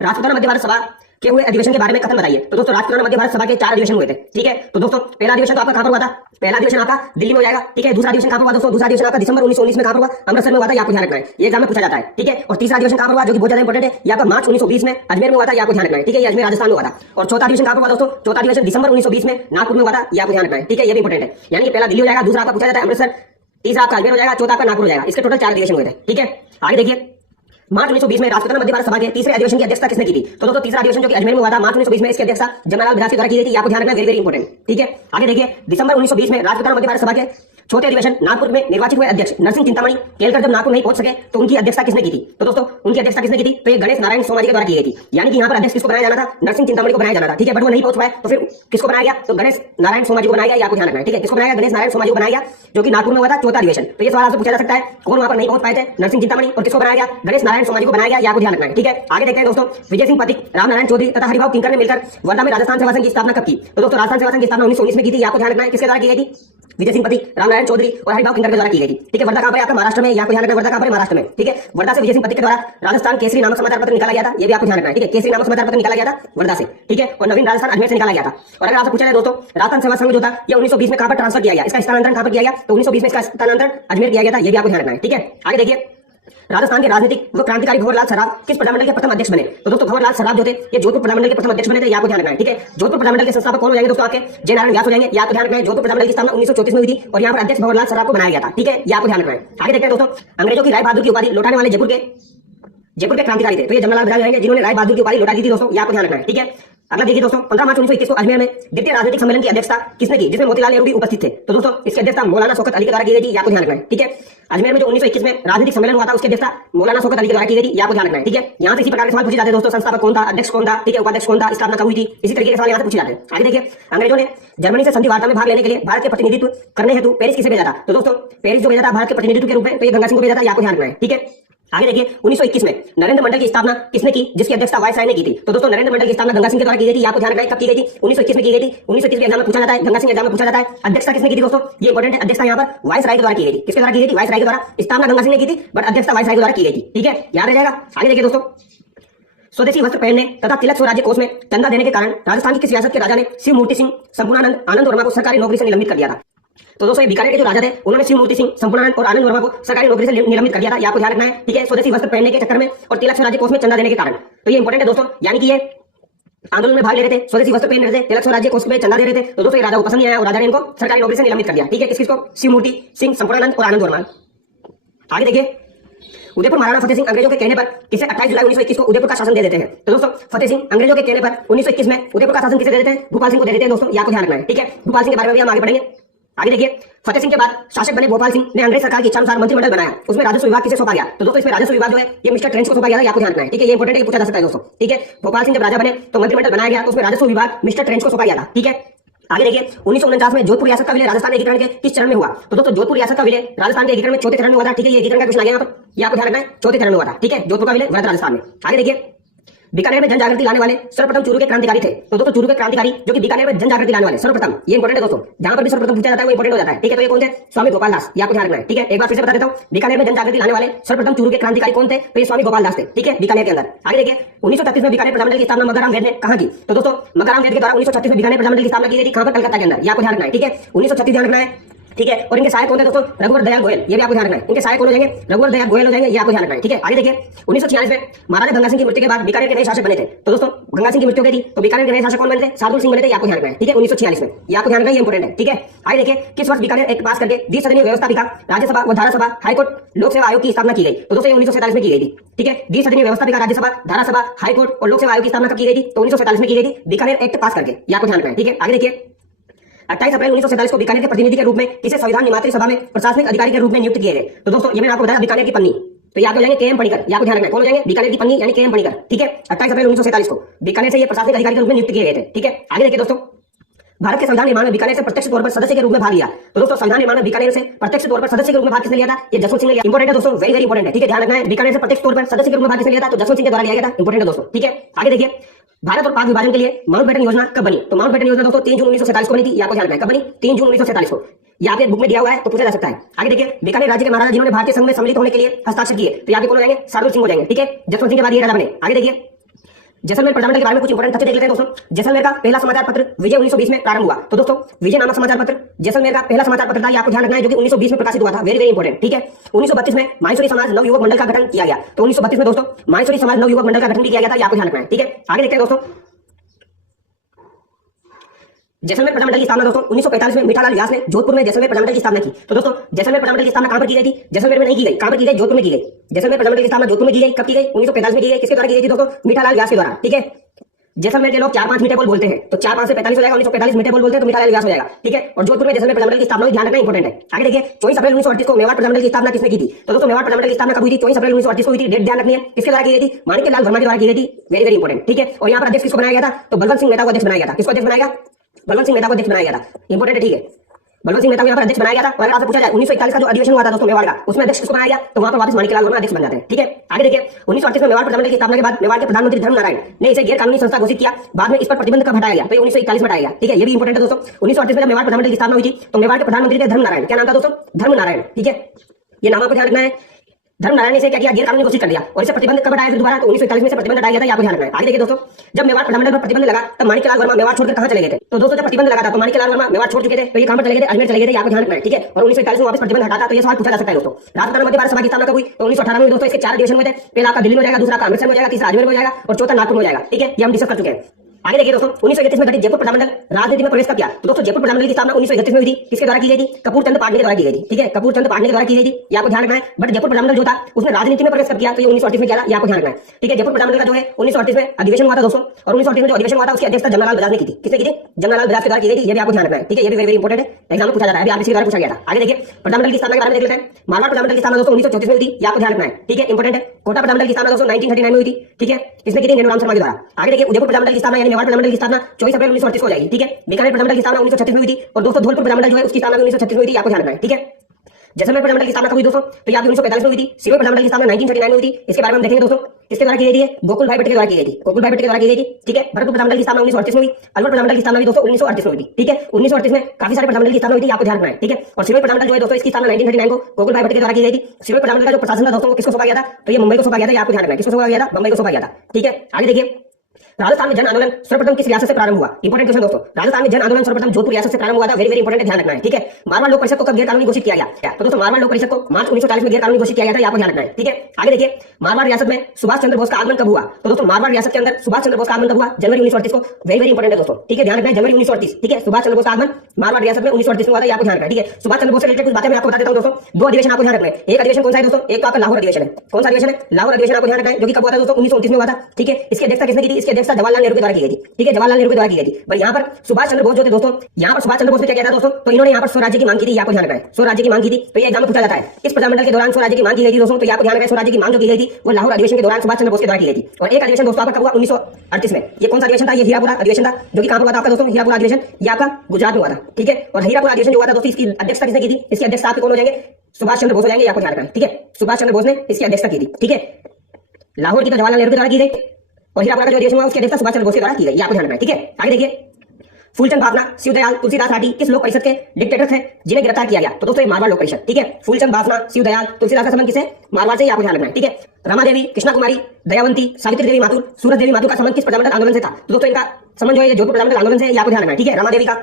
राजपूताना मध्य भारत सभा के हुए अधिवेशन के बारे में कथन बताइए। तो दोस्तों राष्ट्रपिता मध्य भारत सभा के 4 अधिवेशन हुए थे, ठीक है। तो दोस्तों पहला अधिवेशन तो आपका कहां पर हुआ था? पहला अधिवेशन आपका दिल्ली में हो जाएगा, ठीक है। दूसरा अधिवेशन कहां पर हुआ दोस्तों? दूसरा अधिवेशन आपका दिसंबर 1919 में कहां पर हुआ? अमृतसर में हुआ था, ये आपको ध्यान रखना है, ये एग्जाम में पूछा जाता है, ठीक है। और तीसरा अधिवेशन कहां पर हुआ जो कि बहुत ज्यादा इंपॉर्टेंट है, ये आपका मार्च 1920 में अजमेर में हुआ था, ये आपको ध्यान रखना है, ठीक है। ये अजमेर राजस्थान में हुआ था। और चौथा अधिवेशन कहां पर हुआ दोस्तों? चौथा अधिवेशन दिसंबर 1920 में नागपुर में हुआ था, ये आपको ध्यान रखना है, ठीक है। ये भी इंपॉर्टेंट है, यानी कि पहला दिल्ली हो जाएगा, दूसरा आपका पूछा जाता है अमृतसर, तीसरा आपका अजमेर हो जाएगा, चौथा आपका नागपुर हो जाएगा। इसके टोटल 4 अधिवेशन हुए थे, ठीक है। आगे देखिए, मार्च 1920 में राष्ट्रपिता मध्य भारत सभा के तीसरे अधिवेशन की अध्यक्षता किसने की थी? तो दोस्तों तीसरा अधिवेशन जो कि अजमेर में हुआ था मार्च 1920 में, इसकी अध्यक्षता जमनालाल बजाज के द्वारा की गई थी, आपको ध्यान रखना, वेरी वेरी इंपॉर्टेंट, ठीक है। आगे देखिए, दिसंबर 1920 में राष्ट्रपिता मध्य भारत सभा के छोटे अधिवेशन नागपुर में निर्वाचित हुए अध्यक्ष नरसिंह चिंतामणि केलकर जब नागपुर नहीं पहुंच सके तो उनकी अध्यक्षता किसने की थी? तो दोस्तों उनकी अध्यक्षता किसने की थी? तो ये गणेश नारायण सोमाजी के द्वारा की गई थी, यानी कि यहाँ पर अध्यक्ष किसको बनाया जाना था? नरसिंह चिंतामणि को बनाया जाना था, ठीक है। बट वो नहीं पहुंच पाए तो फिर किसको बनाया गया? तो गणेश नारायण सोमाजी को बनाया गया, आपको ध्यान रखना है, ठीक है। किसको बनाया गया? गणेश नारायण सोमाजी को बनाया गया, जो कि नागपुर में हुआ था चौथा अधिवेशन। तो ये सवाल आपसे पूछा जा सकता है, कौन वहां पर नहीं पहुंच पाए थे? नरसिंह चिंतामणि। और किसको बनाया गया? गणेश नारायण सोमाजी को बनाया गया, आपको ध्यान रखना है, ठीक है। आगे देखते हैं दोस्तों, विजय सिंह पथिक, रामनारायण चौधरी तथा हरिभाऊ किंकर ने मिलकर वर्धा में राजस्थान सेवा संघ की स्थापना कब की? तो दोस्तों राजस्थान सेवा संघ की स्थापना 1919 में की थी, आपको ध्यान रखना है। किसके द्वारा की गई थी? विजय सिंह पथिक, रामनारायण चौधरी और हरिभाऊ किंकर के द्वारा की गई थी, ठीक है। वर्धा कहां पर है? आपका महाराष्ट्र में, आपको ध्यान रखना, वर्धा कहां पर है? महाराष्ट्र में, ठीक है। वर्धा से विजय सिंह पथिक के द्वारा राजस्थान केसरी नामक समाचार पत्र निकाला गया था, ये भी आपको ध्यान रखना है, ठीक है। केसरी नामक समाचार पत्र निकाला गया था वर्धा से, ठीक है। और नवीन राजस्थान अजमेर से निकाला गया था। और अगर आपसे पूछा जाए दोस्तों राजस्थान सेवा संघ जो था ये 1920 में कहां पर ट्रांसफर किया गया? इसका स्थानांतरण कहां पर किया गया? तो 1920 में इसका स्थानांतरण अजमेर किया गया था, ये भी आपको ध्यान रखना है, ठीक है। आगे देखिए, राजस्थान के राजनीतिक व क्रांतिकारी भंवरलाल सराफ किस प्रधानमंडल के प्रथम अध्यक्ष बने? तो दोस्तों भंवरलाल सराफ जो थे ये जोधपुर प्रधानमंडल के प्रथम अध्यक्ष बने थे, ये आपको ध्यान रखना है, ठीक है। जोधपुर प्रधानमंडल के संस्थापक कौन हो जाएंगे दोस्तों? आपके जयनारायण व्यास हो जाएंगे, ये आपको ध्यान रखना है। जोधपुर प्रधानमंडल की स्थापना 1934 में हुई थी और यहाँ पर अध्यक्ष भंवरलाल सराफ को बनाया गया था, ठीक है। ये आपको ध्यान रखना है। आगे देखते हैं दोस्तों, अंग्रेजों की राय बहादुर की उपाधि लौटाने वाले जयपुर के क्रांतिकारी थे, तो ये जमनालाल बजाज रहेंगे जिन्होंने राय बहादुर की उपाधि लौटा दी थी दोस्तों, ये आपको ध्यान रखना है, ठीक है। अगला देखिए दोस्तों, 15 मार्च 1921 को अजमेर में द्वितीय राजनीतिक सम्मेलन की अध्यक्षता किसने की, जिसमें मोतीलाल नेहरू भी उपस्थित थे? तो दोस्तों इसकी अध्यक्षता मौलाना शौकत अली के द्वारा की गई थी, आपको ध्यान रखना है, ठीक है। अजमेर में जो 1921 में राजनीतिक सम्मेलन हुआ था उसकी अध्यक्षता मौलाना शौकत अली के द्वारा की गई थी, आपको ध्यान रखना है, ठीक है। यहाँ से इसी प्रकार के सवाल पूछे जाते हैं दोस्तों, संस्थापक कौन था, अध्यक्ष कौन था, ठीक है, उपाध्यक्ष कौन था, स्थापना कब हुई थी, इसी तरीके के सवाल यहाँ से पूछे जाते हैं। आगे देखिए, अंग्रेजों ने जर्मनी से संधि वार्ता में भाग लेने के लिए भारत के प्रतिनिधित्व करने हेतु पेरिस किसे भेजा था? तो दोस्तों पेरिस जो भेजा था भारत के प्रतिनिधित्व के रूप में, तो ये गंगा सिंह को भेजा था, आपको ध्यान रखना है, ठीक है। आगे देखिए, 1921 में नरेंद्र मंडल की स्थापना किसने की, जिसकी अध्यक्षता वायसराय ने की थी? तो दोस्तों नरेंद्र मंडल की स्थापना गंगा सिंह के द्वारा की गई थी, आपको ध्यान रखना है। कब की गई थी? 1921 में की गई थी। 1921 के एग्जाम में पूछा जाता है, गंगा सिंह एग्जाम में पूछा जाता है। अध्यक्षता किसने की थी दोस्तों? ये इंपॉर्टेंट है, अध्यक्षता यहाँ पर वायसराय के द्वारा की गई थी। किसके द्वारा की गई थी? वायसराय के द्वारा। स्थापना गंगा सिंह ने की थी बट अध्यक्षता वायसराय के द्वारा की गई थी, ठीक है, याद रह जाएगा। आगे देखिए दोस्तों, स्वदेशी वस्त्र पहनने तथा तिलक स्वराज्य कोष में चंदा देने के कारण राजस्थान की किस रियासत के राजा ने शिव मूर्ति सिंह संपूर्णानंद आनंद वर्मा को सरकारी नौकरी से निलंबित कर दिया था? तो दोस्तों ये बीकानेर के जो राजा थे उन्होंने शिव मूर्ति सिंह संपूर्णानंद और आनंद वर्मा को सरकारी नौकरी से निलंबित कर दिया था, ये आपको ध्यान रखना है, ठीक है। स्वदेशी वस्त्र पहनने के चक्कर में और तिलक स्वराज्य कोष में चंदा देने के कारण, तो ये इंपॉर्टेंट है दोस्तों, यानी कि ये आंदोलन में भाग ले रहे थे, स्वदेशी वस्त्र पहन रहे थे, तिलक स्वराज्य कोष में चंदा दे रहे थे, तो दोस्तों ये राजा को पसंद नहीं आया और राजा ने इनको सरकारी नौकरी से निलंबित कर दिया, ठीक है। किसको? शिव मूर्ति सिंह संपूर्णानंद और आनंद वर्मा। आगे देखिए, उदयपुर महाराणा फतेह सिंह अंग्रेजों के कहने पर किसे 28 जुलाई 1921 को उदयपुर का शासन दे देते हैं? तो दोस्तों फतेह सिंह अंग्रेजों के कहने पर 1921 में उदयपुर का शासन किसे दे देते हैं? भोपाल सिंह को दे देते हैं दोस्तों, ये आपको ध्यान रखना है, ठीक है। भोपाल सिंह के बारे में भी हम आगे बढ़ेंगे। आगे देखिए, फतेह सिंह के बाद शासक बने भोपाल सिंह ने अंग्रेज सरकार की इच्छानुसार मंत्रिमंडल बनाया, उसमें राजस्व विभाग किसे सौंपा गया? तो दोस्तों इसमें राजस्व विभाग जो है ये मिस्टर ट्रेंच को सौंपा गया था, आपको ध्यान रखना है, ठीक है। ये इंपॉर्टेंट है, पूछा जा सकता है दोस्तों, ठीक है। भोपाल सिंह जब राजा बने तो मंत्रिमंडल बनाया गया तो उसमें राजस्व विभाग मिस्टर ट्रेंच को सौंपा गया था, ठीक है। आगे देखिए, 1949 में जोधपुर रियासत का विलय राजस्थान एकीकरण के किस चरण में हुआ? तो दोस्तों जोधपुर रियासत का विलय राजस्थान के एकीकरण में चौथे चरण में हुआ था, ठीक है। ये एकीकरण का क्वेश्चन आ गया यहाँ पर, ये आपको ध्यान रखना है, चौथे चरण में हुआ था, ठीक है। जोधपुर का विलय हुआ था राजस्थान में। आगे देखिए, बीकानेर में जन जागृति लाने वाले सर्वप्रथम चूरू के क्रांतिकारी थे। तो दोस्तों चूरू के क्रांतिकारी जो कि बीकानेर में जन जागृति लाने वाले सर्वप्रथम, ये इंपॉर्टेंट है दोस्तों, जहां पर भी सर्वप्रथम पूछा जाता है वो इंपॉर्टेंट हो जाता है, ठीक है। तो ये कौन थे? स्वामी गोपाल दास, ये आपको ध्यान रखना है, ठीक है। एक बार फिर से बता देता हूं, बीकानेर में जन जागृति लाने वाले सर्वप्रथम चूरू के क्रांतिकारी कौन थे? तो ये स्वामी गोपाल दास थे, ठीक है, बीकानेर के अंदर। आगे देखिए, 1936 में बीकानेर प्रजामंडल की स्थापना मगराम वैद ने कहां की? तो दोस्तों मगराम वैद के द्वारा 1936 में बीकानेर प्रजामंडल की स्थापना की गई थी, कहां पर? कलकत्ता के अंदर, ये आपको ध्यान रखना है, ठीक है। 1936 ध्यान रखना है, ठीक है। और इनके सहायक कौन थे दोस्तों? रघुवर दयाल गोयल, ये भी आपको ध्यान रखना है, इनके सहायक कौन हो जाएंगे? रघुवर दयाल गोयल हो जाएंगे, ये आपको ध्यान रखना है, ठीक है। आगे देखिए, 1946 में महाराजा गंगा सिंह की मृत्यु के बाद बीकानेर के नए शासक बने थे। तो दोस्तों गंगा सिंह की मृत्यु हो गई थी तो बीकानेर के नए शासक कौन बने थे? शार्दुल सिंह बने थे, ये आपको ध्यान रखना है, ठीक है। 1946 में, ये आपको ध्यान रखना है, ये इंपॉर्टेंट है, ठीक है। आगे देखिए, किस वर्ष बीकानेर एक्ट पास करके द्विसदनीय व्यवस्थापिका राज्यसभा व धारासभा हाईकोर्ट लोक सेवा आयोग की स्थापना की गई? तो दोस्तों 1947 में की गई थी, ठीक है। द्विसदनीय व्यवस्थापिका राज्यसभा, धारासभा, हाईकोर्ट और लोक सेवा आयोग की स्थापना कब की गई थी? तो 1947 में की गई थी, बीकानेर एक्ट पास करके, ये आपको ध्यान रखना है, ठीक है। आगे देखिए, 28 अप्रैल 1947 को बीकानेर के प्रतिनिधि के रूप में किसे संविधान निर्मात्री सभा में प्रशासनिक अधिकारी के रूप में नियुक्त किए गए? तो दोस्तों ये मैंने आपको बताया बीकानेर की पन्नी, तो ये आपको हो जाएंगे KM पणिकर, ये आपको ध्यान रखना है, कौन हो जाएंगे? बीकानेर की पन्नी यानी KM पणिकर, ठीक है। 28 अप्रैल 1947 को बीकानेर से ये प्रशासनिक अधिकारी के रूप में नियुक्त किए गए थे, ठीक है। आगे देखिए दोस्तों, भारत के संविधान निर्माण में बीकानेर से प्रत्यक्ष तौर पर सदस्य के रूप में भाग लिया। तो दोस्तों संविधान निर्माण में बीकानेर से प्रत्यक्ष तौर पर सदस्य के रूप में भाग किसने लिया था? ये जसवंत सिंह ने लिया। इंपॉर्टेंट है दोस्तों, वेरी वेरी इंपॉर्टेंट है, ठीक है, ध्यान रखना है। बीकानेर से प्रत्यक्ष तौर पर सदस्य के रूप में भाग किसने लिया था? तो जसवंत सिंह के द्वारा लिया गया था, इंपॉर्टेंट है दोस्तों, ठीक है। आगे देखिए, भारत और पाक विभाजन के लिए माउंटबेटन योजना कब बनी? तो माउंटबेटन योजना दोस्तों 3 जून 1947 को बनी थी, आपको ध्यान रखना है, कब बनी? 3 जून 1947 को, ये आपके बुक में दिया हुआ है तो पूछा जा सकता है। आगे देखिए, बीकानेर राज्य के महाराजा जिन्होंने भारतीय संघ में सम्मिलित होने के लिए हस्ताक्षर किए, तो यहाँ पे कौन हो जाएंगे? शार्दुल सिंह हो जाएंगे, ठीक है। जसवंत सिंह के बाद ये राजा बने। आगे देखिए, जैसलमेर प्रजामंडल के बारे में कुछ इंपॉर्टेंट तथ्य देख लेते हैं दोस्तों। जैसलमेर का पहला समाचार पत्र विजय 1920 में प्रारंभ हुआ। तो दोस्तों विजय नामक समाचार पत्र जैसलमेर का पहला समाचार पत्र था, ये आपको ध्यान रखना है, जो कि 1920 में प्रकाशित हुआ था। वेरी वेरी इंपॉर्टेंट, ठीक है। 1932 में माहेश्वरी समाज नवयुवक मंडल का गठन किया गया। तो 1932 में दोस्तों माहेश्वरी समाज नवयुवक मंडल का गठन भी किया गया था, ये आपको ध्यान रखना है, ठीक है। आगे देखते हैं दोस्तों, जैसलमेर प्रजामंडल की स्थापना दोस्तों 1945 में मीठालाल व्यास ने जोधपुर में जैसलमेर प्रजामंडल की स्थापना की। तो दोस्तों जैसलमेर प्रजामंडल की स्थापना कहां पर की गई थी? जैसलमेर में नहीं की गई, कहां पर की गई? जोधपुर में की गई। जैसलमेर प्रजामंडल की स्थापना जोधपुर में की गई। कब की गई? 1945 में की गई। किसके द्वारा की गई थी दोस्तों? मीठालाल व्यास के द्वारा, ठीक है। जैसलमेर के लोग 4-5 मीठे बोल बोलते हैं, तो 4-5 से 45 हो जाएगा, 1945 मीठे बोल बोलते हैं तो मीठालाल व्यास हो जाएगा, ठीक है। और जोधपुर में जैसलमेर प्रजामंडल की स्थापना ध्यान रखना इंपॉर्टेंट है। आगे देखिए 24 अप्रैल 1938 को मेवाड़ प्रजामंडल की स्थापना किसने की थी? तो दोस्तों मेवाड़ प्रजामंडल की स्थापना कब हुई थी? 24 अप्रैल 1938 को हुई थी। डेट ध्यान रखनी है। किसके द्वारा की गई थी? माणिक्यलाल वर्मा के द्वारा की गई थी। वेरी वेरी इंपॉर्टेंट, ठीक है। और यहाँ पर अध्यक्ष किसको बनाया गया था? तो बलवंत सिंह मेहता को अध्यक्ष बनाया गया था। किसको अध्यक्ष बनाया गया? बलवंत सिंह मेहता को अध्यक्ष बनाया गया था। इंपॉर्टेंट है, ठीक है। बलवंत सिंह मेहता को यहाँ पर अध्यक्ष बनाया गया था। और अगर आपसे पूछा जाए 1941 का जो अधिवेशन हुआ था दोस्तों मेवाड़ का, उसमें अध्यक्ष किसको बनाया गया? तो वहां पर वापस माणिक्यलाल वर्मा अध्यक्ष बन जाते हैं, ठीक है। आगे देखिए 1938 में मेवाड़ प्रजामंडल की स्थापना के बाद मेवाड़ के प्रधानमंत्री धर्मनारायण ने इसे गैर कानूनी संस्था घोषित किया। बाद में इस पर प्रतिबंध कब हटाया गया? तो 1941 में हटाया गया, ठीक है। ये भी इंपॉर्टेंट है दोस्तों। 1938 में जब मेवाड़ प्रजामंडल की स्थापना हुई थी तो मेवाड़ के प्रधानमंत्री थे धर्मनारायण। क्या नाम था दोस्तों? धर्मनारायण, ठीक है। ये नाम आपको ध्यान रखना है। धर्मनारायण ने इसे क्या किया? गैर कानूनी घोषित कर दिया। और इसे प्रतिबंध कब हटाया फिर दोबारा? तो 1941 में से प्रतिबंध हटाया गया था, आपको ध्यान रखना है। आगे देखिए दोस्तों, जब मेवाड़ प्रजामंडल पर प्रतिबंध लगा तब माणिक्यलाल वर्मा मेवाड़ छोड़कर कहां चले गए थे? तो दोस्तों जब प्रतिबंध लगा था तो माणिक्यलाल वर्मा मेवाड़ छोड़ चुके थे, तो ये कहां पर चले गए थे? अजमेर चले गए थे, आपको ध्यान रखना है, ठीक है। और 1941 में वापस प्रतिबंध हटाता तो ये सवाल पूछा जा सकता है दोस्तों। राजस्थान मध्य भारत सभा की स्थापना कब हुई? तो 1918 में दोस्तों इसके 4 अधिवेशन हुए थे। पहला आपका दिल्ली में हो जाएगा, दूसरा आपका अमृतसर में हो जाएगा, तीसरा अजमेर में हो जाएगा और चौथा नागपुर में हो जाएगा, ठीक है। ये हम डिस्कस कर चुके हैं। आगे देखिए दोस्तों 1931 में गठित जयपुर प्रजामंडल राजनीति में प्रवेश कब किया? तो दोस्तों जयपुर प्रजामंडल की स्थापना 1931 में हुई थी। किसके द्वारा की गई थी? कपूर चंद पाटनी के द्वारा की गई थी, ठीक है। कपूर चंद पाटनी के द्वारा की गई थी, ये आपको ध्यान रखना है। बट जयपुर प्रजामंडल जो था उसने राजनीति में प्रवेश कब किया? तो ये 1938 में किया था, ये आपको ध्यान रखना है, ठीक है। जयपुर प्रजामंडल का जो है 1938 में अधिवेशन हुआ था दोस्तों। और 1938 में जो अधिवेशन हुआ था उसकी अध्यक्षता जमनालाल बजाज ने की थी। किसने की थी? जमनालाल बजाज के द्वारा की गई थी, ये भी आपको ध्यान रखना है, ठीक है। ये भी वेरी इंपॉर्टेंट है, एग्जाम में पूछा जाता है, अभी आरबीसी के द्वारा पूछा गया था। आगे देखिए प्रजामंडल की स्थापना के बारे में देख लेते हैं। मारवाड़ प्रजामंडल की स्थापना दोस्तों 1934 में हुई थी, ये आपको ध्यान रखना है, ठीक है। इंपॉर्टेंट है। कोटा प्रजामंडल की स्थापना दोस्तों 1939 में हुई थी, ठीक है। किसने की थी? नेहरू राम शर्मा के द्वारा। आगे देखिए उदयपुर प्रजामंडल की स्थापना यानी मेवाड़ प्रजामंडल की स्थापना 24 अप्रैल 1938 को हो जाएगी, ठीक है। बीकानेर प्रजामंडल की स्थापना 1936 में हुई थी। और दोस्तों धौलपुर प्रजामंडल जो है उसकी स्थापना 1936 में हुई थी, आपको ध्यान रखना है, ठीक है। जैसलमेर प्रजामंडल की स्थापना कब हुई दोस्तों? तो ये आपकी 1945 में हुई थी। सिरोही प्रजामंडल की स्थापना 1939 में हुई थी। इसके बारे में हम देखेंगे दोस्तों। किसके द्वारा की गई थी? गोकुल भाई भट्ट के द्वारा की गई थी। गोकुल भाई भट्ट के द्वारा की गई थी, ठीक है। भरतपुर प्रजामंडल की स्थापना 1938 में हुई। अलवर प्रजामंडल की स्थापना भी दोस्तों 1938 में हुई थी, ठीक है। 1938 में काफी सारे प्रजामंडल की स्थापना हुई थी, आपको ध्यान रखना है, ठीक है। और सिरोही प्रजामंडल जो है दोस्तों इसकी स्थापना 1939 को गोकुल भाई भट्ट के द्वारा की गई थी। सिरोही प्रजामंडल का जो प्रशासन था दोस्तों वो किसको सौंपा गया था? तो ये मुंबई को सौंपा गया था, ये आपको ध्यान रखना है। किसको सौंपा गया था? मुंबई को सौंपा गया था, ठीक है। आगे देखिए राजस्थान में जन आंदोलन सर्वप्रथम किस रियासत से प्रारंभ हुआ? इंपॉर्टेंट क्वेश्चन दोस्तों। राजस्थान में जन आंदोलन सर्वप्रथम जोधपुर रियासत से प्रारंभ हुआ था। वेरी वेरी इंपॉर्टेंट, ध्यान रखना है, ठीक है। मारवाड़ लोक परिषद को कब गैर कानूनी घोषित किया गया? तो दोस्तों मारवाड़ लोक परिषद को मार्च 1940 में गैर कानूनी घोषित किया गया था, ये आपको ध्यान रखना है, ठीक है। आगे देखिए मारवाड़ रियासत में सुभाष चंद्र बोस का आगमन कब हुआ? तो दोस्तों मारवाड़ रियासत के अंदर सुभाष चंद्र बोस का आगमन कब हुआ? जनवरी 1938 को। वेरी वेरी इंपॉर्टेंट है दोस्तों, ठीक है। ध्यान रखना है जनवरी 1938, ठीक है। सुभाष चंद्र बोस का आगमन मारवाड़ रियासत में 1938 में हुआ था, ये आपको ध्यान रखना है, ठीक है। सुभाष चंद्र बोस से रिलेटेड कुछ बातें मैं आपको बता देता हूं दोस्तों। 2 अधिवेशन आपको ध्यान रखना है। एक अधिवेशन कौन सा है दोस्तों? एक तो आपका लाहौर अधिवेशन है। कौन सा अधिवेशन है? लाहौर अधिवेशन आपको ध्यान रखना है, जो कि कब हुआ था दोस्तों? 1929 में हुआ था, ठीक है। इसकी अध्यक्षता किसने की थी? इसकी अध्यक्षता जवाहरलाल नेहरू के द्वारा की गई थी, ठीक है। जवाहरलाल नेहरू के द्वारा की गई थी। पर यहाँ पर सुभाष चंद्र बोस जो थे दोस्तों, यहाँ पर सुभाष चंद्र बोस ने क्या किया था दोस्तों? तो इन्होंने यहाँ पर स्वराज्य की मांग की थी, आपको ध्यान रखना है। स्वराज्य की मांग की थी, तो ये एग्जाम में पूछा जाता है। इस प्रजामंडल के दौरान स्वराज्य की मांग की गई थी दोस्तों, तो आपको ध्यान रखना है स्वराज्य की मांग जो की गई थी वो लाहौर अधिवेशन के दौरान सुभाष चंद्र बोस के द्वारा की गई थी। और एक अधिवेशन दोस्तों आपका कब हुआ? 1938 में। ये कौन सा अधिवेशन था? ये हीरापुरा अधिवेशन था, जो कि कहां पर हुआ था आपका दोस्तों? हीरापुरा अधिवेशन, ये आपका गुजरात में हुआ था, ठीक है। और हीरापुरा अधिवेशन जो हुआ था दोस्तों इसकी अध्यक्षता किसने की थी? इसकी अध्यक्षता आपके कौन हो जाएंगे? सुभाष चंद्र बोस हो जाएंगे, आपको ध्यान रखना है, ठीक है। सुभाष चंद्र बोस ने इसकी अध्यक्षता की थी, ठीक है। लाहौर की तो जवाहरलाल नेहरू के द्वारा की गई और हीरापुरा का जो अधिवेशन हुआ उसकी अध्यक्षता सुभाष चंद्र बोस के द्वारा की गई, आपको ध्यान रखना है, ठीक है। आगे देखिए फूलचंद भावना, शिवदयाल, तुलसीदास राठी किस लोक परिषद के डिक्टेटर थे जिन्हें गिरफ्तार किया गया? तो दोस्तों मारवाड़ लोक परिषद, ठीक है। फूलचंद भावना, शिवदयाल, तुलसीदास का संबंध किसे? मारवाड़ से, आपको ध्यान रखना है, ठीक है। रमा देवी, कृष्णा कुमारी, दयावंती, सावित्री देवी माथुर, सूरज देवी माथुर का संबंध किस प्रजामंडल आंदोलन से था? तो दोस्तों इनका संबंध जो है जोधपुर प्रजामंडल आंदोलन से, आपको ध्यान रखना है, ठीक है। रमा देवी का,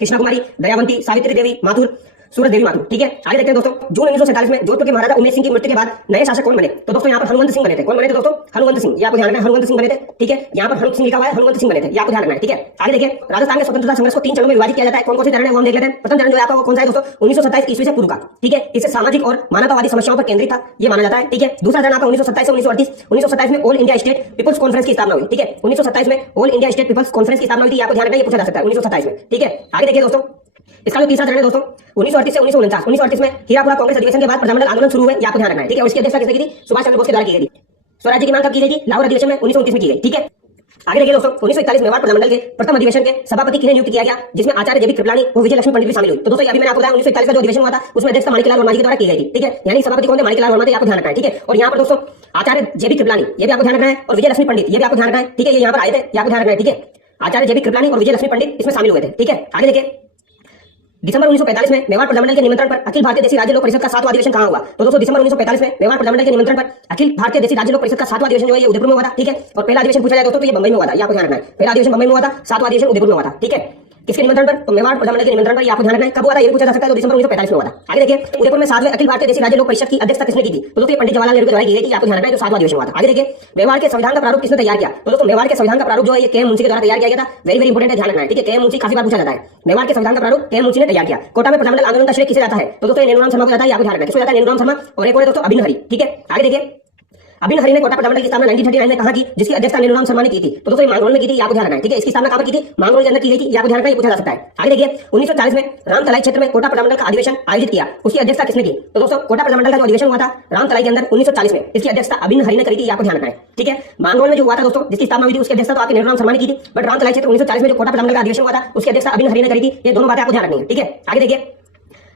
कृष्णा कुमारी, दयावंती, सावित्री देवी माथुर, सूरज देवी माथुर, ठीक है। आगे देखते हैं दोस्तों जून 1947 में जोधपुर के महाराजा उमेश सिंह की मृत्यु के बाद नए शासक कौन बने? तो दोस्तों यहाँ पर हनुमंत सिंह बने थे। कौन बने थे दोस्तों? हनुमंत सिंह, ये आपको ध्यान रखना है, हनुमंत सिंह बने थे, ठीक है। यहाँ पर हनुमंत सिंह लिखा हुआ है, हनुमंत सिंह बने थे, ये आपको ध्यान रखना है, ठीक है। आगे देखिए राजस्थान के स्वतंत्रता संघर्ष को 3 चरणों में विभाजित किया जाता है। कौन कौन से चरण है वो हम देख लेते हैं। प्रथम चरण जो है आपका वो कौन सा है दोस्तों? 1927 ईस्वी से पूर्व का, ठीक है। इसे सामाजिक और मानवतावादी समस्याओं पर केंद्रित था, ये माना जाता है, ठीक है। दूसरा चरण आपका 1927 से 1938। 1927 में all India state people's conference की स्थापना हुई, ठीक है। 1927 में all India state people's conference की स्थापना हुई थी, आपको ध्यान रखना है, ये पूछा जा सकता है 1927 में, ठीक है। आगे देखिए दोस्तों इसका जो तीसरा चरण है दोस्तों 1938 से 1949। 1938 में हीरापुरा कांग्रेस अधिवेशन के बाद प्रजामंडल आंदोलन शुरू हुए, आपको ध्यान रखना है, ठीक है। और इसकी अध्यक्षता किसने की थी? सुभाष चंद्र बोस के द्वारा की गई थी। स्वराज्य की मांग कब की गई थी? लाहौर अधिवेशन में 1929 में की गई, ठीक है। आगे देखिए दोस्तों 1941 मेवाड़ प्रजामंडल के प्रथम अधिवेशन के सभापति किन्हें नियुक्त किया गया, जिसमें आचार्य जेबी कृपलानी और विजय लक्ष्मी पंडित भी शामिल हुई। तो दोस्तों अभी मैंने आपको बताया 1941 का जो अधिवेशन हुआ था उसमें अध्यक्षता माणिक्यलाल वर्मा जी के द्वारा की गई थी, ठीक है। यानी सभापति कौन थे? माणिक्यलाल वर्मा थे, आपको ध्यान रखना है, ठीक है। और यहाँ पर दोस्तों आचार्य जेबी कृपलानी, ये भी आपको ध्यान रखना है, और विजय लक्ष्मी पंडित, ये भी आपको ध्यान रखना है, ठीक है। ये यहाँ पर आए थे, आपको ध्यान रखना है, ठीक है। आचार्य जेबी कृपलानी और विजय लक्ष्मी पंडित इसमें शामिल हुए थे, ठीक है। आगे देखिए दिसंबर 1945 में मेवाड़ प्रधानमंडल के निमंत्रण पर अखिल भारतीय देशी राज्य लोक परिषद का 7वां अधिवेशन कहां हुआ? तो दोस्तों दिसंबर 1945 में मेवाड़ प्रधानमंडल के निमंत्रण पर अखिल भारतीय देशी राज्य लोक परिषद का 7वां अधिवेशन जो है ये उदयपुर में हुआ था। ठीक है, और पहला अधिवेशन पूछा जाए दोस्तों तो ये बंबई में हुआ था, ये आपको ध्यान रखना है। पहला अधिवेशन बंबई में हुआ था, 7वां अधिवेशन उदयपुर में हुआ था। ठीक है, किसके निमंत्रण पर? तो मेवाड़ प्रधानमंडल के निमंत्रण पर, ये आपको ध्यान रखना है। कब हुआ था ये पूछा जा सकता है, तो दिसंबर 1945 में हुआ था। आगे देखिए, उदयपुर में 7वें अखिल भारतीय देशी राज्य लोक परिषद की अध्यक्षता किसने की थी? तो दोस्तों पंडित जवाहरलाल नेहरू के द्वारा की गई थी, आपको ध्यान रखना है, जो 7वां अधिवेशन हुआ था। आगे देखिए, मेवाड़ के संविधान का प्रारूप किसने तैयार किया? तो दोस्तों मेवाड़ के संविधान का प्रारूप जो है ये के.एम. मुंशी के द्वारा तैयार किया गया था। वेरी वेरी इंपोर्टेंट है, ध्यान रखना है। ठीक है, के.एम. मुंशी काफी बार पूछा जाता है। मेवाड़ के संविधान का प्रारूप के.एम. मुंशी ने तैयार किया। कोटा में प्रधानमंडल आंदोलन का श्रेय किसे जाता है? तो दोस्तों नेहरू राम शर्मा को जाता है, आपको ध्यान रखना है। किसको जाता है? नेहरू राम शर्मा। और एक और है दोस्तों अभिन्न हरि। ठीक है, आगे देखिए, अभिन्न हरि ने कोटा प्रधानमंडल की स्थापना 1939 में कहा की, जिसकी अध्यक्षता नेहरू राम शर्मा ने की थी? तो दोस्तों मांगरोल में की थी, आपको ध्यान रखना है। ठीक है, इसकी स्थापना कहां पर की थी? मांगरोल के अंदर की गई थी, आपको ध्यान रखना है, ये पूछा जा सकता है। आगे देखिए, 1940 में रामतलाई क्षेत्र में कोटा प्रधानमंडल का अधिवेशन आयोजित किया, उसकी अध्यक्षता किसने की? तो दोस्तों कोटा प्रधानमंडल का जो अधिवेशन हुआ था रामतलाई के अंदर 1940 में, इसकी अध्यक्षता अभिन्न हरि ने करी थी, आपको ध्यान रखना है। ठीक है, मांगरोल में जो हुआ था दोस्तों, जिसकी स्थापना हुई थी, उसकी अध्यक्षता तो आपके नेहरू राम शर्मा ने की थी, बट रामतलाई क्षेत्र 1940 में जो कोटा प्रधानमंडल का अधिवेशन हुआ था उसकी अध्यक्षता अभिन्न हरि ने करी थी। ये दोनों बातें आपको ध्यान रखनी है। ठीक है, आगे देखिए,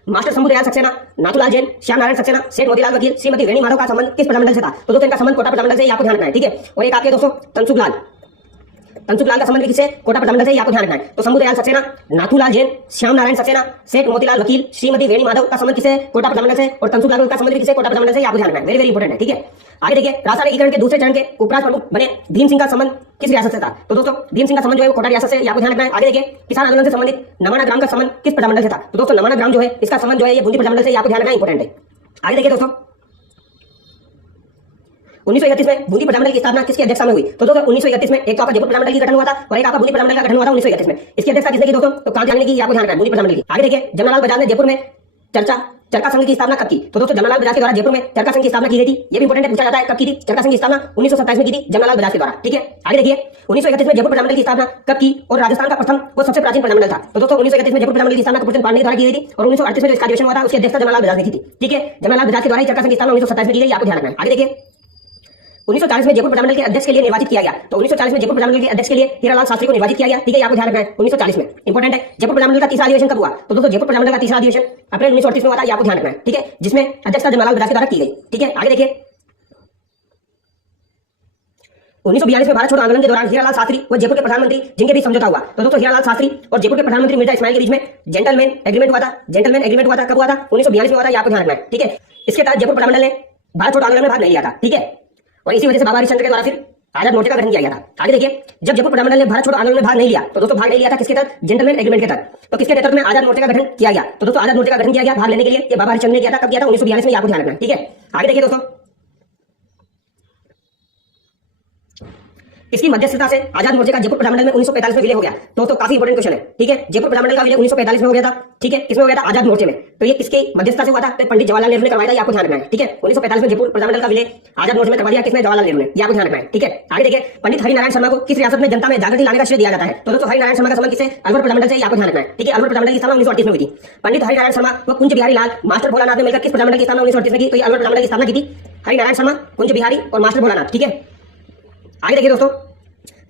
मास्टर शंभू दयाल सक्सेना, नाथूलाल जैन, श्याम नारायण सक्सेना, सेठ मोतीलाल वकील, श्रीमती वेणी माधव का संबंध किस प्रधानमंडल से था? तो दोस्तों इनका संबंध कोटा प्रधानमंडल से, आपको ध्यान रखना है। ठीक है, और एक आपके दोस्तों तनसुखलाल का संबंध किससे? कोटा प्रधानमंडल से, आपको ध्यान रखना है। तो शंभू दयाल सक्सेना, नाथूलाल जैन, श्याम नारायण सक्सेना, सेठ मोतीलाल वकील, श्रीमती वेणी माधव का संबंध किससे? कोटा प्रधानमंडल से। और तनसुखलाल का संबंध किससे? कोटा प्रधानमंडल से, आपको ध्यान रखना है। वेरी वेरी इंपोर्टेंट है। ठीक है, आगे देखिए, राजस्थान एकीकरण के दूसरे चरण के उपराष्ट्र प्रमुख बने भीम सिंह का संबंध किस रियासत से था? तो दोस्तों भीम सिंह का संबंध जो है वो कोटा रियासत से, आपको ध्यान रखना है। आगे देखिए, किसान आंदोलन से संबंधित नमाना ग्राम का संबंध किस प्रधानमंडल से था? तो दोस्तों नमाना ग्राम जो है इसका संबंध जो है ये बूंदी प्रधानमंडल से, आपको ध्यान रखना है, इंपोर्टेंट है। आगे देखिए दोस्तों, 1931 में बूंदी प्रधानमंडल की स्थापना किसकी अध्यक्षता में हुई? तो दोस्तों 1931 में एक तो आपका जयपुर प्रधानमंडल की गठन हुआ था और एक आपका बूंदी प्रधानमंडल का गठन हुआ था 1931 में। इसकी अध्यक्षता किसने की दोस्तों? तो कांति रानी ने की, आपको ध्यान रखना है, बूंदी प्रधानमंडल की। आगे देखिए, जमनालाल बजाज ने जयपुर में चरखा संघ की स्थापना कब की? तो दोस्तों जमनालाल बजाज के द्वारा जयपुर में चरखा संघ की स्थापना की गई थी। ये भी इंपोर्टेंट है, पूछा जाता है कब की थी चरखा संघ की स्थापना? 1927 में की थी जमनालाल बजाज के द्वारा। ठीक है, आगे देखिए, 1931 में जयपुर प्रधानमंडल की स्थापना कब की और राजस्थान का प्रथम वो सबसे प्राचीन प्रधानमंडल था? तो दोस्तों 1931 में जयपुर प्रधानमंडल की स्थापना कपूरचंद पांडे के द्वारा की गई थी और 1938 में जो इसका अधिवेशन हुआ था उसकी अध्यक्षता जमनालाल बजाज ने की थी। ठीक है, जमनालाल बजाज के द्वारा चरखा संघ की स्थापना 1927 में की गई, आपको ध्यान रखना है। आगे देखिए, 1940 में जयपुर प्रधानमंडल के अध्यक्ष के लिए निर्वाचित किया गया। तो 1940 में जयपुर प्रधानमंडल के अध्यक्ष के लिए हीरालाल शास्त्री को निर्वाचित किया गया। ठीक है, आपको ध्यान रखना है, 1940 में, इंपोर्टेंट है। जयपुर प्रधानमंडल का तीसरा अधिवेशन कब हुआ? तो दोस्तों जयपुर प्रधानमंडल का तीसरा अधिवेशन अप्रैल 1938 में हुआ था, आपको ध्यान रखना है। ठीक है, जिसमें अध्यक्षता जमनालाल बजाज के द्वारा की गई। ठीक है, आगे देखिए, 1942 में भारत छोड़ो आंदोलन के दौरान हीरालाल शास्त्री व जयपुर के प्रधानमंत्री जिनके बीच समझौता हुआ। तो दोस्तों हीरालाल शास्त्री और जयपुर के प्रधानमंत्री मिर्जा इस्माइल के बीच में जेंटलमैन एग्रीमेंट हुआ था। जेंटलमैन एग्रीमेंट हुआ था, कब हुआ था? 1942 में हुआ था, आपको ध्यान रखना है। ठीक है, इसके तहत जयपुर प्रधानमंडल ने भारत छोड़ो आंदोलन में भाग नहीं लिया था। ठीक है, और इसी वजह से बाबा हरिश्चंद्र के द्वारा फिर आजाद मोर्चे का गठन किया गया था। आगे देखिए, जब जयपुर प्रधानमंडल ने भारत छोड़ो आंदोलन में भाग नहीं लिया तो दोस्तों भाग नहीं लिया था किसके तहत? जेंटलमैन एग्रीमेंट के तहत। तो किसके नेतृत्व में आजाद मोर्चे का गठन किया गया? तो दोस्तों आजाद मोर्चे का गठन किया गया भाग लेने के लिए, ये बाबा हरिश्चंद्र ने किया था। कब किया था? 1942 में, आपको ध्यान रखना है। ठीक है, आगे देखिए दोस्तों, इसकी मध्यस्थता से आजाद मोर्चे का जयपुर प्रधानमंडल में 1945 में विलय हो गया। तो काफी इंपोर्टेंट क्वेश्चन है। ठीक है, जयपुर प्रधानमंडल का विलय 1945 में हो गया था। ठीक है, किसमें हो गया था? आजाद मोर्चे में। तो ये किसकी मध्यस्थता से हुआ था? तो पंडित जवाहरलाल नेहरू ने करवाया था, आपको ध्यान रखना है। ठीक है, 1945 में जयपुर प्रधानमंडल का विलय आजाद मोर्चे में करवा दिया किसने? जवाहरलाल नेहरू ने, आपको ध्यान रखना है। ठीक है, आगे देखिए, पंडित हरिनारायण शर्मा को किस रियासत में जनता में जागृति लाने का श्रेय दिया जाता है? तो दोस्तों हरिनारायण शर्मा का संबंध किससे? अलवर प्रधानमंडल से, आपको ध्यान रखना है। ठीक है, अलवर प्रधानमंडल की स्थापना 1938 में हुई थी। पंडित हरिनारायण शर्मा व कुंज बिहारी लाल मास्टर भोलानाथ ने मिलकर किस प्रधानमंडल की स्थापना 1938 में की? तो ये अलवर प्रधानमंडल की स्थापना की थी हरिनारायण शर्मा, कुंज बिहारी और मास्टर भोलानाथ। ठीक है, आगे देखिए दोस्तों,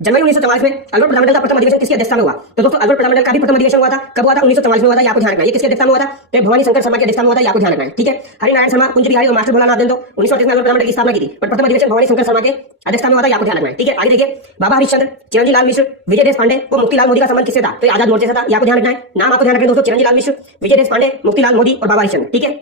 जनवरी 1944 में अलवर प्रधानमंडल का प्रथम अधिवेशन किसकी अध्यक्षता में हुआ? तो दोस्तों अलवर प्रधानमंडल का भी प्रथम अधिवेशन हुआ था, कब हुआ था? 1944 में हुआ था, आपको ध्यान रखना है। ये किसकी अध्यक्षता में हुआ था? तो भवानी शंकर शर्मा की अध्यक्षता में हुआ था, आपको ध्यान रखना है। ठीक है, हरिनारायण शर्मा, कुंज बिहारी और मास्टर भोलानाथ ने 1938 में अलवर प्रधानमंडल की स्थापना की थी, पर प्रथम अधिवेशन भवानी शंकर शर्मा के अध्यक्षता में हुआ था, आपको ध्यान रखना है। ठीक है, आगे देखिए, बाबा हरिश्चंद्र, चिरंजी लाल मिश्र, विजय देश पांडे और मुक्तिलाल मोदी का संबंध किससे था? तो आजाद मोर्चे से था, आपको ध्यान रखना है। नाम आपको ध्यान रखना है दोस्तों, चिरंजी लाल मिश्र, विजय देश पांडे, मुक्तिलाल मोदी और बाबा हरिश्चंद्र। ठीक है,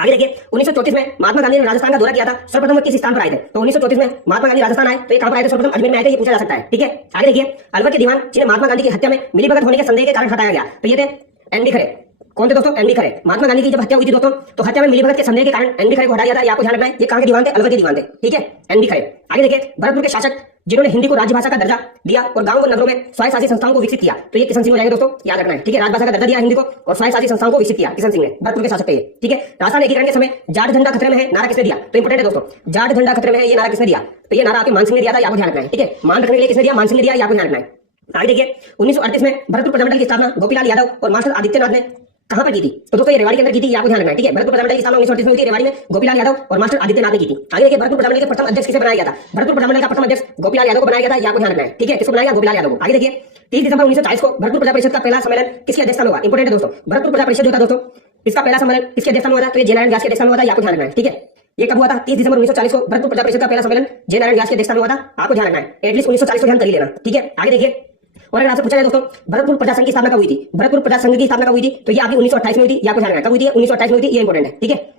आगे देखिए, 1934 में महात्मा गांधी ने राजस्थान का दौरा किया था, सर्वप्रथम किस स्थान पर आए थे? तो 1934 में महात्मा गांधी राजस्थान आए तो ये कहां पर आए थे? सर्वप्रथम अजमेर में आए थे, ये पूछा जा सकता है। ठीक है, आगे देखिए, अलवर के दीवान जिन्हें महात्मा गांधी की हत्या में मिलीभगत होने के संदेह के कारण हटाया गया, तो ये थे एन डी खरे। कौन थे दोस्तों? एन डी खरे। महात्मा गांधी की जब हत्या हुई थी दोस्तों, तो हत्या में मिलीभगत के संदेह के कारण एन डी खरे को हटाया गया था, आपको ध्यान रखना है। ये कहां के दीवान थे? अलवर के दीवान थे। ठीक है, एन डी खरे। आगे देखिए, भरतपुर के शासक जिन्होंने हिंदी को राजभाषा का दर्जा दिया और गांवों व नगरों में स्वायत्तशासी संस्थाओं को विकसित किया, तो ये किशन सिंह हो जाएंगे दोस्तों, याद रखना है। ठीक है, राजभाषा का दर्जा दिया हिंदी को और स्वायत्तशासी संस्थाओं को विकसित किया, किशन सिंह ने, भरतपुर के शासक थे। ठीक है, राजस्थान एकीकरण के समय जाट झंडा खतरे में है नारा किसने दिया? तो इंपोर्टेंट है दोस्तों, जाट झंडा खतरे में है, ये नारा किसने दिया? तो ये नारा आपके मान सिंह ने दिया था, आपको ध्यान रखना है। ठीक है, मान रखने के लिए किसने दिया? मान सिंह ने दिया, आपको ध्यान रखना है। आगे देखिए, 1938 में भरतपुर प्रधानमंडल की स्थापना गोपीलाल यादव और मास्टर आदित्यनाथ ने कहां पर की थी? तो दोस्तों ये रेवाड़ी के अंदर की थी, आपको ध्यान रखना है। ठीक है, भरतपुर प्रधानमंडल की स्थापना 1938 में हुई थी, रेवाड़ी में गोपीलाल यादव और मास्टर आदित्यनाथ ने की थी। आगे देखिए, भरतपुर प्रधानमंडल के प्रथम अध्यक्ष किसे बनाया गया था? भरतपुर प्रधानमंडल का प्रथम अध्यक्ष गोपीलाल यादव को बनाया गया था, आपको ध्यान रखना है। ठीक है, किसको बनाया गया? गोपीलाल यादव को। आगे देखिए, 30 दिसंबर 1940 को भरतपुर प्रजा परिषद का पहला सम्मेलन किसकी अध्यक्षता में हुआ? इंपोर्टेंट है दोस्तों, भरतपुर प्रजा परिषद जो था दोस्तों, इसका पहला सम्मेलन किसकी अध्यक्षता में हुआ था? तो ये जयनारायण व्यास की अध्यक्षता में हुआ था, आपको ध्यान रखना है। ठीक है, ये कब हुआ था? 30 दिसंबर 1940 को भरतपुर प्रजा परिषद का पहला सम्मेलन जयनारायण व्यास की अध्यक्षता में हुआ था, आपको ध्यान रखना है। एटलीस्ट 1940 को ध्यान कर ही लेना। ठीक है, आगे देखिए, और अगर आपसे पूछा जाए दोस्तों भरतपुर प्रजा संघ की स्थापना कब हुई थी, भरतपुर प्रजा संघ की स्थापना कब हुई थी, तो ये आपकी 1928 में हुई थी। ये आपको ध्यान रखना है, कब हुई थी? 1928 में हुई थी। ये इंपॉर्टेंट है, ठीक है।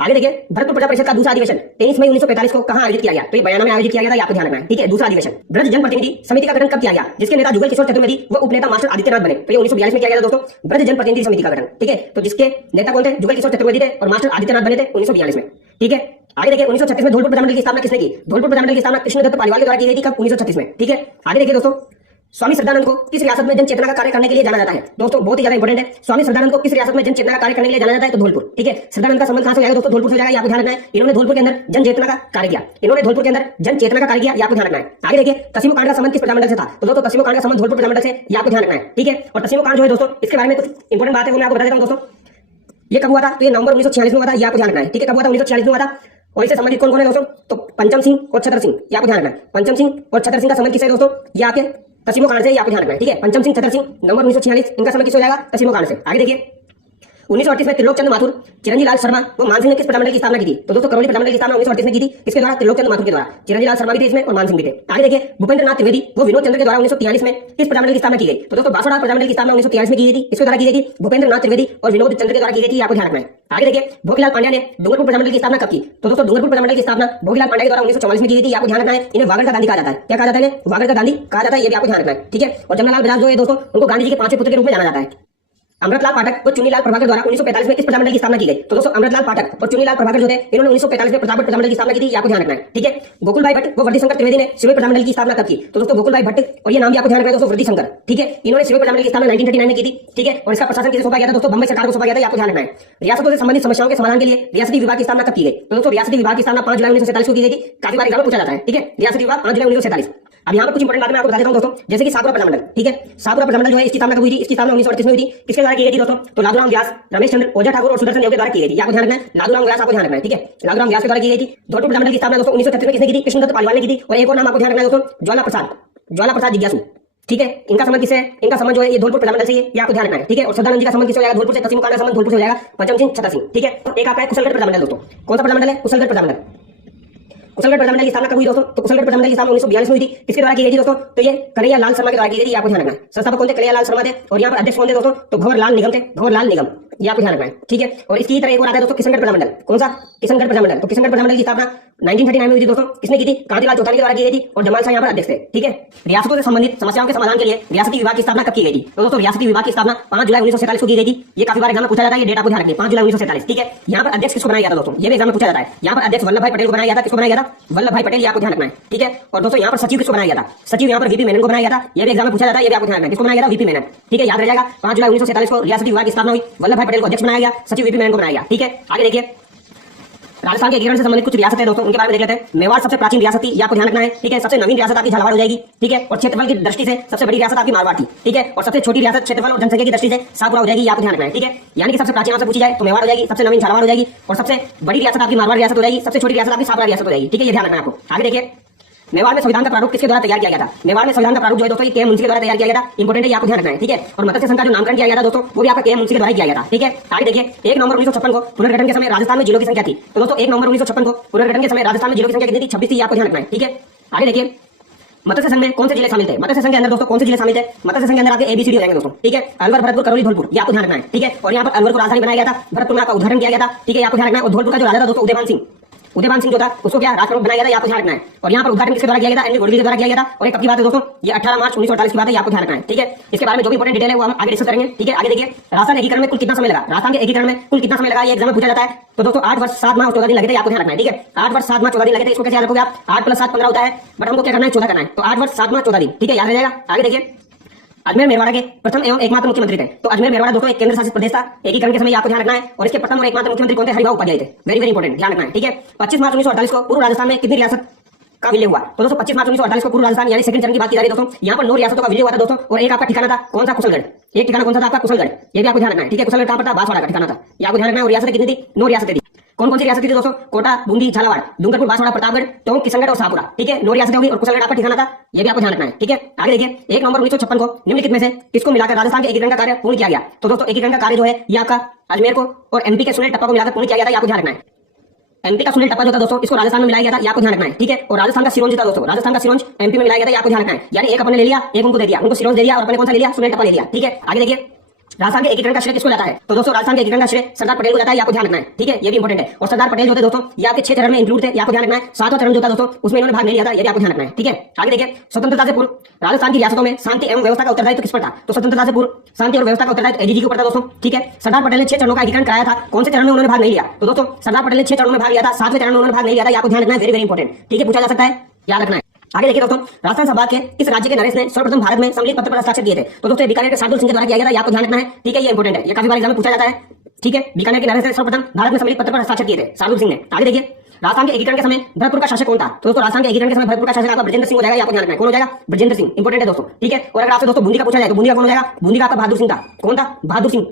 आगे देखिए, भरतपुर प्रजा परिषद का दूसरा अधिवेशन 23 मई 1945 को कहां आयोजित किया गया, तो ये बयाना में आयोजित किया गया था। ये आपको ध्यान रखना है, ठीक है। दूसरा अधिवेशन ब्रज जनप्रतिनिधि समिति का गठन कब किया गया, जिसके नेता जुगल किशोर चतुर्वेदी व उपनेता मास्टर आदित्यनाथ बने, तो ये 1942 में किया गया था दोस्तों, ब्रज जनप्रतिनिधि समिति का गठन, ठीक है। तो जिसके नेता कौन थे? जुगल किशोर चतुर्वेदी थे और मास्टर आदित्यनाथ बने थे 1942 में, ठीक है। आगे देखिए 1936 में धौलपुर प्रजामंडल की स्थापना किसने की? धौलपुर प्रजामंडल की स्थापना कृष्णदत्त पालीवाल के द्वारा की गई थी। कब? 1936 में, ठीक है। आगे देखिए दोस्तों, स्वामी श्रद्धानंद को किस रियासत में जन चेतना का कार्य करने के लिए जाना जाता है? दोस्तों बहुत ही ज्यादा इंपॉर्टेंट है। स्वामी श्रद्धानंद को किस रियासत में जन चेतना का कार्य करने के लिए जाना जाता है? तो धौलपुर, ठीक है। श्रद्धानंद का संबंध कहां से हो जाएगा दोस्तों? धौलपुर से हो जाएगा। आपको ध्यान रखना है, इन्होंने धौलपुर के अंदर जन चेतना का कार्य किया। इन्होंने धौलपुर के अंदर जन चेतना का कार्य किया, आपको ध्यान रखना है। आगे देखिए, तसीमो कांड का संबंध किस प्रजामंडल से था? तो दोस्तों तसीमो कांड का संबंध धौलपुर प्रजामंडल से, आपको ध्यान रखना है, ठीक है। और तसीमो कांड जो है दोस्तों, इसके बारे में कुछ इंपॉर्टेंट बात है वो मैं आपको बता देता हूं दोस्तों। ये कब हुआ था? तो ये नवंबर 1946 में हुआ था। ये आपको ध्यान रखना है, ठीक है। कब हुआ था? 1946 में हुआ था। और इससे संबंधित कौन कौन है दोस्तों? तो पंचम सिंह और छतर सिंह, ये आपको ध्यान रखना है। पंचम सिंह और छतर सिंह का संबंध किससे है दोस्तों? ये आपके तसीमो कांड से, ये आपको ध्यान रखना है, ठीक है। पंचम सिंह, छतर सिंह, नवंबर 1946, इनका संबंध किससे हो जाएगा? तसीमो कांड से। आगे देखिए, 1938 में त्रिलोक चंद्र माथुर, चिरंजी लाल शर्मा व मान सिंह ने किस प्रजामंडल की स्थापना की थी? तो दोस्तों करौली प्रजामंडल की स्थापना 1938 में की थी। किसके द्वारा? त्रिलोक चंद्र माथुर के द्वारा। चिरंजी लाल शर्मा भी थे इसमें और मान सिंह भी थे। आगे देखिए, भूपेंद्र नाथ त्रिवेदी वो विनोद चंद्र के द्वारा 1943 में किस प्रजामंडल की स्थापना की गई? तो दोस्तों बासोड़ा प्रजामंडल की स्थापना 1943 में की गई थी। इसके द्वारा की गई थी? भूपेंद्र नाथ त्रिवेदी और विनोद चंद्र के द्वारा की गई थी। आपको ध्यान रखना है। आगे देखिए, भोगीलाल पांड्या ने डूंगरपुर प्रजामंडल की स्थापना कब की? तो दोस्तों डूंगरपुर प्रजामंडल की स्थापना भोगीलाल पांड्या के द्वारा 1944 में की गई थी। आपको ध्यान रखना है। इन्हें वागड़ का गांधी कहा जाता है। क्या कहा जाता है? वागड़ का गांधी कहा जाता है। ये भी आपको ध्यान रखना है, ठीक है। और जमनालाल बजाज जो है दोस्तों, उनको गांधी जी के पांचवें पुत्र के रूप में जाना जाता है। अमृतलाल पाठक व चुन्नीलाल प्रभाकर द्वारा 1945 में किस प्रजामंडल की स्थापना की गई? तो दोस्तों अमृतलाल पाठक और चुन्नीलाल प्रभाकर जो थे, इन्होंने 1945 में प्रतापगढ़ प्रजामंडल की स्थापना की थी। आपको ध्यान रखना है, ठीक है। गोकुलभाई भट्ट व वृद्धिशंकर त्रिवेदी ने शिव प्रजामंडल की स्थापना कब की? तो दोस्तों गोकुलभाई भट्ट, और ये नाम भी आपको ध्यान रखना है दोस्तों, वृद्धिशंकर, ठीक है। इन्होंने शिव प्रजामंडल की स्थापना 1939 में की थी, ठीक है। और इसका प्रशासन किसे सौंपा गया था दोस्तों? बम्बई सरकार को सौंपा गया था। आपको ध्यान रखना है। रियासतों से संबंधित समस्याओं के समाधान के लिए रियासती विभाग की स्थापना कब की गई? तो दोस्तों रियासती विभाग की स्थापना 5 जुलाई 1947 को की गई थी। काफी बार एग्जाम में पूछा जाता है, ठीक है। रियासती विभाग 5 जुलाई 1947। अब यहाँ पर कुछ इंपॉर्टेंट बात मैं आपको बता देता हूं दोस्तों, जैसे कि सातपुरा प्रजामंडल, ठीक है। सातपुरा प्रजामंडल जो है इसकी स्थापना कब हुई थी? इसकी स्थापना 1938 में हुई थी। किसके द्वारा की गई थी दोस्तों? तो लादूराम व्यास, रमेश चंद्र, ओझा ठाकुर और सुदर्शन देव के द्वारा की गई थी। आपको ध्यान रखना है। लादूराम व्यास, आपको ध्यान रखना है, ठीक है। लादूराम व्यास के द्वारा की गई थी। धौलपुर प्रजामंडल की स्थापना दोस्तों 1936 में किसने की थी? कृष्णदत्त पालीवाल ने की थी। और एक और नाम आपको ध्यान रखना है दोस्तों, ज्वाला प्रसाद जिज्ञासु, ठीक है। इनका संबंध किससे? इनका संबंध जो है ये धौलपुर प्रजामंडल से, ये आपको ध्यान रखना है, ठीक है। और सदानंद जी का संबंध किससे हो जाएगा? धौलपुर से। तसीमो कांड का संबंध धौलपुर से हो जाएगा। पंचम सिंह, छतर सिंह, ठीक है। एक आपका है कुशलगढ़ प्रजामंडल दोस्तों। कौन सा प्रजामंडल है? कुशलगढ़ प्रजामंडल। कुशलगढ़ प्रजामंडल की स्थापना कब हुई दोस्तों? तो कुशलगढ़ प्रजामंडल की स्थापना 1942 में हुई थी। किसके द्वारा की गई थी दोस्तों? तो ये कन्हैया लाल शर्मा के द्वारा की गई थी। आपको ध्यान रखना है। संस्थापक कौन थे? कन्हैया लाल शर्मा थे। और यहाँ पर अध्यक्ष कौन थे दोस्तों? तो भंवर लाल निगम थे। भंवर लाल निगम, ये आपको ध्यान रखना है, ठीक है। और इसकी तरह एक और आता है दोस्तों, किशनगढ़ प्रजामंडल। कौन सा? किशनगढ़ प्रजामंडल। तो किशनगढ़ प्रजामंडल की स्थापना 1939 में हुई थी दोस्तों। किसने की थी? कांतिलाल चौधरी के द्वारा की गई थी। और जमाल शाह यहाँ पर अध्यक्ष थे, ठीक है। रियासतों से संबंधित समस्याओं के समाधान के लिए रियासती विभाग की स्थापना कब की गई थी? तो दोस्तों रियासती विभाग की स्थापना 5 जुलाई 1947 को की गई थी। ये काफी बार एग्जाम में पूछा जाता है। ये डेट आपको ध्यान रखिए, 5 जुलाई 1947, ठीक है। यहाँ पर अध्यक्ष किसको बनाया गया था दोस्तों? ये भी एग्जाम में पूछा जाता है। यहाँ पर अध्यक्ष वल्लभ भाई पटेल को बनाया गया था। किसको बनाया गया था? वल्लभ भाई पटेल, ये आपको ध्यान रखना है, ठीक है। और दोस्तों यहाँ पर सचिव किसको बनाया गया था? सचिव यहाँ पर वीपी मेनन को बनाया गया था। ये भी एग्जाम में पूछा जाता है। ये भी आपको ध्यान रखना है। किसको बनाया गया था? वीपी मेनन, ठीक है। याद रह जाएगा। 5 जुलाई 1947 को रियासती विभाग की स्थापना हुई। वल्लभ भाई पटेल को अध्यक्ष बनाया गया, सचिव वीपी मेनन को बनाया गया, ठीक है। आगे देखिए, राजस्थान के एकीकरण से संबंधित कुछ रियासतें दोस्तों, उनके बारे में देख लेते हैं। मेवाड़ सबसे प्राचीन रियासत थी, ये आपको ध्यान रखना है, ठीक है। सबसे नवीन रियासत आपकी झालावाड़ हो जाएगी, ठीक है। और क्षेत्रफल की दृष्टि से सबसे बड़ी रियासत आपकी मारवाड़ थी, ठीक है। और सबसे छोटी रियासत क्षेत्रफल और जनसंख्या की दृष्टि से शाहपुरा हो जाएगी। ये आपको ध्यान रखना है, ठीक है। यानी कि सबसे प्राचीन आपसे पूछी जाए तो मेवाड़ हो जाएगी, सबसे नवीन झालावाड़ हो जाएगी, और सबसे बड़ी रियासत आपकी मारवाड़ रियासत हो जाएगी, सबसे छोटी रियासत आपकी शाहपुरा रियासत हो जाएगी, ठीक है। ये ध्यान रखना है आपको। आगे देखिए, मेवाड़ में संविधान का प्रारूप किसके द्वारा तैयार किया गया था? मेवाड़ में संविधान का प्रारूप जो है दोस्तों, ये के मुंशी के द्वारा तैयार किया गया था। इंपॉर्टेंट है, ये आपको ध्यान रखना है, ठीक है। और मत्स्य संघ का जो नामकरण किया गया था दोस्तों, वो भी आपका के मुंशी के द्वारा किया गया था, ठीक है। आगे देखिए, 1 नवंबर 1956 को पुनर्गठन के समय राजस्थान में जिलों की संख्या थी। तो दोस्तों 1 नवंबर 1956 को पुनर्गठन के समय राजस्थान में जिलों की संख्या कितनी थी? 26 थी। आपको ध्यान रखना है, ठीक है। आगे देखिए, मत्स्य संघ में कौन से जिले शामिल थे? मत्स्य संघ के अंदर दोस्तों कौन से जिले शामिल थे? मत्स्य संघ के अंदर आपके एबीसीडी हो जाएंगे दोस्तों, ठीक है। अलवर, भरतपुर, करौली, धौलपुर, ये आपको ध्यान रखना है, ठीक है। और यहाँ पर अलवर को राजधानी बनाया गया था, भरतपुर में आपका उदाहरण किया गया था, ठीक है। आपको ध्यान रखना है। और धौलपुर का जो राजा था दोस्तों उदयमान सिंह जो था, उसको क्या राजप्रमुख बनाया गया था? ये आपको ध्यान रखना है। और यहाँ पर उद्घाटन किसके द्वारा किया गया था? एनवी गोडगिल के द्वारा किया गया था। और एक कब की बात है दोस्तों? ये 18 मार्च 1948 की बात है। ये आपको ध्यान रखना है, ठीक है। इसके बारे में जो भी इंपॉर्टेंट डिटेल है वो हम आगे डिस्कस करेंगे, ठीक है। आगे देखिए, राजस्थान एकीकरण में कुल कितना समय लगा? राजस्थान के एकीकरण में कुल कितना समय लगा? ये एग्जाम में पूछा जाता है। तो दोस्तों 8 वर्ष 7 माह और 14 दिन लगे थे। आपको ध्यान रखना है, ठीक है। 8 वर्ष 7 माह 14 दिन लगे थे। इसको कैसे याद रखोगे आप? 8 + 7 15 होता है, बट हमको क्या करना है? 14 करना है। तो 8 वर्ष 7 माह 14 दिन, ठीक है, याद रह जाएगा। आगे देखिए, अजमेर मेरवाड़ा के प्रथम एवं एकमात्र मुख्यमंत्री थे। तो अजमेर मेरवाड़ा दोस्तों एक केंद्र शासित प्रदेश था एकीकरण के समय। आपको ध्यान रखना है। और इसके प्रथम और एकमात्र मुख्यमंत्री कौन थे? हरिभाऊ उपाध्याय थे। वेरी वेरी इंपॉर्टेंट, ध्यान रखना है, ठीक है। 25 मार्च 1948 को पूर्व राजस्थान में कितनी रियासत का विलय हुआ? तो दोस्तों 25 मार्च 1948 को पूर्व राजस्थान यानी सेकंड चरण की बात की जा रही है दोस्तों। यहाँ पर 9 रियासतों का विलय हुआ था दोस्तों। और एक आपका ठिकाना था, कौन सा? कुशलगढ़। एक ठिकाना कौन सा था आपका? कुशलगढ़। ये भी आपको ध्यान रखना है, ठीक है। कुशलगढ़ कहां पर था? बांसवाड़ा का ठिकाना था। ये आपको ध्यान रखना है। और रियासतें कितनी थी? 9 रियासतें थी। कौन कौन सी रियासत थी दोस्तों? कोटा, बूंदी, झालावाड़, डूंगरपुर, बांसवाड़ा, प्रतापगढ़, टोंक, किशनगढ़ और शाहपुरा, ठीक है। 9 रियासतें होगी। और कुशलगढ़ आपका ठिकाना था। ये भी आपको ध्यान रखना है, ठीक है। आगे देखिए, 1 नवंबर 1956 को निम्नलिखित में से किसको मिलाकर राजस्थान के एकीकरण का कार्य पूर्ण किया गया? तो दोस्तों एकीकरण का कार्य जो है ये आपका अजमेर को और एमपी के सुनील टप्पा को मिलाकर पूर्ण किया गया था। आपको ध्यान रखना है। एमपी का सुनील टप्पा जो था दोस्तों, इसको राजस्थान में मिलाया गया था, ये आपको ध्यान रखना है, ठीक है। और राजस्थान का सिरोंज था दोस्तों, राजस्थान का सिरोंज एमपी में मिलाया गया था, ये आपको ध्यान रखना है। यानी एक अपन ने ले लिया, एक उनको दे दिया, उनको सिरोंज दे दिया और अपने कौन सा ले लिया, सुनील टप्पा ले लिया, ठीक है। आगे देखिए, राजस्थान के एकीकरण का श्रेय किसको जाता है? तो दोस्तों राजस्थान के एकीकरण का श्रेय सरदार पटेल को जाता है, आपको ध्यान रखना है, ठीक है। ये भी इंपॉर्टेंट है। और सरदार पटेल जो थे दोस्तों, ये आपके 6 चरण में इंक्लूड थे, आपको ध्यान रखना है। 7वां चरण जो था दोस्तों, उसमें इन्होंने भाग नहीं लिया था, ये भी आपको ध्यान रखना है, ठीक है। आगे देखिए, स्वतंत्रता से पूर्व राजस्थान की रियासतों में शांति एवं व्यवस्था का उत्तरदायित्व किस पर था? तो स्वतंत्रता से पूर्व शांति और व्यवस्था का उत्तरदायित्व एडीजी के ऊपर था दोस्तों, ठीक है। सरदार पटेल ने 6 चरणों का एकीकरण कराया था, कौन से चरण में उन्होंने भाग नहीं लिया? तो दोस्तों सरदार पटेल ने 6 चरणों में भाग लिया था, 7वें चरण में उन्होंने भाग नहीं लिया था, ये आपको ध्यान रखना है, वेरी वेरी इंपॉर्टेंट, ठीक है। पूछा जा सकता है, याद रखना है। आगे देखिए दोस्तों, राजस्थान सभा के इस राज्य के नरेश ने सर्वप्रथम भारत में सम्मिलित पत्र पर हस्ताक्षर किए थे? तो दोस्तों बीकानेर के शार्दुल सिंह के द्वारा किया गया था, ये आपको ध्यान रखना है, ठीक है। ये इंपॉर्टेंट है, ये काफी बार एग्जाम में पूछा जाता है, ठीक है। बीकानेर के नरेश ने सर्वप्रथम भारत में सम्मिलित पत्र पर हस्ताक्षर किए थे, शार्दुल सिंह ने। आगे देखिए, राजस्थान के एकीकरण के समय भरतपुर का शासक कौन था? तो दोस्तों राजस्थान के एकीकरण के समय भरतपुर का शासक आपका ब्रजेंद्र सिंह हो जाएगा, आपको ध्यान रखना है। कौन हो जाएगा? ब्रजेंद्र सिंह, इंपॉर्टेंट है दोस्तों, ठीक है। और अगर आपसे दोस्तों बूंदी का पूछा जाए तो बूंदी का कौन हो जाएगा? बूंदी का आपका बहादुर सिंह था। कौन था? बहादुर सिंह,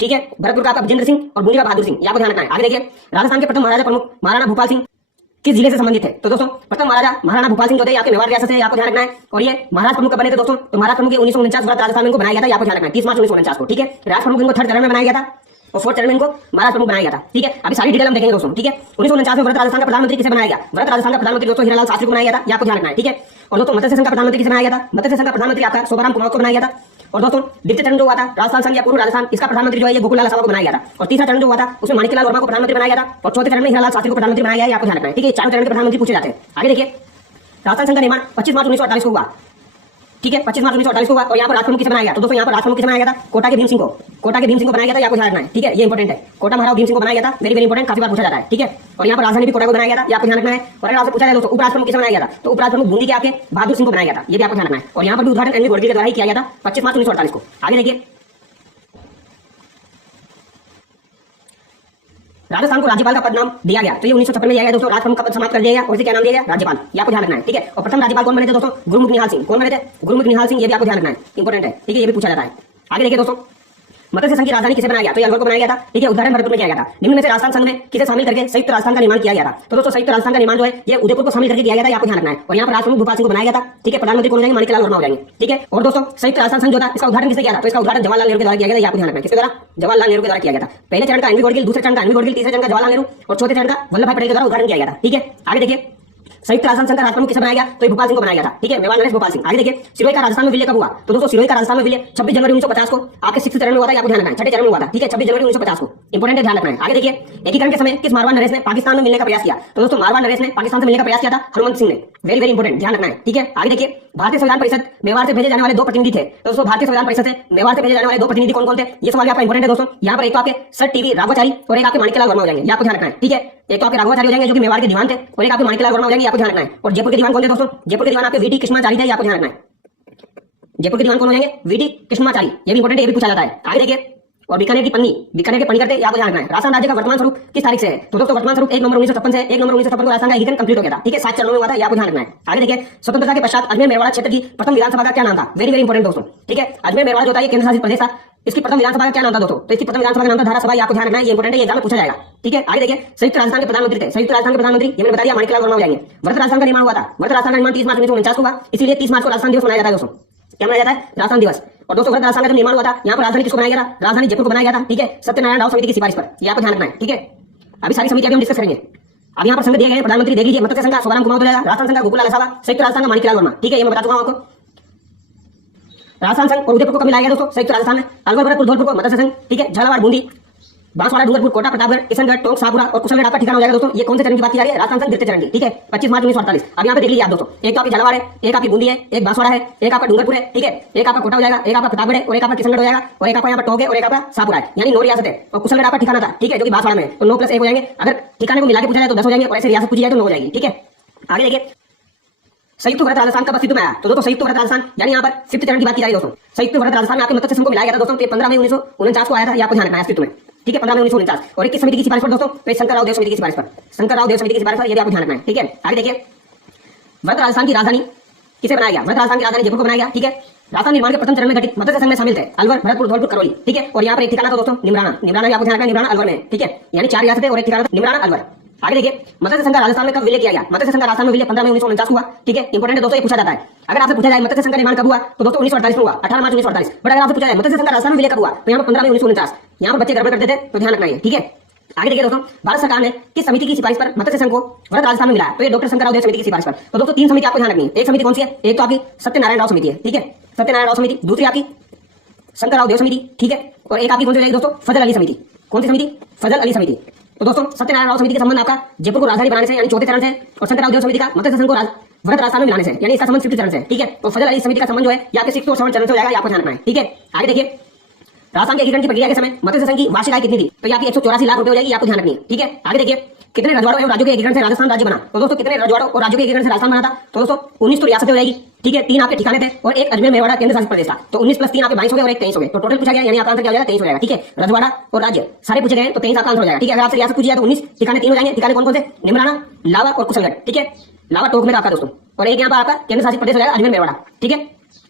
ठीक है। भरतपुर का आपका ब्रजेंद्र सिंह और बूंदी का बहादुर सिंह, ये आपको ध्यान रखना है। आगे देखिए, राजस्थान के प्रथम महाराजा प्रमुख महाराणा भूपाल सिंह किस जिले से संबंधित है? तो दोस्तों प्रथम महाराजा महाराणा भूपाल सिंह जो थे आपके मेवाड़ रियासत से, आपको ध्यान रखना है। और ये महाराज प्रमुख कब बने थे दोस्तों? तो महाराज प्रमुख 1949 व्रत राजस्थान में इनको बनाया गया था, आपको ध्यान रखना है, 30 मार्च 1949 को, ठीक है। राज प्रमुख इनको 3rd चरण में बनाया गया था और 4th चरण में इनको महाराज प्रमुख बनाया गया था, ठीक है। अभी सारी डिटेल हम देखेंगे दोस्तों, ठीक है। 1949 में व्रत राजस्थान का प्रधानमंत्री किसे बनाया गया? व्रत राजस्थान का प्रधानमंत्री दोस्तों हीरालाल शास्त्री को बनाया गया था, ये आपको ध्यान रखना है, ठीक है। और दोस्तों मत्स्य संघ का प्रधानमंत्री किसे बनाया गया था? मत्स्य संघ का प्रधानमंत्री आपका शोभाराम कुमार को बनाया गया था। और दोस्तों द्वितीय चरण जो हुआ था राजस्थान संघ या पूर्व राजस्थान, इसका प्रधानमंत्री जो है ये गोकुललाल सभा को बनाया गया था। और तीसरा चरण जो हुआ था उसमें माणिक्यलाल वर्मा को प्रधानमंत्री बनाया गया था। और चौथे चरण में हीरालाल शास्त्री को प्रधानमंत्री बनाया गया, आपको ध्यान रखना है, ठीक है। 4 चरण के प्रधानमंत्री पूछे जाते हैं। आगे देखिए, राजस्थान संघ का निर्माण 25 मार्च 1948 को हुआ, ठीक है। 25 मार्च 1948 को हुआ। और यहाँ पर राज प्रमुख किसे बनाया गया? तो दोस्तों यहाँ पर राज प्रमुख किसे बनाया गया था? कोटा के भीम सिंह को, कोटा के भीम सिंह को बनाया गया था, आपको ध्यान रखना है, ठीक है। ये इंपॉर्टेंट है, कोटा महाराव भीम सिंह को बनाया गया था, वेरी वेरी इंपॉर्टेंट, काफी बार पूछा जाता है, ठीक है। और यहाँ पर राजधानी भी कोटा को बनाया गया था, आपको ध्यान रखना है। और अगर आपसे पूछा जाए दोस्तों उपराज प्रमुख किसे बनाया गया था? तो उपराज प्रमुख बूंदी के आपके बहादुर सिंह को बनाया गया था, ये भी आपको ध्यान रखना है। और यहाँ पर भी उद्घाटन एनवी गोडगिल के द्वारा ही किया गया था 25 मार्च 1948 को। आगे देखिए, राजस्थान को राज्यपाल का पद नाम दिया गया, तो ये 1956 में दिया गया दोस्तों, राज प्रमुख का पद समाप्त कर दिया गया और इसे क्या नाम दिया गया? राज्यपाल, ये आपको ध्यान रखना है, ठीक है। और प्रथम राज्यपाल कौन बने थे दोस्तों? गुरुमुख निहाल सिंह। कौन बने थे? गुरुमुख निहाल सिंह, ये भी आपको ध्यान रखना है, इंपॉर्टेंट है, ठीक है। ये भी पूछा जाता है। आगे देखिए दोस्तों, मत्स्य संघ की राजधानी किसे बनाया गया? तो ये अलवर को बनाया गया था, ठीक है। उद्घाटन भरतपुर में किया गया था। निम्न में से राजस्थान संघ में किसे शामिल करके संयुक्त राजस्थान का निर्माण किया गया था? तो दोस्तों संयुक्त राजस्थान का निर्माण जो है ये उदयपुर को शामिल करके किया गया था, आपको ध्यान रखना है। और यहाँ पर राज प्रमुख भूपाल सिंह को बनाया गया था, ठीक है। प्रधानमंत्री कौन हो जाएंगे? माणिक्यलाल वर्मा हो जाएंगे, ठीक है। और दोस्तों संयुक्त राजस्थान संघ जो था इसका उद्घाटन किसने किया था? तो इसका उद्घाटन जवाहरलाल नेहरू के द्वारा किया गया था, आपको ध्यान रखना है। किसके द्वारा? जवाहरलाल नेहरू के द्वारा किया गया था। पहले चरण का एनवी गोडगिल, दूसरे चरण का एनवी गोडगिल, तीसरे चरण का जवाहरलाल नेहरू और चौथे चरण का वल्लभ भाई पटेल के द्वारा उद्घाटन किया गया था, ठीक है। आगे देखिए, संयुक्त राजस्थान संघ का राज प्रमुख किसे बनाया गया? तो ये भोपाल सिंह को बनाया गया था, ठीक है। मेवाड़ नरेश भोपाल सिंह। आगे देखिए, सिरोही का राजस्थान में विलय कब हुआ? तो दोस्तों सिरोही का राजस्थान में विलय 26 जनवरी 1950 को आपके 6th चरण में हुआ था, आपको ध्यान रखना है। 6ठे चरण में हुआ था, ठीक है, 26 जनवरी 1950 को, इंपॉर्टेंट है, ध्यान रखना है। आगे देखिए, एकीकरण के समय किस मारवाड़ नरेश ने पाकिस्तान में मिलने का प्रयास किया? तो दोस्तों मारवाड़ नरेश ने पाकिस्तान से मिलने का प्रयास किया था हनुमंत सिंह ने, वेरी वेरी इंपॉर्टेंट, ध्यान रखना है, ठीक है। आगे देखिए, भारतीय संविधान परिषद मेवाड़ से भेजे जाने वाले 2 प्रतिनिधि थे। तो दोस्तों भारतीय संविधान परिषद से मेवाड़ से भेजे जाने वाले 2 प्रतिनिधि कौन कौन थे? ये सवाल आपका इंपॉर्टेंट है दोस्तों। यहाँ पर एक तो आपके सर टीवी राघवाचारी और एक आपके माणिक्यलाल वर्मा हो जाएंगे, आपको ध्यान रखना है, ठीक है। एक तो आपके राघवाचारी हो जाएंगे जो कि मेवाड़ के दीवान थे और एक आपके माणिक्यलाल वर्मा हो जाएंगे, आपको ध्यान रखना है। और जयपुर के दीवान कौन थे दोस्तों? जयपुर के दीवान आपके वीटी कृष्णाचारी थे, आपको ध्यान रखना है। जयपुर के दीवान कौन हो जाएंगे? वीटी कृष्णाचारी, ये भी इंपॉर्टेंट है, ये भी पूछा जाता है। आगे देखिए, और बीकानेर की पन्नी करते आपको ध्यान रखना है। राजस्थान राज्य का वर्तमान स्वरूप किस तारीख से है? तो दोस्तों वर्तमान स्वरूप 1 नवंबर 1956 से 1 नवंबर 1956 को राजस्थान का एकीकरण कंप्लीट हो गया था, ठीक है। 7 चरणों में हुआ था, ये आपको ध्यान रखना है। आगे देखिए, स्वतंत्रता के पश्चात अजमेर मेवाड़ क्षेत्र की प्रथम विधानसभा का क्या नाम था? वेरी वेरी इंपॉर्टेंट दोस्तों, ठीक है। अजमेर मेवाड़ जो था ये केंद्र शासित प्रदेश था, इसकी प्रथम विधानसभा का क्या नाम था दोस्तों? तो इसकी प्रथम विधानसभा का नाम था धारा सभा, आपको ध्यान रखना है, ये इंपॉर्टेंट है, ये एग्जाम में पूछा जाएगा, ठीक है। आगे देखिए, संयुक्त राजस्थान के प्रधानमंत्री थे, संयुक्त राजस्थान के प्रधानमंत्री ये मैंने बता दिया माणिक्यलाल वर्मा हो जाएंगे। व्रत राजस्थान का निर्माण हुआ था, व्रत राजस्थान का निर्माण 30 मार्च 1949 को हुआ, इसीलिए 30 मार्च को राजस्थान दिवस मनाया जाता है दोस्तों। क्या मनाया जाता है? राजस्थान दिवस। और दोस्तों व्रत राजस्थान का निर्माण हुआ था, यहाँ पर राजधानी किसको बनाया गया था? राजधानी जयपुर को बनाया गया था, ठीक है, सत्यनारायण राव समिति की सिफारिश पर, ये आपको ध्यान रखना है, ठीक है। अभी सारी समिति हम डिस्कस करेंगे। अब यहाँ पर संघ दिए गए प्रधानमंत्री देख लीजिए, मत्स्य संघ का शोभाराम कुमार हो जाएगा, राजस्थान संघ का गोकुललाल सभा, संयुक्त राजस्थान का माणिक्यलाल वर्मा, ठीक है, ये मैं बता चुका हूं आपको। राजस्थान संघ और उदयपुर को कब मिलाया गया दोस्तों? संयुक्त राजस्थान में। अलवर भरतपुर धौलपुर को मत्स्य संघ, ठीक है। झालावाड़ बूंदी बांसवाड़ा डूंगरपुर कोटा प्रतापगढ़ किशनगढ़ टोंक शाहपुरा और कुशलगढ़ आपका ठिकाना हो जाएगा दोस्तों। ये कौन से चरण की बात की जा रही है? राजस्थान संघ द्वितीय चरण की, ठीक है, 25 मार्च 1948। अब यहाँ पे देख लीजिए आप दोस्तों, एक तो आपकी झालावाड़ है, एक आपकी बूंदी है, एक बांसवाड़ा है, एक आपका डूंगरपुर है, ठीक है, एक आपका कोटा हो जाएगा, एक आपका प्रतापगढ़ है और एक आपका किशनगढ़ हो जाएगा और एक आपका यहाँ पर टोंक है और एक आपका शाहपुरा है, यानी 9 रियासत है। और कुशलगढ़ आपका ठिकाना था, ठीक है, जो कि बांसवाड़ा में, तो 9 + 1 हो जाएंगे। अगर ठिकाने को मिला के पूछा जाए तो 10 हो जाएंगे और ऐसे रियासत पूछी जाए तो 9 हो जाएगी, ठीक है। आगे देखिए, संयुक्त व्रत राजस्थान कब अस्तित्व में आया? तो दोस्तों संयुक्त व्रत राजस्थान यानी यहाँ पर 5th चरण की बात की जा रही है दोस्तों। संयुक्त व्रत राजस्थान में आपके मत्स्य संघ को मिलाया गया था दोस्तों, तो 15 मई 1949 को आया था, ये आपको ध्यान रखना है अस्तित्व में, ठीक है, 15 मई 1949। और किस समिति की सिफारिश पर दोस्तों? तो शंकरराव देव समिति की सिफारिश पर, शंकरराव देव समिति की सिफारिश पर, ये भी आपको ध्यान रखना है, ठीक है। आगे देखिए, व्रत राजस्थान की राजधानी किसे बनाया गया? व्रत राजस्थान की राजधानी जयपुर को बनाया गया, ठीक है। राजस्थान निर्माण के प्रथम चरण में गठित मत्स्य संघ में शामिल थे अलवर भरतपुर धौलपुर करौली, ठीक है। और यहाँ पर एक ठिकाना था दोस्तों निमराना, निमराना भी आपको ध्यान रखना है, निमराना अलवर में, ठीक है, यानी 4 रियासतें और एक ठिकाना निमराना अलवर। आगे देखिए, मत्स्य संघ का राजस्थान में कब विलय किया गया? मत्स्य संघ का राजस्थान में विलय 15 मई 1949 हुआ, ठीक है, इंपॉर्टेंट है दोस्तों, ये पूछा जाता है। अगर आपसे पूछा जाए मत्स्य संघ का निर्माण कब हुआ? तो दोस्तों 1948 में हुआ, 18 मार्च 1948। बट अगर आपसे पूछा जाए मत्स्य संघ का राजस्थान में विलय कब हुआ? तो यहाँ पर 15 मई 1949। यहाँ पर बच्चे गड़बड़ करते थे, तो ध्यान रखना है, ठीक है। आगे देखिए दोस्तों, भारत सरकार ने किस समिति की सिफारिश पर मत्स्य संघ को वृहत राजस्थान में मिला है? तो ये डॉक्टर शंकर राव देव समिति की सिफारिश पर। तो दोस्तों 3 समिति आपको ध्यान रखनी है। एक समिति कौन सी है? एक तो आपकी सत्यनारायण राव समिति है, ठीक है, सत्यनारायण राव समिति। दूसरी आपकी शंकर राव देव समिति, ठीक है, और एक आपकी कौन सी रहेगी दोस्तों? फजल अली समिति। कौन सी समिति? फजल अली समिति। तो दोस्तों सत्यनारायण राव समिति का संबंध आपका जयपुर को राजधानी बनाने से यानी चौथे चरण से, और शंकर राव देव समिति का मत्स्य संघ को वृहत राजस्थान में मिलाने से यानी इसका संबंध 6th चरण से, ठीक है। तो फजल अली समिति का संबंध जो है या आपके 6th और 7th चरण से हो जाएगा, आपको ध्यान रखना है, ठीक है। आगे देखिए, राजस्थान के एकीकरण की प्रक्रिया के समय मत्स्य संघ की वार्षिक आय कितनी थी? तो ये आपकी 184 लाख रुपए हो जाएगी, आपको ध्यान रखनी है, ठीक है। आगे देखिए, कितने रजवाड़ों एवं राज्यों के एकीकरण से राजस्थान राज्य बना? तो दोस्तों कितने रजवाड़ों और राज्यों के एकीकरण से राजस्थान बना था? तो दोस्तों 19 तो रियासतें हो जाएगी, ठीक है, 3 आपके ठिकाने थे और एक अजमेर मेवाड़ा केंद्र शासित प्रदेश था। तो 19 + 3 आपके 22 हो गए और एक 23 हो गए। तो टोटल पूछा गया यानी आपका आंसर क्या हो जाएगा? 23 हो जाएगा, ठीक है। रजवाड़ा और राज्य सारे पूछे गए तो 23 आपका आंसर हो जाएगा, ठीक है। अगर आपसे रियासत पूछी जाए तो 19, ठिकाने 3 हो जाएंगे। ठिकाने कौन कौन से? निमराना, लावा और कुशलगढ़, ठीक है। लावा टोक में आपका दोस्तों, और एक यहाँ पर आपका केंद्र शासित प्रदेश हो जाएगा अजमेर मेवाड़ा, ठीक है,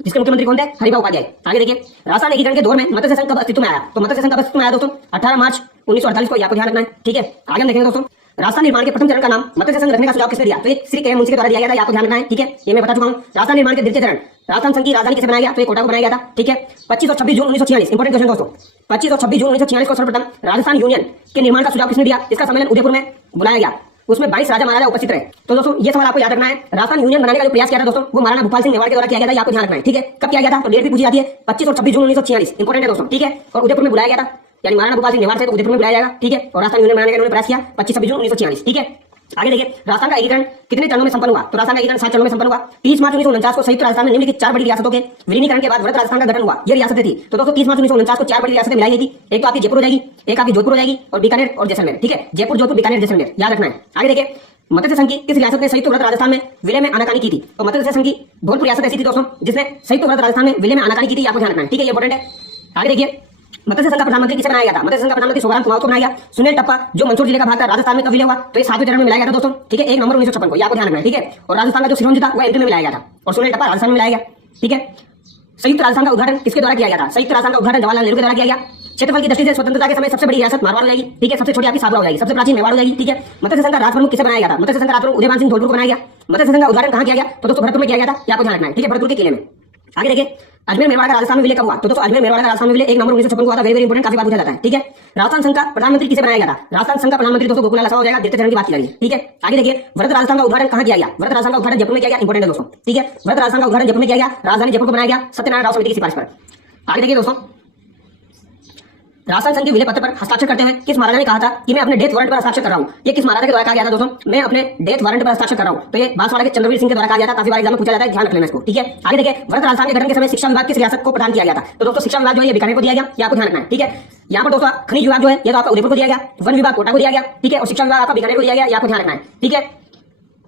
जिसके मुख्यमंत्री कौन थे? हरिभाऊ उपाध्याय। आगे देखिए, राजस्थान एकीकरण के दौर में मत्स्य संघ कब अस्तित्व में आया? तो मत्स्य संघ कब अस्तित्व में आया दोस्तों? 18 मार्च 1948 को, आपको ध्यान रखना है, ठीक है। आगे हम देखेंगे दोस्तों, राजस्थान निर्माण के प्रथम चरण का नाम मत्स्य संघ रखने का सुझाव किसने दिया? तो ये श्री के मुंशी के द्वारा दिया गया था, आपको ध्यान रखना है, ठीक है। ये मैं बता चुका हूं। राजस्थान निर्माण के द्वितीय चरण राजस्थान संघ की राजधानी किसे बनाया गया? तो ये कोटा को बनाया गया था, ठीक है। 25 और 26 जून 1946, इंपॉर्टेंट क्वेश्चन दोस्तों, 25 और 26 जून 1946 को सर्वप्रथम राजस्थान यूनियन के निर्माण का सुझाव किसने दिया? इसका सम्मेलन उदयपुर में बुलाया गया, उसमें 22 राजा महाराजा उपस्थित रहे। तो दोस्तों ये सवाल आपको याद रखना है। राजस्थान यूनियन बनाने का जो प्रयास किया था दोस्तों, वो महाराणा भूपाल सिंह मेवाड़ के द्वारा किया गया था, आपको ध्यान रखना है, ठीक है। कब किया गया था? तो डेट भी पूछी जाती है, 25 और 26 जून 1946, इंपॉर्टेंट है दोस्तों, ठीक है। और उदयपुर में बुलाया गया था, यानी महाराणा भूपाल सिंह मेवाड़ से तो उदयपुर में बुलाया जाएगा, ठीक है। और राजस्थान यूनियन बनाने का उन्होंने प्रयास किया 25-26 जून 1946, ठीक है। आगे देखिए, राजस्थान का एकीकरण कितने चरणों में संपन्न हुआ? तो राजस्थान का एकीकरण 7 चरणों में संपन्न हुआ। 30 मार्च 1949 को संयुक्त राजस्थान में निम्नलिखित 4 बड़ी रियासतों के विलीनीकरण के बाद वृहत राजस्थान का गठन हुआ। ये रियासतें थी। तो दोस्तों 30 मार्च 1949 को 4 बड़ी रियासतें मिलाई गई थी। एक तो आपकी जयपुर हो जाएगी, एक आपकी जोधपुर हो जाएगी और बीकानेर और जैसलमेर, ठीक है। जयपुर, जोधपुर, बीकानेर, जैसलमेर, याद रखना है। आगे देखिए, मत्स्य संघ की किस रियासत ने संयुक्त वृहत राजस्थान में विलय में आनाकानी की थी? तो मत्स्य संघ की धौलपुर रियासत ऐसी थी दोस्तों जिसने संयुक्त वृहत राजस्थान में विलय में आनाकानी की थी, आपको ध्यान रखना है, ठीक है, ये इंपॉर्टेंट है। आगे देखिए, मत्स्य संघ का प्रधानमंत्री किसे बनाया गया था? मत्स्य संघ का प्रधानमंत्री शोभाराम कुमावत को बनाया गया। सुनील टप्पा जो मंदसौर जिले का भाग था, राजस्थान में कब विलय हुआ? तो ये 7वें चरण में मिलाया गया था दोस्तों, ठीक है, 1 नवंबर 1956 को, ये आपको ध्यान रखना है, ठीक है। और राजस्थान का जो सिरोंज था वो एमपी में मिलाया गया था और सुनील टप्पा राजस्थान में मिलाया गया, ठीक है। संयुक्त राजस्थान का उद्घाटन किसके द्वारा किया गया था? संयुक्त राजस्थान का उद्घाटन जवाहरलाल नेहरू के द्वारा किया गया। क्षेत्रफल की दृष्टि से स्वतंत्रता के समय सबसे बड़ी रियासत मारवाड़ हो जाएगी, ठीक है, सबसे छोटी आपकी साबरा हो जाएगी, सबसे प्राचीन मेवाड़ हो जाएगी, ठीक है। मत्स्य संघ का राज प्रमुख किसे बनाया गया था? मत्स्य संघ का राज प्रमुख उदयमान सिंह धौलपुर को बनाया गया। मत्स्य संघ का उद्घाटन कहां किया गया? तो दोस्तों भरतपुर में किया गया था, आपको ध्यान रखना है, ठीक है, भरतपुर के किले में। आगे देखिए, अजमेर मेवाड़ का राजस्थान में विलय कब हुआ? तो दोस्तों अजमेर मेवाड़ का राजस्थान में विलय 1 नवंबर 1956 को हुआ था। वेरी इंपोर्टेंट, काफी बार पूछा जाता है, ठीक है। राजस्थान संघ का प्रधानमंत्री किसे बनाया गया था? राजस्थान संघ का प्रधानमंत्री दोस्तों गोकुलाल हो जाएगा, द्वितीय चरण की बात की जा रही है, ठीक है। आगे देखिए, वृहत राजस्थान का उद्घाटन कहां किया गया? वृहत राजस्थान का उद्घाटन जयपुर में किया गया, इंपोर्टेंट है दोस्तों, ठीक है। वृहत राजस्थान का उद्घाटन जयपुर में किया गया, राजधानी जयपुर को बनाया गया सत्यनारायण राव समिति की सिफारिश पर। आगे देखिए दोस्तों, राजस्थान संघ के विलय पत्र पर हस्ताक्षर करते हुए किस महाराजा ने कहा था कि मैं अपने डेथ वारंट पर हस्ताक्षर कर रहा हूं? ये किस महाराजा के द्वारा कहा गया था दोस्तों? मैं अपने डेथ वारंट पर हस्ताक्षर कर रहा हूं। तो ये बांसवाड़ा के चंद्रवीर सिंह के द्वारा कहा गया था, काफी बार एग्जाम में पूछा जाता है, ध्यान रख लेना इसको, ठीक है। आगे देखिए, वृहत राजस्थान के गठन के समय शिक्षा विभाग किस रियासत को प्रदान किया गया था? तो दोस्तों शिक्षा विभाग जो है ये बीकानेर को दिया गया, ये आपको ध्यान रखना है, ठीक है। यहाँ पर दोस्तों खनिज विभाग जो है ये तो आपका उदयपुर को दिया गया, वन विभाग कोटा को दिया गया, ठीक है, और शिक्षा विभाग आपका बीकानेर को दिया गया, ये आपको ध्यान रखना है, ठीक है।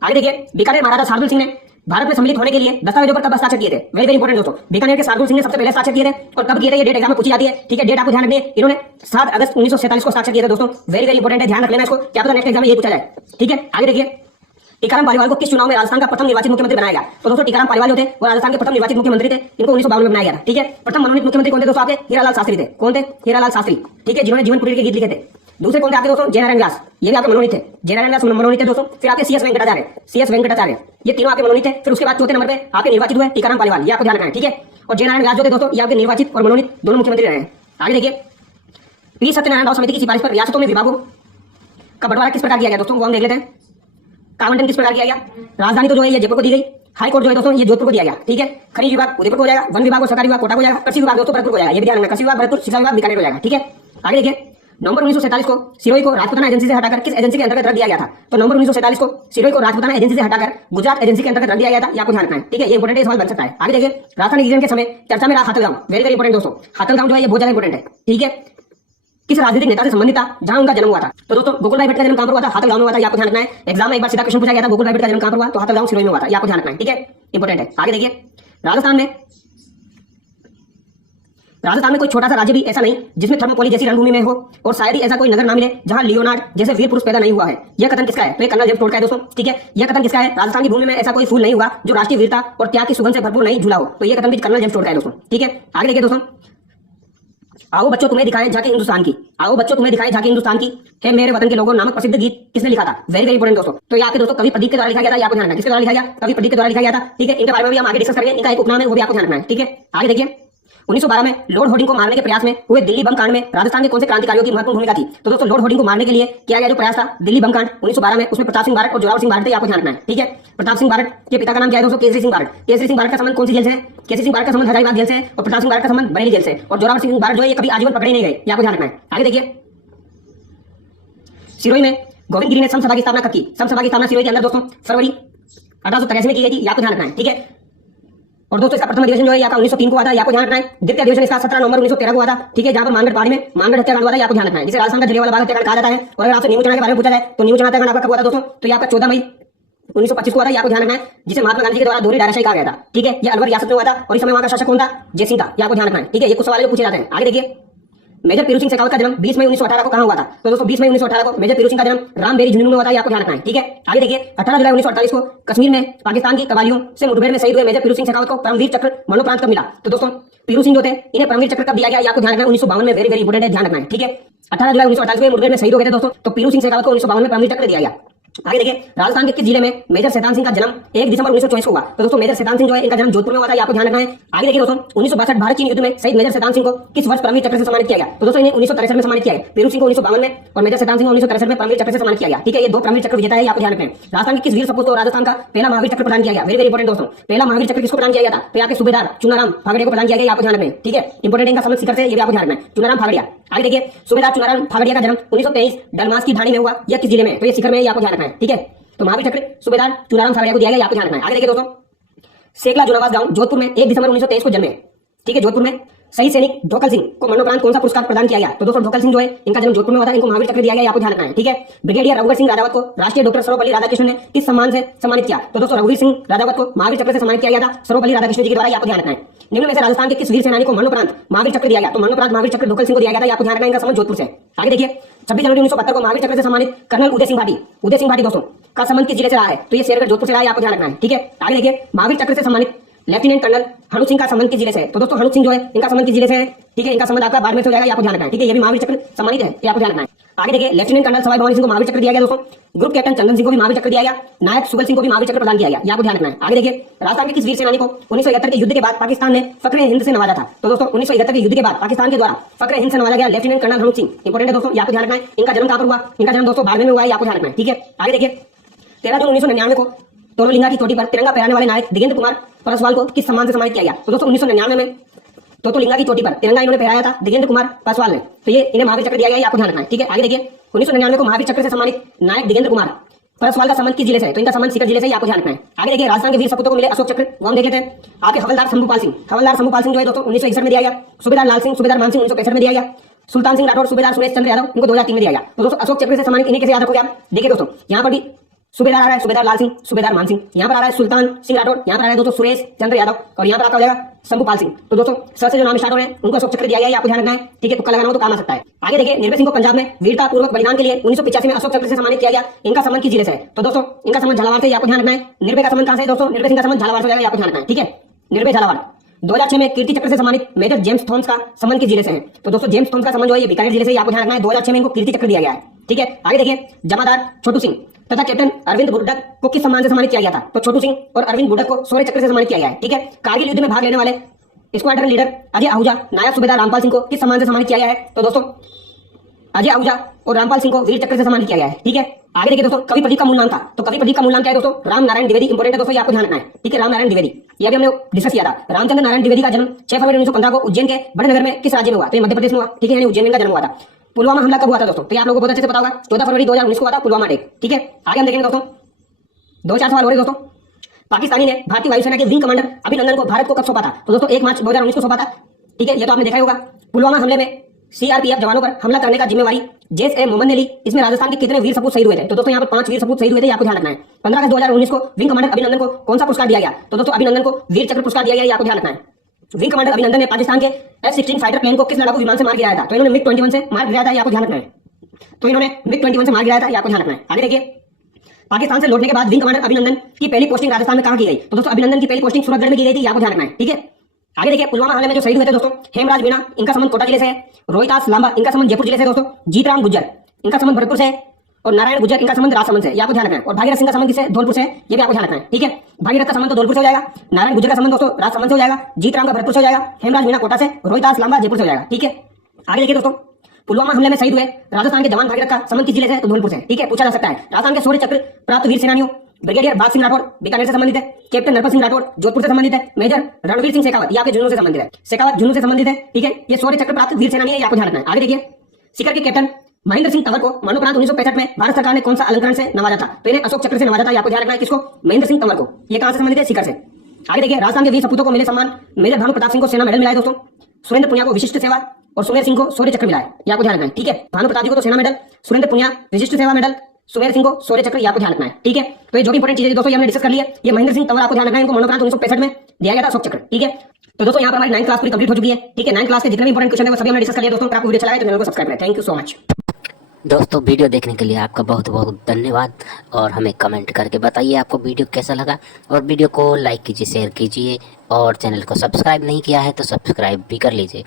आगे देखिए, बीकानेर महाराजा शार्दुल सिंह ने भारत में सम्मिलित होने के लिए दस्तावेजों पर कब हस्ताक्षर किए थे? वेरी इंपोर्टेंट दोस्तों, बीकानेर के शार्दुल सिंह ने सबसे पहले हस्ताक्षर किए थे और कब किए थे? ये डेट एग्जाम में पूछी जाती है, ठीक है, डेट आपको ध्यान रखनी है। इन्होंने 7 अगस्त 1947 को हस्ताक्षर किए थे दोस्तों, वेरी इंपोर्टेंट है, ध्यान रख लेना इसको, क्या पता नेक्स्ट एग्जाम में ये पूछा जाए, ठीक है। आगे देखिए, टीकाराम पालीवाल को किस चुनाव में राजस्थान का प्रथम निर्वाचित मुख्यमंत्री बनाया गया? तो दोस्तों टीकाराम पालीवाल जो थे वो राजस्थान के प्रथम निर्वाचित मुख्यमंत्री थे, इनको 1952 में बनाया गया था, ठीक है। प्रथम मनोनीत मुख्यमंत्री कौन थे दोस्तों? आपके हीरालाल शास्त्री थे। कौन थे? हीरालाल शास्त्री, ठीक है, जिन्होंने जीवन पुरी के गीत लिखे थे। दूसरे कौन थे आपके दोस्तों? जयनारायण व्यास, ये भी आपके मनोनीत थे, जयनारायण व्यास मनोनीत थे दोस्तों। फिर आपके सीएस वेंकटाचार्य, ये तीनों आपके मनोनीत थे। फिर उसके बाद चौथे नंबर पे आपके निर्वाचित हुए टीकाराम पालीवाल, ये आपको ध्यान रखना है, ठीक है। और जयनारायण व्यास जो थे दोस्तों ये आपके निर्वाचित और मनोनीत दोनों मुख्यमंत्री रहे हैं। आगे देखिए, पी सत्यनारायण राव समिति की सिफारिश पर रियासतों में विभागों का बंटवारा किस प्रकार किया गया दोस्तों? वो हम देख लेते हैं। आवंटन किस प्रकार किया गया? राजधानी तो जो है ये जयपुर को दी गई, हाई कोर्ट जो है दोस्तों ये जोधपुर को दिया गया, ठीक है। खनिज विभाग उदयपुर को हो जाएगा, वन विभाग और सरकारी विभाग कोटा को जाएगा, कृषि विभाग दोस्तों भरतपुर को जाएगा, ये भी ध्यान रखना, कृषि विभाग भरतपुर, शिक्षा विभाग बीकानेर को जाएगा, ठीक है। आगे देखिए, नवंबर 1947 को सिरोही को राजपुताना एजेंसी से हटाकर किस एजेंसी के अंतर्गत रख दिया गया था? तो नवंबर 1947 को सिरोही को राजपुताना एजेंसी से हटाकर गुजरात एजेंसी के अंतर्गत रख दिया गया था, ये आपको ध्यान रखना है, ठीक है, ये इंपोर्टेंट सवाल बन सकता है। आगे देखिए, राजस्थान एकीकरण के समय चर्चा में रहा हाथलगांव, वेरी इंपोर्टेंट दोस्तों, हाथलगांव जो है ये बहुत ज्यादा इंपोर्टेंट है, ठीक है। किस राजनीतिक नेता से संबंधित था जहां उनका जन्म हुआ था? तो दोस्तों गोकुलभाई भट्ट का जन्म कहां पर हुआ था? हाथलगांव में हुआ था, आपको ध्यान रखना है। एग्जाम में एक बार सीधा क्वेश्चन पूछा गया था, गोकुलभाई भट्ट का जन्म कहां पर हुआ? तो हाथलगांव सिरोही में हुआ था, आपको ध्यान रखना है, ठीक है, इंपोर्टेंट है। आगे देखिए, राजस्थान में कोई छोटा सा राज्य भी ऐसा नहीं जिसमें थर्मोपोली जैसी रणभूमि में हो, और शायद ही ऐसा कोई नगर ना मिले जहां लियोनार्ड जैसे वीर पुरुष पैदा नहीं हुआ है। यह कथन किसका है? तो ये कर्नल जेम्स टोड का है दोस्तों, ठीक है। यह कथन किसका है? राजस्थान की भूमि में ऐसा कोई फूल नहीं हुआ जो राष्ट्रीय वीरता और त्याग की सुगंध से भरपूर नहीं झूला हो। तो ये कथन भी कर्नल जेम्स टोड का है दोस्तों, ठीक है। आगे देखिए दोस्तों, आओ बच्चों तुम्हें दिखाएं झांकी हिंदुस्तान की, आओ बच्चों तुम्हें दिखाएं झांकी हिंदुस्तान की, है मेरे वतन के लोगों नामक प्रसिद्ध गीत किसने लिखा था? वेरी इंपोर्टेंट दोस्तों, तो ये आपके दोस्तों कवि प्रदीप के द्वारा लिखा गया था, आपको ध्यान रखना है। किसके द्वारा लिखा गया? कवि प्रदीप के द्वारा लिखा गया था, ठीक है। इनके बारे में भी हम आगे डिस्कस करेंगे, इनका एक उपनाम है वो भी आपको ध्यान रखना है, ठीक है। आगे देखिए, 1912 में लॉर्ड होर्डिंग को मारने के प्रयास में हुए दिल्ली बम कांड में राजस्थान के कौन से क्रांतिकारियों की महत्वपूर्ण भूमिका थी? तो दोस्तों लॉर्ड होर्डिंग को मारने के लिए किया गया जो प्रयास था दिल्ली बम कांड 1912 में, उसमें प्रताप सिंह बारट और जोरावर सिंह बारट थे, आपको ध्यान रखना है। ठीक है, प्रताप सिंह बारट के पिता का नाम क्या है दोस्तों? केसरी सिंह बारट। केसरी सिंह बारट का संबंध कौन सी जेल से है? केसरी सिंह बारट का संबंध हजारीबाग जेल से है और प्रताप सिंह बारट का संबंध बरेली जेल से। और जोरावर सिंह बारट जो है ये कभी आजीवन पकड़े नहीं गए, ये आपको ध्यान रखना है। आगे देखिए, सिरोही में गोविंद गिरी ने समसभा की स्थापना कब की? समसभा की स्थापना सिरोही के अंदर दोस्तों फरवरी 1883 में की गई थी, आपको ध्यान रखना है। ठीक है, और दोस्तों इसका प्रथम अधिवेशन जो है आपका 1903 को हुआ था, आपको ध्यान रखना है। द्वितीय अधिवेशन इसका 17 नवंबर 1913 को हुआ था। ठीक है, जहां पर मानगढ़ पहाड़ी में मानगढ़ हत्याकांड हुआ था, आपको ध्यान रखना है, जिसे राजस्थान का जलियांवाला बाग हत्याकांड कहा जाता है। और अगर आपसे नीमू चना के बारे में पूछा जाए तो नीमू चना हत्याकांड आपका कब हुआ था दोस्तों? तो ये आपका 14 मई 1925 को हुआ था, आपको ध्यान रखना है, जिसे महात्मा गांधी के द्वारा दोहरी डायराशाही कहा गया था। ठीक है, ये अलवर रियासत में हुआ था और इस समय वहां का शासक कौन था? जयसिंह था, ये आपको ध्यान रखना है। ठीक है, ये कुछ सवाल जो पूछे जाते हैं। आगे देखिए, मेजर पीरू सिंह शेखावत का जन्म 20 मई 1918 को कहां हुआ था? तो दोस्तों 20 मई 1918 को मेजर पीरू सिंह का जन्म रामबेरी झुंझुनू में हुआ था, आपको ध्यान रखना है। ठीक है, आगे देखिए, 18 जुलाई 1948 को कश्मीर में पाकिस्तान की कबालियों से मुठभेड़ में शहीद हुए मेजर पीरू सिंह शेखावत को परमवीर चक्र मरणोपरांत कब मिला? तो दोस्तों पीरू सिंह जो थे इन्हें परमवीर चक्र कब दिया गया, आपको ध्यान रखना है। 1952 में, वेरी वेरी इंपोर्टेंट है, ध्यान रखना है। ठीक है, 18 जुलाई 1948 में मुठभेड़ में शहीद हो गए थे दोस्तों, तो पीरू सिंह शेखावत को 1952 में परमवीर चक्र दिया गया। आगे देखिए, राजस्थान के किस जिले में मेजर शैतान सिंह का जन्म 1 दिसंबर 1924 को हुआ? तो दोस्तों मेजर शैतान सिंह जो है इनका जन्म जोधपुर में हुआ था, आपको ध्यान रखना है। आगे देखिए दोस्तों, 1962 भारत चीन युद्ध में शहीद मेजर शैतान सिंह को किस वर्ष परमवीर चक्र से सम्मानित किया गया? तो दोस्तों इन्हें 1963 में सम्मानित किया है। पीरू सिंह को 1952 में और मेजर शैतान सिंह को 1963 में परमवीर चक्र से सम्मानित किया गया। ठीक है, ये दो परमवीर चक्र विजेता है, आपको ध्यान रखना है। राजस्थान के किस वीर सपूत को राजस्थान का पहला महावीर चक्र प्रदान किया गया? वेरी वेरी इंपोर्टेंट दोस्तों, पहला महावीर चक्र किसको प्रदान किया गया था? तो आपके सूबेदार चुनाराम फागड़िया को प्रदान किया गया, आपको ध्यान रखना है। ठीक है, इंपोर्टेंट इनका संबंध शिखर से, ये भी आपको ध्यान रखना है, चुनाराम फागड़िया। आगे देखिए, सूबेदार चुनाराम फागड़िया का जन्म 1923 डलमास की ढाणी में हुआ, यह किस जिले में? तो ये शिखर में, आपको ध्यान रखना है। ठीक है, तो महावीर चक्र सूबेदार चुनाराम फागड़िया को दिया गया, आपको ध्यान रखना है। आगे देखिए दोस्तों, सेकला जुनावास गांव जोधपुर में 1 दिसंबर 1923 को जन्मे। ठीक है, जोधपुर में शहीद सैनिक ढोकल सिंह को मरणोपरांत कौन सा पुरस्कार प्रदान किया गया? तो दोस्तों ढोकल सिंह जो है इनका जन्म जोधपुर में हुआ था, इनको महावीर चक्र दिया गया, आपको ध्यान रखना है। ठीक है, ब्रिगेडियर रघुवीर सिंह राजावत को राष्ट्रीय डॉक्टर सर्वपल्ली राधाकृष्णन ने किस सम्मान से सम्मानित किया? तो दोस्तों रघुवीर सिंह राजावत को महावीर चक्र से सम्मानित किया गया था सर्वपल्ली राधाकृष्णन जी के द्वारा, आपको ध्यान रखना है। निम्न में से राजस्थान के किस वीर सेनानी को मरणोपरांत महावीर चक्र दिया गया? तो मरणोपरांत महावीर चक्र ढोकल सिंह को दिया गया था, आपको ध्यान रखना है, इनका संबंध जोधपुर से। आगे देखिए, 26 जनवरी 1972 को महावीर चक्र से सम्मानित कर्नल उदय सिंह भाटी दोस्तों का संबंध किस जिले से रहा है? तो ये शेरगढ़ जोधपुर से रहा है, आपको ध्यान रखना है। ठीक है, आगे देखिए, महावीर चक्र से सम्मानित लेफ्टिनेंट कर्नल हनु सिंह का संबंध किस जिले से है? तो दोस्तों हनु सिंह जो है इनका संबंध किस जिले से है? ठीक है, इनका संबंध आपका बाड़मेर से हो जाएगा, आपको ध्यान रखना है। ठीक है, ये भी महावीर चक्र सम्मानित है, ये आपको ध्यान रखना है। आगे देखिए, लेफ्टिनेंट कर्नल सवाई भवानी सिंह को महावीर चक्र दिया गया दोस्तों, ग्रुप कैप्टन चंदन सिंह को भी महावीर चक्र दिया गया, नायक सुगल सिंह को भी महावीर चक्र प्रदान किया गया, ये आपको ध्यान रखना है। आगे देखिए, राजस्थान के किस वीर सेनानी को 1971 के युद्ध के बाद पाकिस्तान ने फखरे हिंद से नवाजा था? तो दोस्तों 1971 के युद्ध के बाद पाकिस्तान के द्वारा फखरे हिंद से नवाजा गया लेफ्टिनेंट कर्नल हनु सिंह, इंपोर्टेंट है दोस्तों, ये आपको ध्यान रखना है। इनका जन्म कहां पर हुआ? इनका जन्म दोस्तों बाड़मेर में हुआ है, आपको ध्यान रखना है। ठीक है, आगे देखिए, 13 जून 1999 को तोलोलिंगा की चोटी पर तिरंगा फहराने वाले नायक दिगेंद्र कुमार पासवान को किस सम्मान से सम्मानित किया गया? तो दोस्तों 1999 में तोलोलिंगा की चोटी पर तिरंगा इन्होंने फहराया था दिगेंद्र कुमार पासवान ने, तो ये इन्हें महावीर चक्र दिया गया, आपको ध्यान रखना है। ठीक है, आगे देखिए, 1999 को महावीर चक्र से सम्मानित नायक दिगेंद्र कुमार पासवान का संबंध किस जिले से है? तो इनका संबंध सीकर जिले से, आपको ध्यान रखना है। आगे देखिए, राजस्थान के वीर सपूतों को मिले अशोक चक्र, वो हम देखे थे आपके हवलदार शंभूपाल सिंह जो है दोस्तों 1961 में दिया गया, सूबेदार लाल सिंह सूबेदार मान सिंह 1965 में दिया गया, सुल्तान सिंह राठौर सूबेदार सुरेश चंद्र यादव इनको 2003 में दिया गया। तो दोस्तों अशोक चक्र से सम्मानित इन्हें कैसे याद रखोगे आप? देखिए दोस्तों, यहाँ पर भी सूबेदार आ रहा है सूबेदार लाल सिंह सूबेदार मान सिंह, यहाँ पर आ रहा है सुल्तान सिंह राठौर, यहाँ पर आ रहा है दोस्तों सुरेश चंद्र यादव, और यहाँ पर आपका हो जाएगा शंभूपाल सिंह। तो दोस्तों सर से जो नाम स्टार्ट हो रहे हैं उनको अशोक चक्र दिया गया है, आपको ध्यान रखना है। ठीक है, तुक्का लगाना हो तो काम आ सकता है। आगे देखिए, निर्भय सिंह को पंजाब में वीरता पूर्वक बलिदान के लिए 1985 में अशोक चक्र से सम्मानित किया गया, इनका संबंध किस जिले से है? तो दोस्तों इनका संबंध झालावाड़ से, आपको ध्यान रखना है। निर्भय का संबंध कहां से है दोस्तों? निर्भय सिंह का संबंध झालावाड़ से हो जाएगा, आपको ध्यान रखना है। ठीक है, निर्भय झालावाड़। 2006 में कीर्ति चक्र से सम्मानित मेजर जेम्स थॉमस का संबंध किस जिले से है? तो दोस्तों जेम्स थॉमस का संबंध जो है ये बीकानेर जिले से, आपको ध्यान रखना है। 2006 में इनको कीर्ति चक्र दिया गया है। ठीक है, आगे देखिए, जमादार छोटू सिंह तथा कैप्टन अरविंद बुड्ढक को किस सम्मान से सम्मानित किया गया था? तो छोटू सिंह और अरविंद बुड्ढक को शौर्य चक्र से सम्मानित किया गया है। ठीक है, कारगिल युद्ध में भाग लेने वाले स्क्वाड्रन लीडर अजय आहूजा नायब सूबेदार रामपाल सिंह को किस सम्मान से सम्मानित किया गया है? तो दोस्तों अजय आहूजा और रामपाल सिंह को वीर चक्र से सम्मानित किया गया है। ठीक है, आगे देखिए दोस्तों, कवि प्रदीप का मूल नाम था, तो कवि प्रदीप का मूल नाम क्या है दोस्तों? राम नारायण द्विवेदी, इंपोर्टेंट है दोस्तों, ये आपको ध्यान रखना है। ठीक है, राम नारायण द्विवेदी, ये भी हमने डिस्कस किया था। रामचंद्र नारायण द्विवेदी का जन्म 6 फरवरी 1915 को उज्जैन के बड़े नगर में किस राज्य में हुआ? तो ये मध्य प्रदेश में हुआ। ठीक है, यानी उज्जैन में इनका जन्म हुआ था। पुलवामा हमला कब हुआ था दोस्तों? तो ये आप लोगों को बहुत अच्छे से पता होगा, 14 फरवरी 2019 को हुआ था पुलवामा अटैक। ठीक है, आगे हम देखेंगे दोस्तों, 2-4 सवाल हो रहे दोस्तों। पाकिस्तानी ने भारतीय वायुसेना के विंग कमांडर अभिनंदन को भारत को कब सौंपा था? तो दोस्तों 1 मार्च 2019 को सौंपा था। ठीक है, ये तो आपने देखा ही होगा। पुलवामा हमले में सीआरपीएफ जवानों पर हमला करने का जिम्मेवारी जैश ए मोहम्मद ने ली। इसमें राजस्थान के कितने वीर सपूत शहीद हुए थे? तो दोस्तों यहाँ पर 5 वीर सपूत शहीद हुए थे, आपको ध्यान रखना है। 15 अगस्त 2019 को विंग कमांडर अभिनंदन को कौन सा पुरस्कार दिया गया? तो दोस्तों अभिनंदन को वीर चक्र पुरस्कार दिया गया, आपको ध्यान रखना है। विंग कमांडर अभिनंदन ने पाकिस्तान के F-16 फाइटर प्लेन को किस लड़ाकू विमान से मार गिराया था? तो इन्होंने MiG-21 से मार गिराया था, आपको ध्यान रखना है। तो इन्होंने MiG-21 से मार गिराया था, आपको ध्यान रखना है। आगे देखिए, पाकिस्तान से लौटने के बाद विंग कमांडर अभिनंदन की पहली पोस्टिंग राजस्थान में कहां की गई? तो दोस्तों अभिनंदन की पहली पोस्टिंग सूरतगढ़ में की गई थी, आपको ध्यान रखना है। ठीक है, आगे देखिए, पुलवामा हमले में जो शहीद हुए थे दोस्तों, हेमराज मीणा इनका संबंध कोटा जिले से है, रोहितास लांबा इनका संबंध जयपुर जिले से दोस्तों, जीतराम गुज्जर इनका संबंध भरतपुर से है, और नारायण गुर्जर इनका संबंध राजसमंद से, ये आपको ध्यान रखना है। और भागीरथ सिंह का संबंध किससे? धौलपुर से, ये भी आपको ध्यान रखना है, ठीक है। भागीरथ का संबंध तो धौलपुर से हो जाएगा, नारायण गुर्जर का संबंध दोस्तों राजसमंद से हो जाएगा, जीत राम का भरतपुर से हो जाएगा, हेमराज मीणा कोटा से, रोहिदास लांबा जयपुर से हो जाएगा, ठीक है। आगे देखिए दोस्तों, पुलवामा हमले में शहीद हुए राजस्थान के जवान भागीरथ का संबंध किस जिले से? तो धौलपुर से, ठीक है, पूछा जा सकता है। राजस्थान के शौर्य चक्र प्राप्त वीर सेनानियों, ब्रिगेडियर भाग सिंह राठौर बीकानेर से संबंधित है, कैप्टन नरपत सिंह राठौर जोधपुर से संबंधित है, मेजर रणवीर सिंह शेखावत ये आपके झुंझुनू से संबंधित है, शेखावत झुंझुनू से संबंधित है, ठीक है। ये शौर्य चक्र प्राप्त वीर सेनानी है, आपको ध्यान रखना है। आगे देखिए, सीकर के कैप्टन महेंद्र सिंह तंवर को मरणोपरांत 1965 में भारत सरकार ने कौन सा अलंकरण से नवाजा था? तो इन्हें अशोक चक्र से नवाजा था, आपको ध्यान रखना है। किसको? महेंद्र सिंह तंवर को। ये कहां से संबंधित है? सीकर से। आगे देखिए, राजस्थान के वीर सपूतों को मिले सम्मान, मेजर भानु प्रताप सिंह को सेना मेडल मिला है दोस्तों, सुरेंद्र पुनिया को विशिष्ट सेवा और सुमेर सिंह को शौर्य चक्र मिला है, ये आपको ध्यान रखना है, ठीक है। भानु प्रताप जी को तो सेना मेडल, सुरेंद्र पुनिया विशिष्ट सेवा मेडल, सुमेर सिंह को शौर्य चक्र, ये आपको ध्यान रखना है, ठीक है। तो ये जो भी इंपॉर्टेंट चीजें दोस्तों ये हमने डिस्कस कर ली है। ये महेंद्र सिंह तंवर आपको ध्यान रखना है, इनको मरणोपरांत 1965 में दिया गया था अशोक चक्र, ठीक है। तो दोस्तों यहाँ पर हमारी 9th क्लास पूरी कंप्लीट हो चुकी है, ठीक है। 9th क्लास के जितने भी इंपॉर्टेंट क्वेश्चन है वो सभी हमने डिस्कस कर लिया दोस्तों। अगर आपको वीडियो अच्छा लगा तो चैनल को सब्सक्राइब करें। थैंक यू सो मच दोस्तों। वीडियो देखने के लिए आपका बहुत बहुत धन्यवाद और हमें कमेंट करके बताइए आपको वीडियो कैसा लगा, और वीडियो को लाइक कीजिए, शेयर कीजिए, और चैनल को सब्सक्राइब नहीं किया है तो सब्सक्राइब भी कर लीजिए।